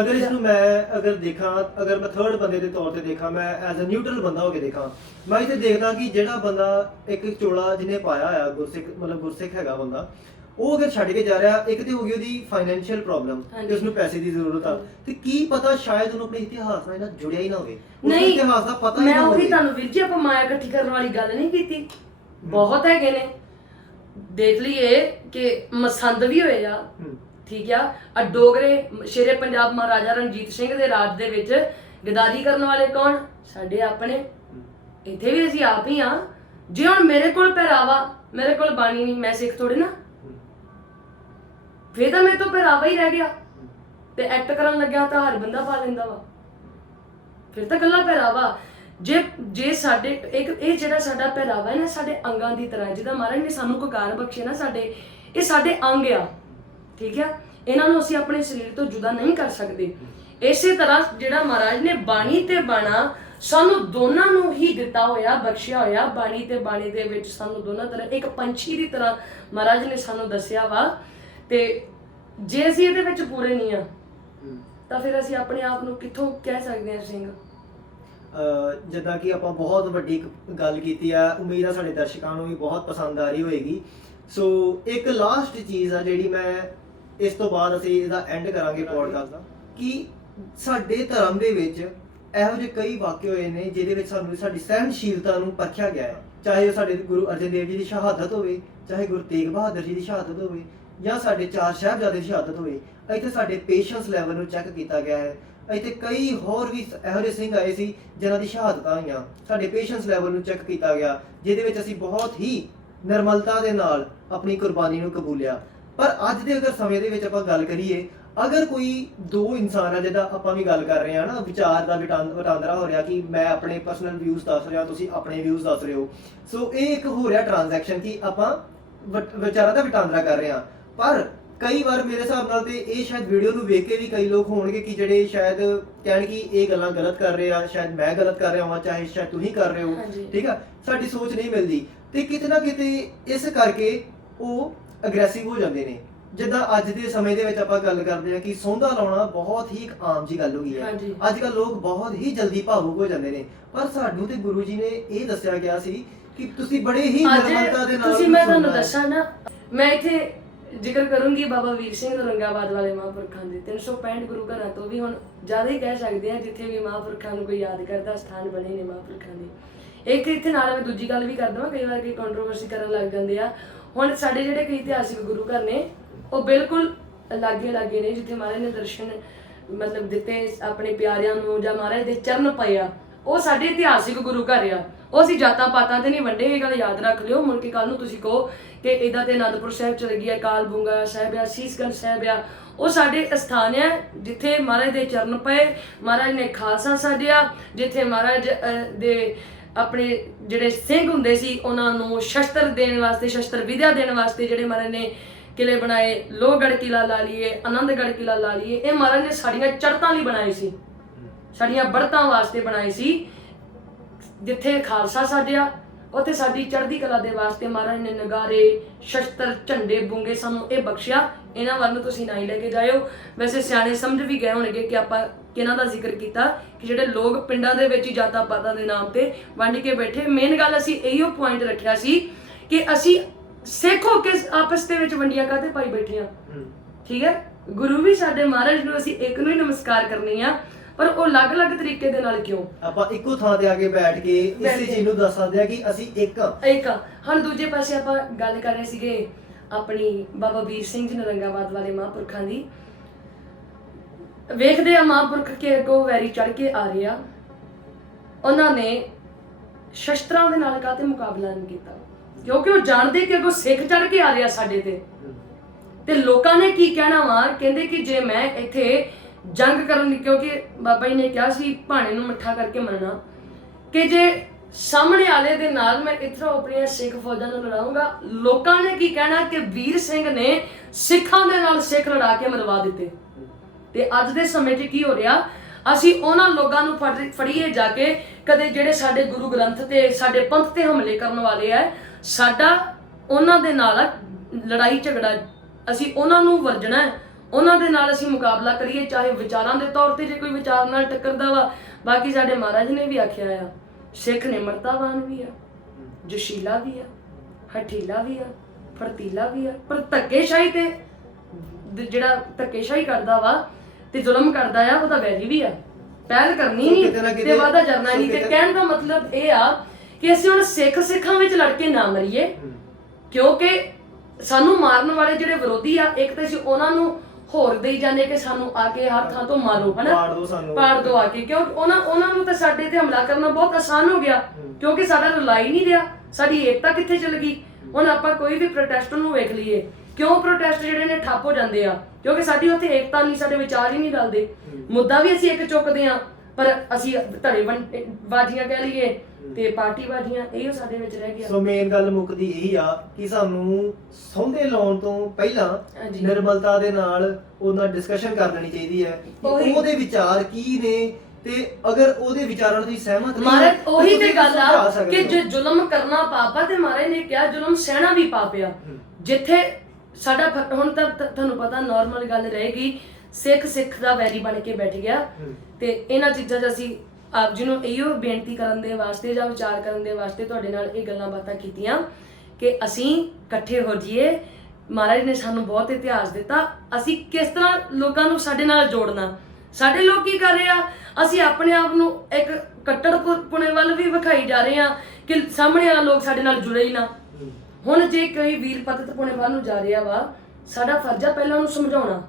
ਅਗਰ ਇਸ ਨੂੰ ਮੈਂ ਅਗਰ ਮੈਂ ਥਰਡ ਬੰਦੇ ਦੇ ਤੌਰ ਤੇ ਦੇਖਾਂ, ਮੈਂ ਐਜ਼ ਅ ਨਿਊਟਰਲ ਬੰਦਾ ਹੋ ਕੇ ਦੇਖਾਂ, ਮੈਂ ਇੱਥੇ ਦੇਖਦਾ ਕਿ ਜਿਹੜਾ ਬੰਦਾ ਇੱਕ ਚੋਲਾ ਜਿਹਨੇ ਪਾਇਆ ਹੋਇਆ ਗੁਰਸਿੱਖ, ਮਤਲਬ ਗੁਰਸਿੱਖ ਹੈਗਾ ਬੰਦਾ, ਉਹ ਅਗਰ ਛੱਡ ਕੇ ਜਾ ਰਿਹਾ, ਇੱਕ ਤੇ ਹੋ ਗਈ ਉਹਦੀ ਫਾਈਨੈਂਸ਼ੀਅਲ ਪ੍ਰੋਬਲਮ ਕਿ ਉਸਨੂੰ ਪੈਸੇ ਦੀ ਜ਼ਰੂਰਤ ਆ, ਤੇ ਕੀ ਪਤਾ ਸ਼ਾਇਦ ਉਹਨੂੰ ਆਪਣੇ ਇਤਿਹਾਸ ਨਾਲ ਜੁੜਿਆ ਹੀ ਨਾ ਹੋਵੇ, ਨਹੀਂ ਇਤਿਹਾਸ ਦਾ ਪਤਾ ਹੀ ਮੈਂ ਨਾ ਹੋਵੇ। ਉਹੀ ਤੁਹਾਨੂੰ ਵੀਰ ਜੀ ਆਪਾਂ ਮਾਇਆ ਇਕੱਠੀ ਕਰਨ ਵਾਲੀ ਗੱਲ ਨਹੀਂ ਕੀਤੀ, ਬਹੁਤ ਹੈਗੇ ਨੇ। ਦੇਖ ਲਈਏ ਕਿ ਮਸੰਦ ਵੀ ਹੋਏ ਆ, ਠੀਕ ਆ ਡੋਗਰੇ ਸ਼ੇਰੇ ਪੰਜਾਬ ਮਹਾਰਾਜਾ ਰਣਜੀਤ ਸਿੰਘ ਦੇ ਰਾਜ ਦੇ ਵਿੱਚ ਗਦਾਰੀ ਕਰਨ ਵਾਲੇ ਕੌਣ? ਸਾਡੇ ਆਪਣੇ। ਇੱਥੇ ਵੀ ਅਸੀਂ ਆਪ ਹੀ ਆ। ਜੇ ਹੁਣ ਮੇਰੇ ਕੋਲ ਪਹਿਰਾਵਾ, ਮੇਰੇ ਕੋਲ ਬਾਣੀ ਨਹੀਂ, ਮੈਂ ਸਿੱਖ ਥੋੜੀ ਨਾ, ਫੇਰ ਤਾਂ ਮੇਰੇ ਤੋਂ ਪਹਿਰਾਵਾ ਹੀ ਰਹਿ ਗਿਆ। ਤੇ ਐਕਟ ਕਰਨ ਲੱਗਿਆ ਤਾਂ ਹਰ ਬੰਦਾ ਪਾ ਲੈਂਦਾ ਵਾ, ਫਿਰ ਤਾਂ ਇਕੱਲਾ ਪਹਿਰਾਵਾ। ਜੇ ਸਾਡੇ ਇਹ ਜਿਹੜਾ ਸਾਡਾ ਪਹਿਰਾਵਾ ਹੈ ਨਾ, ਸਾਡੇ ਅੰਗਾਂ ਦੀ ਤਰ੍ਹਾਂ, ਜਿਹਦਾ ਮਹਾਰਾਜ ਨੇ ਸਾਨੂੰ ਕਕਾਰ ਬਖਸ਼ੇ ਨਾ, ਸਾਡੇ ਇਹ ਸਾਡੇ ਅੰਗ ਆ, ਠੀਕ ਆ। ਇਹਨਾਂ ਨੂੰ ਅਸੀਂ ਆਪਣੇ ਸਰੀਰ ਤੋਂ ਜੁਦਾ ਨਹੀਂ ਕਰ ਸਕਦੇ। ਇਸੇ ਤਰ੍ਹਾਂ ਜਿਹੜਾ ਮਹਾਰਾਜ ਨੇ ਬਾਣੀ ਤੇ ਬਾਣਾ ਸਾਨੂੰ ਦੋਨਾਂ ਨੂੰ ਹੀ ਦਿੱਤਾ ਹੋਇਆ, ਬਖਸ਼ਿਆ ਹੋਇਆ। ਬਾਣੀ ਤੇ ਬਾਣੇ ਦੇ ਵਿੱਚ ਸਾਨੂੰ ਦੋਨਾਂ ਤਰ੍ਹਾਂ ਇੱਕ ਪੰਛੀ ਦੀ ਤਰ੍ਹਾਂ ਮਹਾਰਾਜ ਨੇ ਸਾਨੂੰ ਦੱਸਿਆ ਵਾ। ਤੇ ਜੇ ਅਸੀਂ ਇਹਦੇ ਵਿੱਚ ਪੂਰੇ ਨਹੀਂ ਆ ਤਾਂ ਫਿਰ ਅਸੀਂ ਆਪਣੇ ਆਪ ਨੂੰ ਕਿੱਥੋਂ ਕਹਿ ਸਕਦੇ ਹਾਂ ਸਿੰਘ? ਜਿੱਦਾਂ ਕਿ ਆਪਾਂ ਬਹੁਤ ਵੱਡੀ ਗੱਲ ਕੀਤੀ ਆ, ਉਮੀਦ ਆ ਸਾਡੇ ਦਰਸ਼ਕਾਂ ਨੂੰ ਵੀ ਬਹੁਤ ਪਸੰਦ ਆ ਰਹੀ ਹੋਏਗੀ। ਸੋ ਇੱਕ ਲਾਸਟ ਚੀਜ਼ ਆ ਜਿਹੜੀ ਮੈਂ, ਇਸ ਤੋਂ ਬਾਅਦ ਅਸੀਂ ਇਹਦਾ ਐਂਡ ਕਰਾਂਗੇ ਪੋਡਕਾਸਟ ਦਾ, ਕਿ ਸਾਡੇ ਧਰਮ ਦੇ ਵਿੱਚ ਇਹੋ ਜਿਹੇ ਕਈ ਵਾਕਿਆ ਹੋਏ ਨੇ ਜਿਹਦੇ ਵਿੱਚ ਸਾਨੂੰ ਸਾਡੀ ਸਹਿਣਸ਼ੀਲਤਾ ਨੂੰ ਪਰਖਿਆ ਗਿਆ ਹੈ। ਚਾਹੇ ਉਹ ਸਾਡੇ ਗੁਰੂ ਅਰਜਨ ਦੇਵ ਜੀ ਦੀ ਸ਼ਹਾਦਤ ਹੋਵੇ, ਚਾਹੇ ਗੁਰੂ ਤੇਗ ਬਹਾਦਰ ਜੀ ਦੀ ਸ਼ਹਾਦਤ ਹੋਵੇ, ਜਾਂ ਸਾਡੇ 4 ਸਾਹਿਬਜ਼ਾਦੇ ਦੀ ਸ਼ਹਾਦਤ ਹੋਵੇ। ਇੱਥੇ ਸਾਡੇ ਪੇਸ਼ੈਂਸ ਲੈਵਲ ਨੂੰ ਚੈੱਕ ਕੀਤਾ ਗਿਆ ਹੈ। ਇੱਥੇ ਕਈ ਹੋਰ ਵੀ ਇਹੋ ਜਿਹੇ ਸਿੰਘ ਆਏ ਸੀ ਜਿਨ੍ਹਾਂ ਦੀ ਸ਼ਹਾਦਤਾਂ ਹੋਈਆਂ, ਸਾਡੇ ਪੇਸ਼ੈਂਸ ਲੈਵਲ ਨੂੰ ਚੈੱਕ ਕੀਤਾ ਗਿਆ, ਜਿਹਦੇ ਵਿੱਚ ਅਸੀਂ ਬਹੁਤ ਹੀ ਨਿਰਮਲਤਾ ਦੇ ਨਾਲ ਆਪਣੀ ਕੁਰਬਾਨੀ ਨੂੰ ਕਬੂਲਿਆ। ਪਰ ਅੱਜ ਦੇ ਅਗਰ ਸਮੇਂ ਦੇ ਵਿੱਚ ਆਪਾਂ ਗੱਲ ਕਰੀਏ, ਅਗਰ ਕੋਈ ਦੋ ਇਨਸਾਨ ਆ, ਜਿੱਦਾਂ ਆਪਾਂ ਵੀ ਗੱਲ ਕਰ ਰਹੇ ਹਾਂ ਨਾ, ਵਿਚਾਰ ਦਾ ਵਟਾਂਦਰਾ ਹੋ ਰਿਹਾ ਕਿ ਮੈਂ ਆਪਣੇ ਪਰਸਨਲ ਵਿਊਜ਼ ਦੱਸ ਰਿਹਾ, ਤੁਸੀਂ ਆਪਣੇ ਵਿਊਜ਼ ਦੱਸ ਰਹੇ ਹੋ। ਸੋ ਇਹ ਇੱਕ ਹੋ ਰਿਹਾ ਟ੍ਰਾਂਜੈਕਸ਼ਨ ਕਿ ਆਪਾਂ ਵਿਚਾਰਾਂ ਦਾ ਵਟਾਂਦਰਾ ਕਰ ਰਹੇ ਹਾਂ। ਪਰ ਕਈ ਵਾਰ ਮੇਰੇ ਹਿਸਾਬ ਨਾਲ ਤੇ ਇਹ ਸ਼ਾਇਦ ਵੀਡੀਓ ਨੂੰ ਵੇਖ ਕੇ ਵੀ ਕਈ ਲੋਕ ਹੋਣਗੇ ਕਿ ਜਿਹੜੇ ਸ਼ਾਇਦ ਕਹਿਣ ਕਿ ਇਹ ਗੱਲਾਂ ਗਲਤ ਕਰ ਰਹੇ ਆ, ਸ਼ਾਇਦ ਮੈਂ ਗਲਤ ਕਰ ਰਿਹਾ ਹਾਂ, ਚਾਹੇ ਸ਼ਾਇਦ ਤੁਸੀਂ ਕਰ ਰਹੇ ਹੋ, ਠੀਕ ਆ। ਸਾਡੀ ਸੋਚ ਨਹੀਂ ਮਿਲਦੀ ਤੇ ਕਿਤੇ ਨਾ ਕਿਤੇ ਇਸ ਕਰਕੇ ਉਹ ਅਗਰੈਸਿਵ ਹੋ ਜਾਂਦੇ ਨੇ। ਜਿੱਦਾਂ ਅੱਜ ਦੇ ਸਮੇਂ ਦੇ ਵਿੱਚ ਆਪਾਂ ਗੱਲ ਕਰਦੇ ਹਾਂ ਕਿ ਸੌਂਦਾ ਲਾਉਣਾ ਬਹੁਤ ਹੀ ਇੱਕ ਆਮ ਜੀ ਗੱਲ ਹੋ ਗਈ ਹੈ। ਅੱਜ ਕੱਲ੍ਹ ਲੋਕ ਬਹੁਤ ਹੀ ਜਲਦੀ ਭਾਵੁਕ ਹੋ ਜਾਂਦੇ ਨੇ, ਪਰ ਸਾਨੂੰ ਤੇ ਗੁਰੂ ਜੀ ਨੇ ਇਹ ਦੱਸਿਆ ਗਿਆ ਸੀ ਕਿ ਤੁਸੀਂ ਬੜੇ ਹੀ ਨਿਰਮਲਤਾ ਦੇ ਨਾਲ, ਤੁਸੀਂ ਮੈਂ ਤੁਹਾਨੂੰ ਦੱਸਾਂ ਨਾ, ਮੈਂ ਇੱਥੇ ਜ਼ਿਕਰ ਕਰੂੰਗੀ ਬਾਬਾ ਵੀਰ ਸਿੰਘ ਔਰੰਗਾਬਾਦ ਵਾਲੇ ਮਹਾਂਪੁਰਖਾਂ ਦੇ 365 ਗੁਰੂ ਘਰਾਂ ਤੋਂ ਵੀ ਹੁਣ ਜ਼ਿਆਦਾ ਹੀ ਕਹਿ ਸਕਦੇ ਆ, ਜਿੱਥੇ ਵੀ ਮਹਾਂਪੁਰਖਾਂ ਨੂੰ ਕੋਈ ਯਾਦ ਕਰਦਾ ਸਥਾਨ ਬਣੇ ਨੇ ਮਹਾਂਪੁਰਖਾਂ ਦੇ। ਇੱਕ ਇੱਥੇ ਨਾਲ ਮੈਂ ਦੂਜੀ ਗੱਲ ਵੀ ਕਰ ਦਵਾਂ, ਕਈ ਵਾਰ ਕੋਈ ਕੰਟਰੋਵਰਸੀ ਕਰਨ ਲੱਗ ਜਾਂਦੇ ਆ। ਹੁਣ ਸਾਡੇ ਜਿਹੜੇ ਕਈ ਇਤਿਹਾਸਿਕ ਗੁਰੂ ਘਰ ਨੇ ਉਹ ਬਿਲਕੁਲ ਲਾਗੇ ਨੇ, ਜਿੱਥੇ ਮਹਾਰਾਜ ਨੇ ਦਰਸ਼ਨ ਮਤਲਬ ਦਿੱਤੇ ਆਪਣੇ ਪਿਆਰਿਆਂ ਨੂੰ, ਜਾਂ ਮਹਾਰਾਜ ਦੇ ਚਰਨ ਪਏ ਆ, ਉਹ ਸਾਡੇ ਇਤਿਹਾਸਿਕ ਗੁਰੂ ਘਰ ਆ। ਉਹ ਅਸੀਂ ਜਾਤਾਂ ਪਾਤਾਂ ਤੇ ਨਹੀਂ ਵੰਡੇ, ਇਹ ਗੱਲ ਯਾਦ ਰੱਖ ਲਿਓ। ਮੁੜ ਕੇ ਕੱਲ ਨੂੰ ਤੁਸੀਂ ਕਹੋ ਕਿ ਇਦਾਂ ਤੇ ਅਨੰਦਪੁਰ ਸਾਹਿਬ ਚਲੇ ਗਿਆ, ਕਾਲ ਬੁੰਗਾ ਸਾਹਿਬ ਆ, ਸੀਸਗੰਜ ਸਾਹਿਬ ਆ, ਉਹ ਸਾਡੇ ਸਥਾਨ ਆ ਜਿੱਥੇ ਮਹਾਰਾਜ ਦੇ ਚਰਨ ਪਏ, ਮਹਾਰਾਜ ਨੇ ਖਾਲਸਾ ਸਾਜਿਆ, ਜਿੱਥੇ ਮਹਾਰਾਜ ਦੇ ਆਪਣੇ ਜਿਹੜੇ ਸਿੰਘ ਹੁੰਦੇ ਸੀ ਉਹਨਾਂ ਨੂੰ ਸ਼ਸਤਰ ਦੇਣ ਵਾਸਤੇ, ਸ਼ਸਤਰ ਵਿਦਿਆ ਦੇਣ ਵਾਸਤੇ ਜਿਹੜੇ ਮਹਾਰਾਜ ਨੇ ਕਿਲੇ ਬਣਾਏ। ਲੋਹਗੜ੍ਹ ਕਿਲਾ ਲਾ ਲਈਏ, ਆਨੰਦਗੜ੍ਹ ਕਿਲਾ ਲਾ ਲਈਏ, ਇਹ ਮਹਾਰਾਜ ਨੇ ਸਾਡੀਆਂ ਚੜ੍ਹਤਾਂ ਲਈ ਬਣਾਏ ਸੀ, ਸਾਡੀਆਂ ਬੜਤਾਂ ਵਾਸਤੇ ਬਣਾਏ ਸੀ। ਜਿੱਥੇ ਖਾਲਸਾ ਸਾਜਿਆ ਉੱਥੇ ਸਾਡੀ ਚੜ੍ਹਦੀ ਕਲਾ ਦੇ ਵਾਸਤੇ ਮਹਾਰਾਜ ਨੇ ਨਗਾਰੇ, ਸ਼ਸਤਰ, ਝੰਡੇ, ਬੁੰਗੇ ਸਾਨੂੰ ਇਹ ਬਖਸ਼ਿਆ। ਇਹਨਾਂ ਵੱਲ ਨੂੰ ਤੁਸੀਂ ਨਾ ਹੀ ਲੈ ਕੇ ਜਾਇਓ। ਵੈਸੇ ਸਿਆਣੇ ਸਮਝ ਵੀ ਗਏ ਹੋਣਗੇ ਕਿ ਆਪਾਂ ਕਿਹਨਾਂ ਦਾ ਜ਼ਿਕਰ ਕੀਤਾ, ਕਿ ਜਿਹੜੇ ਲੋਕ ਪਿੰਡਾਂ ਦੇ ਵਿੱਚ ਹੀ ਜਾਤਾਂ ਪਾਤਾਂ ਦੇ ਨਾਮ ਤੇ ਵੰਡ ਕੇ ਬੈਠੇ। ਮੇਨ ਗੱਲ ਅਸੀਂ ਇਹੀਓ ਪੁਆਇੰਟ ਰੱਖਿਆ ਸੀ ਕਿ ਅਸੀਂ ਸਿੱਖ ਹੋ ਕੇ ਆਪਸ ਦੇ ਵਿੱਚ ਵੰਡੀਆਂ ਕਾਹਤੇ ਪਾਈ ਬੈਠੇ ਆ, ਠੀਕ ਹੈ। ਗੁਰੂ ਵੀ ਸਾਡੇ ਮਹਾਰਾਜ ਨੂੰ ਅਸੀਂ ਇੱਕ ਨੂੰ ਹੀ ਨਮਸਕਾਰ ਕਰਨੀ ਆ, ਪਰ ਉਹ ਅਲੱਗ-ਅਲੱਗ ਤਰੀਕੇ ਦੇ ਨਾਲ ਕਿਉਂ? ਆਪਾਂ ਇੱਕੋ ਥਾਂ ਤੇ ਆ ਕੇ ਬੈਠ ਕੇ ਇਸੇ ਚੀਜ਼ ਨੂੰ ਦੱਸ ਸਕਦੇ ਆ ਕਿ ਅਸੀਂ ਇੱਕ ਆ। ਹੁਣ ਦੂਜੇ ਪਾਸੇ ਆਪਾਂ ਗੱਲ ਕਰ ਰਹੇ ਸੀਗੇ ਆਪਣੀ ਬਾਬਾ ਵੀਰ ਸਿੰਘ ਜੀ ਔਰੰਗਾਬਾਦ ਵਾਲੇ ਮਹਾਂਪੁਰਖਾਂ ਦੀ। ਵੇਖਦੇ ਆ ਮਹਾਂਪੁਰਖ ਕੇ ਅੱਗੋਂ ਵੈਰੀ ਚੜ ਕੇ ਆ ਰਹੇ ਆ, ਉਹਨਾਂ ਨੇ ਸ਼ਸਤਰਾਂ ਦੇ ਨਾਲ ਕਾਹਤੇ ਮੁਕਾਬਲਾ ਨਹੀਂ ਕੀਤਾ, ਕਿਉਂਕਿ ਉਹ ਜਾਣਦੇ ਕਿ ਅੱਗੋਂ ਸਿੱਖ ਚੜ ਕੇ ਆ ਰਿਹਾ ਸਾਡੇ ਤੇ ਲੋਕਾਂ ਨੇ ਕੀ ਕਹਿਣਾ ਵਾ। ਕਹਿੰਦੇ ਕਿ ਜੇ ਮੈਂ ਇੱਥੇ ਜੰਗ ਕਰਨ, ਕਿਉਂਕਿ ਬਾਬਾ ਜੀ ਨੇ ਕਿਹਾ ਸੀ ਭਾਣੇ ਨੂੰ ਮਿੱਠਾ ਕਰਕੇ ਮੰਨਣਾ, ਕਿ ਜੇ ਸਾਹਮਣੇ ਵਾਲੇ ਦੇ ਨਾਲ ਮੈਂ ਇੱਥੋਂ ਆਪਣੀਆਂ ਸਿੱਖ ਫੌਜਾਂ ਨੂੰ ਲੜਾਉਂਗਾ, ਲੋਕਾਂ ਨੇ ਕੀ ਕਹਿਣਾ ਕਿ ਵੀਰ ਸਿੰਘ ਨੇ ਸਿੱਖਾਂ ਦੇ ਨਾਲ ਸਿੱਖ ਲੜਾ ਕੇ ਮਰਵਾ ਦਿੱਤੇ। ਤੇ ਅੱਜ ਦੇ ਸਮੇਂ 'ਚ ਕੀ ਹੋ ਰਿਹਾ, ਅਸੀਂ ਉਹਨਾਂ ਲੋਕਾਂ ਨੂੰ ਫੜੀਏ ਜਾ ਕੇ, ਕਦੇ ਜਿਹੜੇ ਸਾਡੇ ਗੁਰੂ ਗ੍ਰੰਥ ਤੇ ਸਾਡੇ ਪੰਥ ਤੇ ਹਮਲੇ ਕਰਨ ਵਾਲੇ ਆ, ਸਾਡਾ ਉਹਨਾਂ ਦੇ ਨਾਲ ਲੜਾਈ ਝਗੜਾ ਅਸੀਂ ਉਹਨਾਂ ਨੂੰ ਵਰਜਣਾ ਹੈ, ਉਹਨਾਂ ਦੇ ਨਾਲ ਅਸੀਂ ਮੁਕਾਬਲਾ ਕਰੀਏ, ਚਾਹੇ ਵਿਚਾਰਾਂ ਦੇ ਤੌਰ ਤੇ ਜੇ ਕੋਈ ਵਿਚਾਰ ਨਾਲ ਟੱਕਰਦਾ ਵਾ। ਬਾਕੀ ਸਾਡੇ ਮਹਾਰਾਜ ਨੇ ਵੀ ਆਖਿਆ ਆ, ਸਿੱਖ ਨਿਮਰਤਾਵਾਨ ਵੀ ਆ, ਜੋਸ਼ੀਲਾ ਵੀ ਆ, ਹਠੀਲਾ ਵੀ ਆ, ਫਰਤੀਲਾ ਵੀ ਆ, ਪਰ ਧੱਕੇਸ਼ਾਹੀ ਤੇ ਜਿਹੜਾ ਧੱਕੇਸ਼ਾਹੀ ਕਰਦਾ ਵਾ ਤੇ ਜ਼ੁਲਮ ਕਰਦਾ ਆ ਉਹਦਾ ਵੈਰੀ ਵੀ ਆ। ਪਹਿਲ ਕਰਨੀ ਨਹੀਂ ਤੇ ਵਾਦਾ ਕਰਨਾ ਨਹੀਂ। ਤੇ ਕਹਿਣ ਦਾ ਮਤਲਬ ਇਹ ਆ ਕਿ ਅਸੀਂ ਹੁਣ ਸਿੱਖਾਂ ਵਿੱਚ ਲੜ ਕੇ ਨਾ ਮਰੀਏ, ਕਿਉਂਕਿ ਸਾਨੂੰ ਮਾਰਨ ਵਾਲੇ ਜਿਹੜੇ ਵਿਰੋਧੀ ਆ, ਇੱਕ ਤਾਂ ਅਸੀਂ ਉਹਨਾਂ ਨੂੰ ਹੋਰ ਦੇਈ ਜਾਂਦੇ ਕਿ ਸਾਨੂੰ ਆ ਕੇ ਹਰ ਥਾਂ ਤੋਂ ਮਾਰੋ, ਹਨਾ, ਪਾੜ ਦੋ ਆ ਕੇ, ਕਿਉਂਕਿ ਉਹਨਾਂ ਨੂੰ ਤਾਂ ਸਾਡੇ ਤੇ ਹਮਲਾ ਕਰਨਾ ਬਹੁਤ ਆਸਾਨ ਹੋ ਗਿਆ, ਕਿਉਂਕਿ ਸਾਡਾ ਰਲਾਈ ਨਹੀਂ ਰਿਹਾ, ਸਾਡੀ ਏਕਤਾ ਕਿੱਥੇ ਚਲ ਗਈ। ਹੁਣ ਆਪਾਂ ਕੋਈ ਵੀ ਪ੍ਰੋਟੈਸਟ ਨੂੰ ਵੇਖ ਲਈਏ, ਕਿਉਂ ਪ੍ਰੋਟੈਸਟ ਜਿਹੜੇ ਨੇ ਠੱਪ ਹੋ ਜਾਂਦੇ ਆ, ਕਿਉਂਕਿ ਸਾਡੀ ਉੱਥੇ ਏਕਤਾ ਨਹੀਂ, ਸਾਡੇ ਵਿਚਾਰ ਹੀ ਨਹੀਂ ਰਲਦੇ। ਮੁੱਦਾ ਵੀ ਅਸੀਂ ਇੱਕ ਚੁੱਕਦੇ ਆ, ਪਰ ਅਸੀਂ ਧੜੇ ਬਾਜ਼ੀਆਂ ਕਹਿ ਲਈਏ ਤੇ ਪਾਰਟੀ ਬਾਜ਼ੀਆਂ, ਇਹ ਸਾਡੇ ਵਿੱਚ ਰਹਿ ਗਿਆ। ਸੋ ਮੇਨ ਗੱਲ ਮੁੱਕਦੀ ਇਹੀ ਆ ਕਿ ਸਾਨੂੰ ਸੌਂਦੇ ਲਾਉਣ ਤੋਂ ਪਹਿਲਾਂ ਨਿਰਮਲਤਾ ਦੇ ਨਾਲ ਉਹਨਾਂ ਡਿਸਕਸ਼ਨ ਕਰ ਲੈਣੀ ਚਾਹੀਦੀ ਹੈ ਕਿ ਉਹਦੇ ਵਿਚਾਰ ਕੀ ਨੇ, ਤੇ ਅਗਰ ਉਹਦੇ ਵਿਚਾਰਾਂ ਨਾਲ ਤੁਸੀਂ ਸਹਿਮਤ ਨਹੀਂ ਮਹਾਰਾਜ ਉਹੀ ਤੇ ਗੱਲ ਆ ਕਿ ਜੇ ਜ਼ੁਲਮ ਕਰਨਾ ਪਾਪ ਆ, ਤੇ ਮਹਾਰਾਜ ਨੇ ਕਿਹਾ ਜ਼ੁਲਮ ਸਹਿਣਾ ਵੀ ਪਾਪ ਆ। ਜਿੱਥੇ ਸਾਡਾ ਹੁਣ ਤਾਂ ਤੁਹਾਨੂੰ ਪਤਾ ਨਾਰਮਲ ਗੱਲ ਰਹੇਗੀ, ਸਿੱਖ ਦਾ ਵੈਰੀ ਬਣ ਕੇ ਬੈਠ ਗਿਆ, ਤੇ ਇਹਨਾਂ ਚੀਜ਼ਾਂ 'ਚ ਅਸੀਂ ਆਪ ਜੀ ਨੂੰ ਇਹੋ ਬੇਨਤੀ ਕਰਨ ਦੇ ਵਾਸਤੇ ਜਾਂ ਵਿਚਾਰ ਕਰਨ ਦੇ ਵਾਸਤੇ ਤੁਹਾਡੇ ਨਾਲ ਇਹ ਗੱਲਾਂ ਬਾਤਾਂ ਕੀਤੀਆਂ ਕਿ ਅਸੀਂ ਇਕੱਠੇ ਹੋ ਜਾਈਏ। ਮਹਾਰਾਜ ਨੇ ਸਾਨੂੰ ਬਹੁਤ ਇਤਿਹਾਸ ਦਿੱਤਾ, ਅਸੀਂ ਕਿਸ ਤਰ੍ਹਾਂ ਲੋਕਾਂ ਨੂੰ ਸਾਡੇ ਨਾਲ ਜੋੜਨਾ। ਸਾਡੇ ਲੋਕ ਕੀ ਕਰ ਰਹੇ ਆ, ਅਸੀਂ ਆਪਣੇ ਆਪ ਨੂੰ ਇੱਕ ਕੱਟੜ ਪੁਣੇ ਵੱਲ ਵੀ ਵਿਖਾਈ ਜਾ ਰਹੇ ਆ ਕਿ ਸਾਹਮਣੇ ਵਾਲਾ ਲੋਕ ਸਾਡੇ ਨਾਲ ਜੁੜੇ ਹੀ ਨਾ। ਹੁਣ ਜੇ ਕੋਈ ਵੀਰ ਪਤਿਤ ਪੁਣੇ ਵੱਲ ਨੂੰ ਜਾ ਰਿਹਾ ਵਾ, ਸਾਡਾ ਫਰਜ਼ ਆ ਪਹਿਲਾਂ ਉਹਨੂੰ ਸਮਝਾਉਣਾ,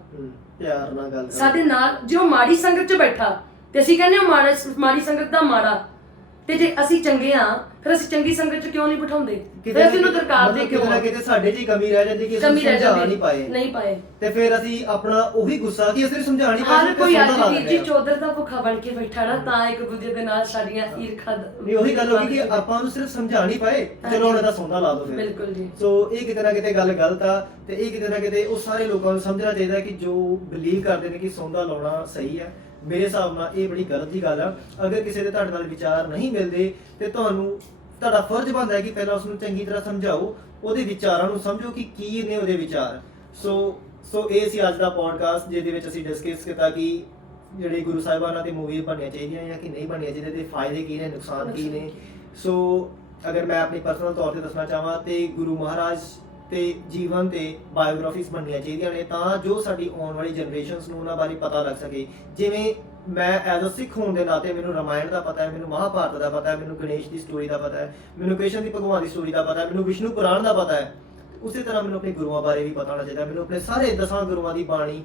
ਪਿਆਰ ਨਾਲ ਗੱਲ ਸਾਡੇ ਨਾਲ। ਜੇ ਉਹ ਮਾੜੀ ਸੰਗਤ 'ਚ ਬੈਠਾ ਤੇ ਅਸੀਂ ਕਹਿੰਦੇ ਹਾਂ ਮਾੜੀ ਸੰਗਤ ਦਾ ਮਾੜਾ, ਤੇ ਜੇ ਅਸੀਂ ਚੰਗੇ ਆ ਫਿਰ ਅਸੀਂ ਚੰਗੀ ਸੰਗਤ 'ਚ ਕਿਉਂ ਨਹੀਂ ਬਿਠਾਉਂਦੇ? ਫਿਰ ਅਸੀਂ ਉਹਨੂੰ ਦਰਕਾਰ ਦੇ ਕਿਉਂ? ਕਿਤੇ ਸਾਡੇ 'ਚ ਹੀ ਕਮੀ ਰਹਿ ਜਾਂਦੀ ਕਿ ਅਸੀਂ ਸਮਝਾ ਨਹੀਂ ਪਾਏ, ਤੇ ਫਿਰ ਅਸੀਂ ਆਪਣਾ ਉਹੀ ਗੁੱਸਾ ਕਿ ਅਸੀਂ ਸਮਝਾ ਨਹੀਂ ਪਾਏ। ਹਰ ਕੋਈ ਅੱਜ ਵੀਰ ਜੀ ਚੌਧਰ ਦਾ ਭੁੱਖਾ ਬਣ ਕੇ ਬੈਠਾ ਨਾ, ਤਾਂ ਇੱਕ ਦੂਜੇ ਦੇ ਨਾਲ ਸਾਡੀਆਂ ਈਰਖਾ ਨਹੀਂ, ਉਹੀ ਗੱਲ ਹੋ ਗਈ ਕਿ ਆਪਾਂ ਉਹਨੂੰ ਸਿਰਫ ਸਮਝਾ ਨਹੀਂ ਪਾਏ, ਚਲੋ ਉਹਨਾਂ ਦਾ ਸੌਦਾ ਲਾ ਦੋ ਫਿਰ। ਬਿਲਕੁਲ ਜੀ। ਸੋ ਇਹ ਕਿਤੇ ਨਾ ਕਿਤੇ ਗੱਲ ਗਲਤ ਆ, ਤੇ ਇਹ ਕਿਤੇ ਨਾ ਕਿਤੇ ਉਹ ਸਾਰੇ ਲੋਕਾਂ ਨੂੰ ਸਮਝਣਾ ਚਾਹੀਦਾ ਕਿ ਜੋ ਬਿਲੀਵ ਕਰਦੇ ਨੇ ਕਿ ਸੌਦਾ ਲਾਉਣਾ ਸਹੀ ਹੈ। ਮੇਰੇ ਹਿਸਾਬ ਨਾਲ ਇਹ ਬੜੀ ਗਲਤ ਦੀ ਗੱਲ ਆ। ਅਗਰ ਕਿਸੇ ਦੇ ਤੁਹਾਡੇ ਨਾਲ ਵਿਚਾਰ ਨਹੀਂ ਮਿਲਦੇ ਤੇ ਤੁਹਾਡਾ ਫਰਜ਼ ਬਣਦਾ ਹੈ ਕਿ ਪਹਿਲਾਂ ਉਸ ਨੂੰ ਚੰਗੀ ਤਰ੍ਹਾਂ ਸਮਝਾਓ, ਉਹਦੇ ਵਿਚਾਰਾਂ ਨੂੰ ਸਮਝੋ ਕਿ ਕੀ ਨੇ ਉਹਦੇ ਵਿਚਾਰ। ਸੋ ਇਹ ਸੀ ਅੱਜ ਦਾ ਪੋਡਕਾਸਟ, ਜਿਹਦੇ ਵਿੱਚ ਅਸੀਂ ਡਿਸਕਸ ਕੀਤਾ ਕਿ ਜਿਹੜੇ ਗੁਰੂ ਸਾਹਿਬਾਨਾਂ ਦੀ ਮੂਵੀ ਬਣਨੀਆਂ ਚਾਹੀਦੀਆਂ ਜਾਂ ਕਿ ਨਹੀਂ ਬਣਨੀਆਂ, ਜਿਹਦੇ ਦੇ ਫਾਇਦੇ ਕੀ ਨੇ, ਨੁਕਸਾਨ ਕੀ ਨੇ। ਸੋ ਅਗਰ ਮੈਂ ਆਪਣੀ ਪਰਸਨਲ ਤੌਰ ਤੇ ਦੱਸਣਾ ਚਾਹਾਂ ਤੇ ਗੁਰੂ ਮਹਾਰਾਜ ਤੇ ਜੀਵਨ ਤੇ ਬਾਇਓਗ੍ਰਾਫੀਜ਼ ਬਣਨੀਆਂ ਚਾਹੀਦੀਆਂ ਨੇ, ਤਾਂ ਜੋ ਸਾਡੀ ਆਉਣ ਵਾਲੀ ਜਨਰੇਸ਼ਨਸ ਨੂੰ ਉਹਨਾਂ ਬਾਰੇ ਪਤਾ ਲੱਗ ਸਕੇ। ਜਿਵੇਂ ਮੈਂ ਐਜ਼ ਅ ਸਿੱਖ ਹੋਣ ਦੇ ਨਾਤੇ ਮੈਨੂੰ ਰਾਮਾਇਣ ਦਾ ਪਤਾ ਹੈ, ਮੈਨੂੰ ਮਹਾਭਾਰਤ ਦਾ ਪਤਾ ਹੈ, ਮੈਨੂੰ ਗਣੇਸ਼ ਦੀ ਸਟੋਰੀ ਦਾ ਪਤਾ ਹੈ, ਮੈਨੂੰ ਕ੍ਰਿਸ਼ਨ ਦੀ ਭਗਵਾਨ ਦੀ ਸਟੋਰੀ ਦਾ ਪਤਾ ਹੈ, ਮੈਨੂੰ ਵਿਸ਼ਨੂੰ ਪੁਰਾਣ ਦਾ ਪਤਾ ਹੈ। ਉਸੇ ਤਰ੍ਹਾਂ ਮੈਨੂੰ ਆਪਣੇ ਗੁਰੂਆਂ ਬਾਰੇ ਵੀ ਪਤਾ ਹੋਣਾ ਚਾਹੀਦਾ। ਮੈਨੂੰ ਆਪਣੇ ਸਾਰੇ 10 ਗੁਰੂਆਂ ਦੀ ਬਾਣੀ,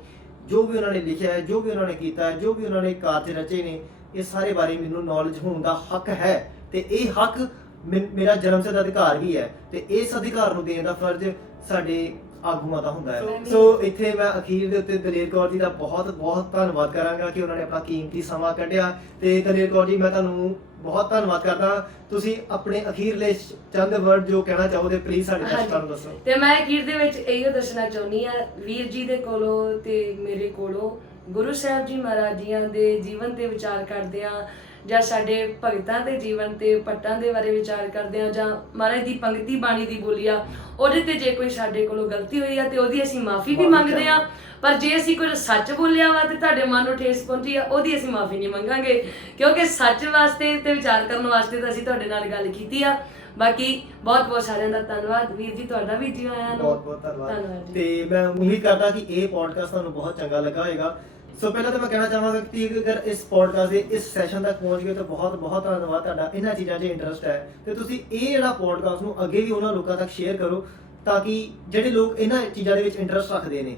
ਜੋ ਵੀ ਉਹਨਾਂ ਨੇ ਲਿਖਿਆ ਹੈ, ਜੋ ਵੀ ਉਹਨਾਂ ਨੇ ਕੀਤਾ ਹੈ, ਜੋ ਵੀ ਉਹਨਾਂ ਨੇ ਕਾਰਜ ਰਚੇ ਨੇ, ਇਹ ਸਾਰੇ ਬਾਰੇ ਮੈਨੂੰ ਨੌਲੇਜ ਹੋਣ ਦਾ ਹੱਕ ਹੈ, ਤੇ ਇਹ ਹੱਕ ਮੇਰਾ ਜਨਮਸਿੱਧ ਅਧਿਕਾਰ ਵੀ ਹੈ, ਤੇ ਇਸ ਅਧਿਕਾਰ ਨੂੰ ਦੇਣ ਦਾ ਫਰਜ਼ ਸਾਡੇ ਆਗੂਆਂ ਦਾ ਹੁੰਦਾ ਹੈ। ਸੋ ਇੱਥੇ ਮੈਂ ਅਖੀਰ ਦੇ ਉੱਤੇ ਦਲੇਰ ਕੌਰ ਜੀ ਦਾ ਬਹੁਤ ਬਹੁਤ ਧੰਨਵਾਦ ਕਰਾਂਗਾ ਕਿ ਉਹਨਾਂ ਨੇ ਆਪਣਾ ਕੀਮਤੀ ਸਮਾਂ ਕੱਢਿਆ। ਤੇ ਦਲੇਰ ਕੌਰ ਜੀ, ਮੈਂ ਤੁਹਾਨੂੰ ਬਹੁਤ ਧੰਨਵਾਦ ਕਰਦਾ। ਤੁਸੀਂ ਆਪਣੇ ਅਖੀਰਲੇ ਚੰਦ ਵਰਡ ਜੋ ਕਹਿਣਾ ਚਾਹੋਗੇ, ਪਲੀਜ਼ ਸਾਡੇ ਦਰਸ਼ਕਾਂ ਨੂੰ ਦੱਸੋ। ਤੇ ਮੈਂ ਅਖੀਰ ਦੇ ਵਿੱਚ ਇਹੋ ਦੱਸਣਾ ਚਾਹੁੰਦੀ ਆ, ਵੀਰ ਜੀ ਦੇ ਕੋਲੋਂ ਤੇ ਮੇਰੇ ਕੋਲੋਂ ਗੁਰੂ ਸਾਹਿਬ ਜੀ ਮਹਾਰਾਜ ਜੀਆਂ ਦੇ ਜੀਵਨ ਤੇ ਵਿਚਾਰ ਕਰਦੇ ਆ, ਜਾਂ ਸਾਡੇ ਭਗਤਾਂ ਦੇ ਜੀਵਨ ਤੇ ਪੱਟਾਂ ਦੇ ਬਾਰੇ ਵਿਚਾਰ ਕਰਦੇ ਆ, ਜਾਂ ਮਹਾਰਾਜ ਦੀ ਪੰਕਤੀ ਬਾਣੀ ਦੀ ਬੋਲੀ ਆ, ਉਹਦੇ ਤੇ ਜੇ ਕੋਈ ਸਾਡੇ ਕੋਲੋਂ ਗਲਤੀ ਹੋਈ ਆ ਤੇ ਉਹਦੀ ਅਸੀਂ ਮਾਫੀ ਵੀ ਮੰਗਦੇ ਆ। ਪਰ ਜੇ ਅਸੀਂ ਕੋਈ ਸੱਚ ਬੋਲਿਆ ਵਾ ਤੇ ਤੁਹਾਡੇ ਮਨ ਨੂੰ ਠੇਸ ਪਹੁੰਚੀ ਆ, ਉਹਦੀ ਅਸੀਂ ਮਾਫੀ ਨਹੀਂ ਮੰਗਾਂਗੇ, ਕਿਉਂਕਿ ਸੱਚ ਵਾਸਤੇ ਤੇ ਵਿਚਾਰ ਕਰਨ ਵਾਸਤੇ ਤਾਂ ਅਸੀਂ ਤੁਹਾਡੇ ਨਾਲ ਗੱਲ ਕੀਤੀ ਆ। ਬਾਕੀ ਬਹੁਤ ਬਹੁਤ ਸਾਰਿਆਂ ਦਾ ਧੰਨਵਾਦ ਵੀਰ ਜੀ, ਤੁਹਾਡਾ ਵੀ ਜੀ ਆਇਆਂ ਨੂੰ ਬਹੁਤ ਬਹੁਤ ਧੰਨਵਾਦ। ਤੇ ਮੈਂ ਉਮੀਦ ਕਰਦਾ ਕਿ ਇਹ ਪੋਡਕਾਸਟ ਤੁਹਾਨੂੰ ਬਹੁਤ ਚੰਗਾ ਲੱਗਾ ਹੋਵੇਗਾ। ਸੋ ਪਹਿਲਾਂ ਤਾਂ ਮੈਂ ਕਹਿਣਾ ਚਾਹਾਂਗਾ ਕਿ ਅਗਰ ਇਸ ਪੋਡਕਾਸਟ ਦੇ ਇਸ ਸੈਸ਼ਨ ਤੱਕ ਪਹੁੰਚ ਗਏ ਤਾਂ ਬਹੁਤ ਬਹੁਤ ਧੰਨਵਾਦ ਤੁਹਾਡਾ। ਇਹਨਾਂ ਚੀਜ਼ਾਂ 'ਚ ਇੰਟਰਸਟ ਹੈ ਤੇ ਤੁਸੀਂ ਇਹ ਜਿਹੜਾ ਪੋਡਕਾਸਟ ਨੂੰ ਅੱਗੇ ਵੀ ਉਹਨਾਂ ਲੋਕਾਂ ਤੱਕ ਸ਼ੇਅਰ ਕਰੋ, ਤਾਂ ਕਿ ਜਿਹੜੇ ਲੋਕ ਇਹਨਾਂ ਚੀਜ਼ਾਂ ਦੇ ਵਿੱਚ ਇੰਟਰਸਟ ਰੱਖਦੇ ਨੇ।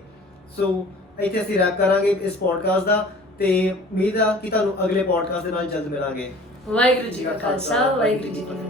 ਸੋ ਇੱਥੇ ਅਸੀਂ ਰੈਪ ਕਰਾਂਗੇ ਇਸ ਪੋਡਕਾਸਟ ਦਾ, ਤੇ ਉਮੀਦ ਆ ਕਿ ਤੁਹਾਨੂੰ ਅਗਲੇ ਪੋਡਕਾਸਟ ਦੇ ਨਾਲ ਜਲਦ ਮਿਲਾਂਗੇ। ਵਾਹਿਗੁਰੂ ਜੀ ਕਾ ਖਾਲਸਾ, ਵਾਹਿਗੁਰੂ ਜੀ ਕੀ ਫਤਿਹ।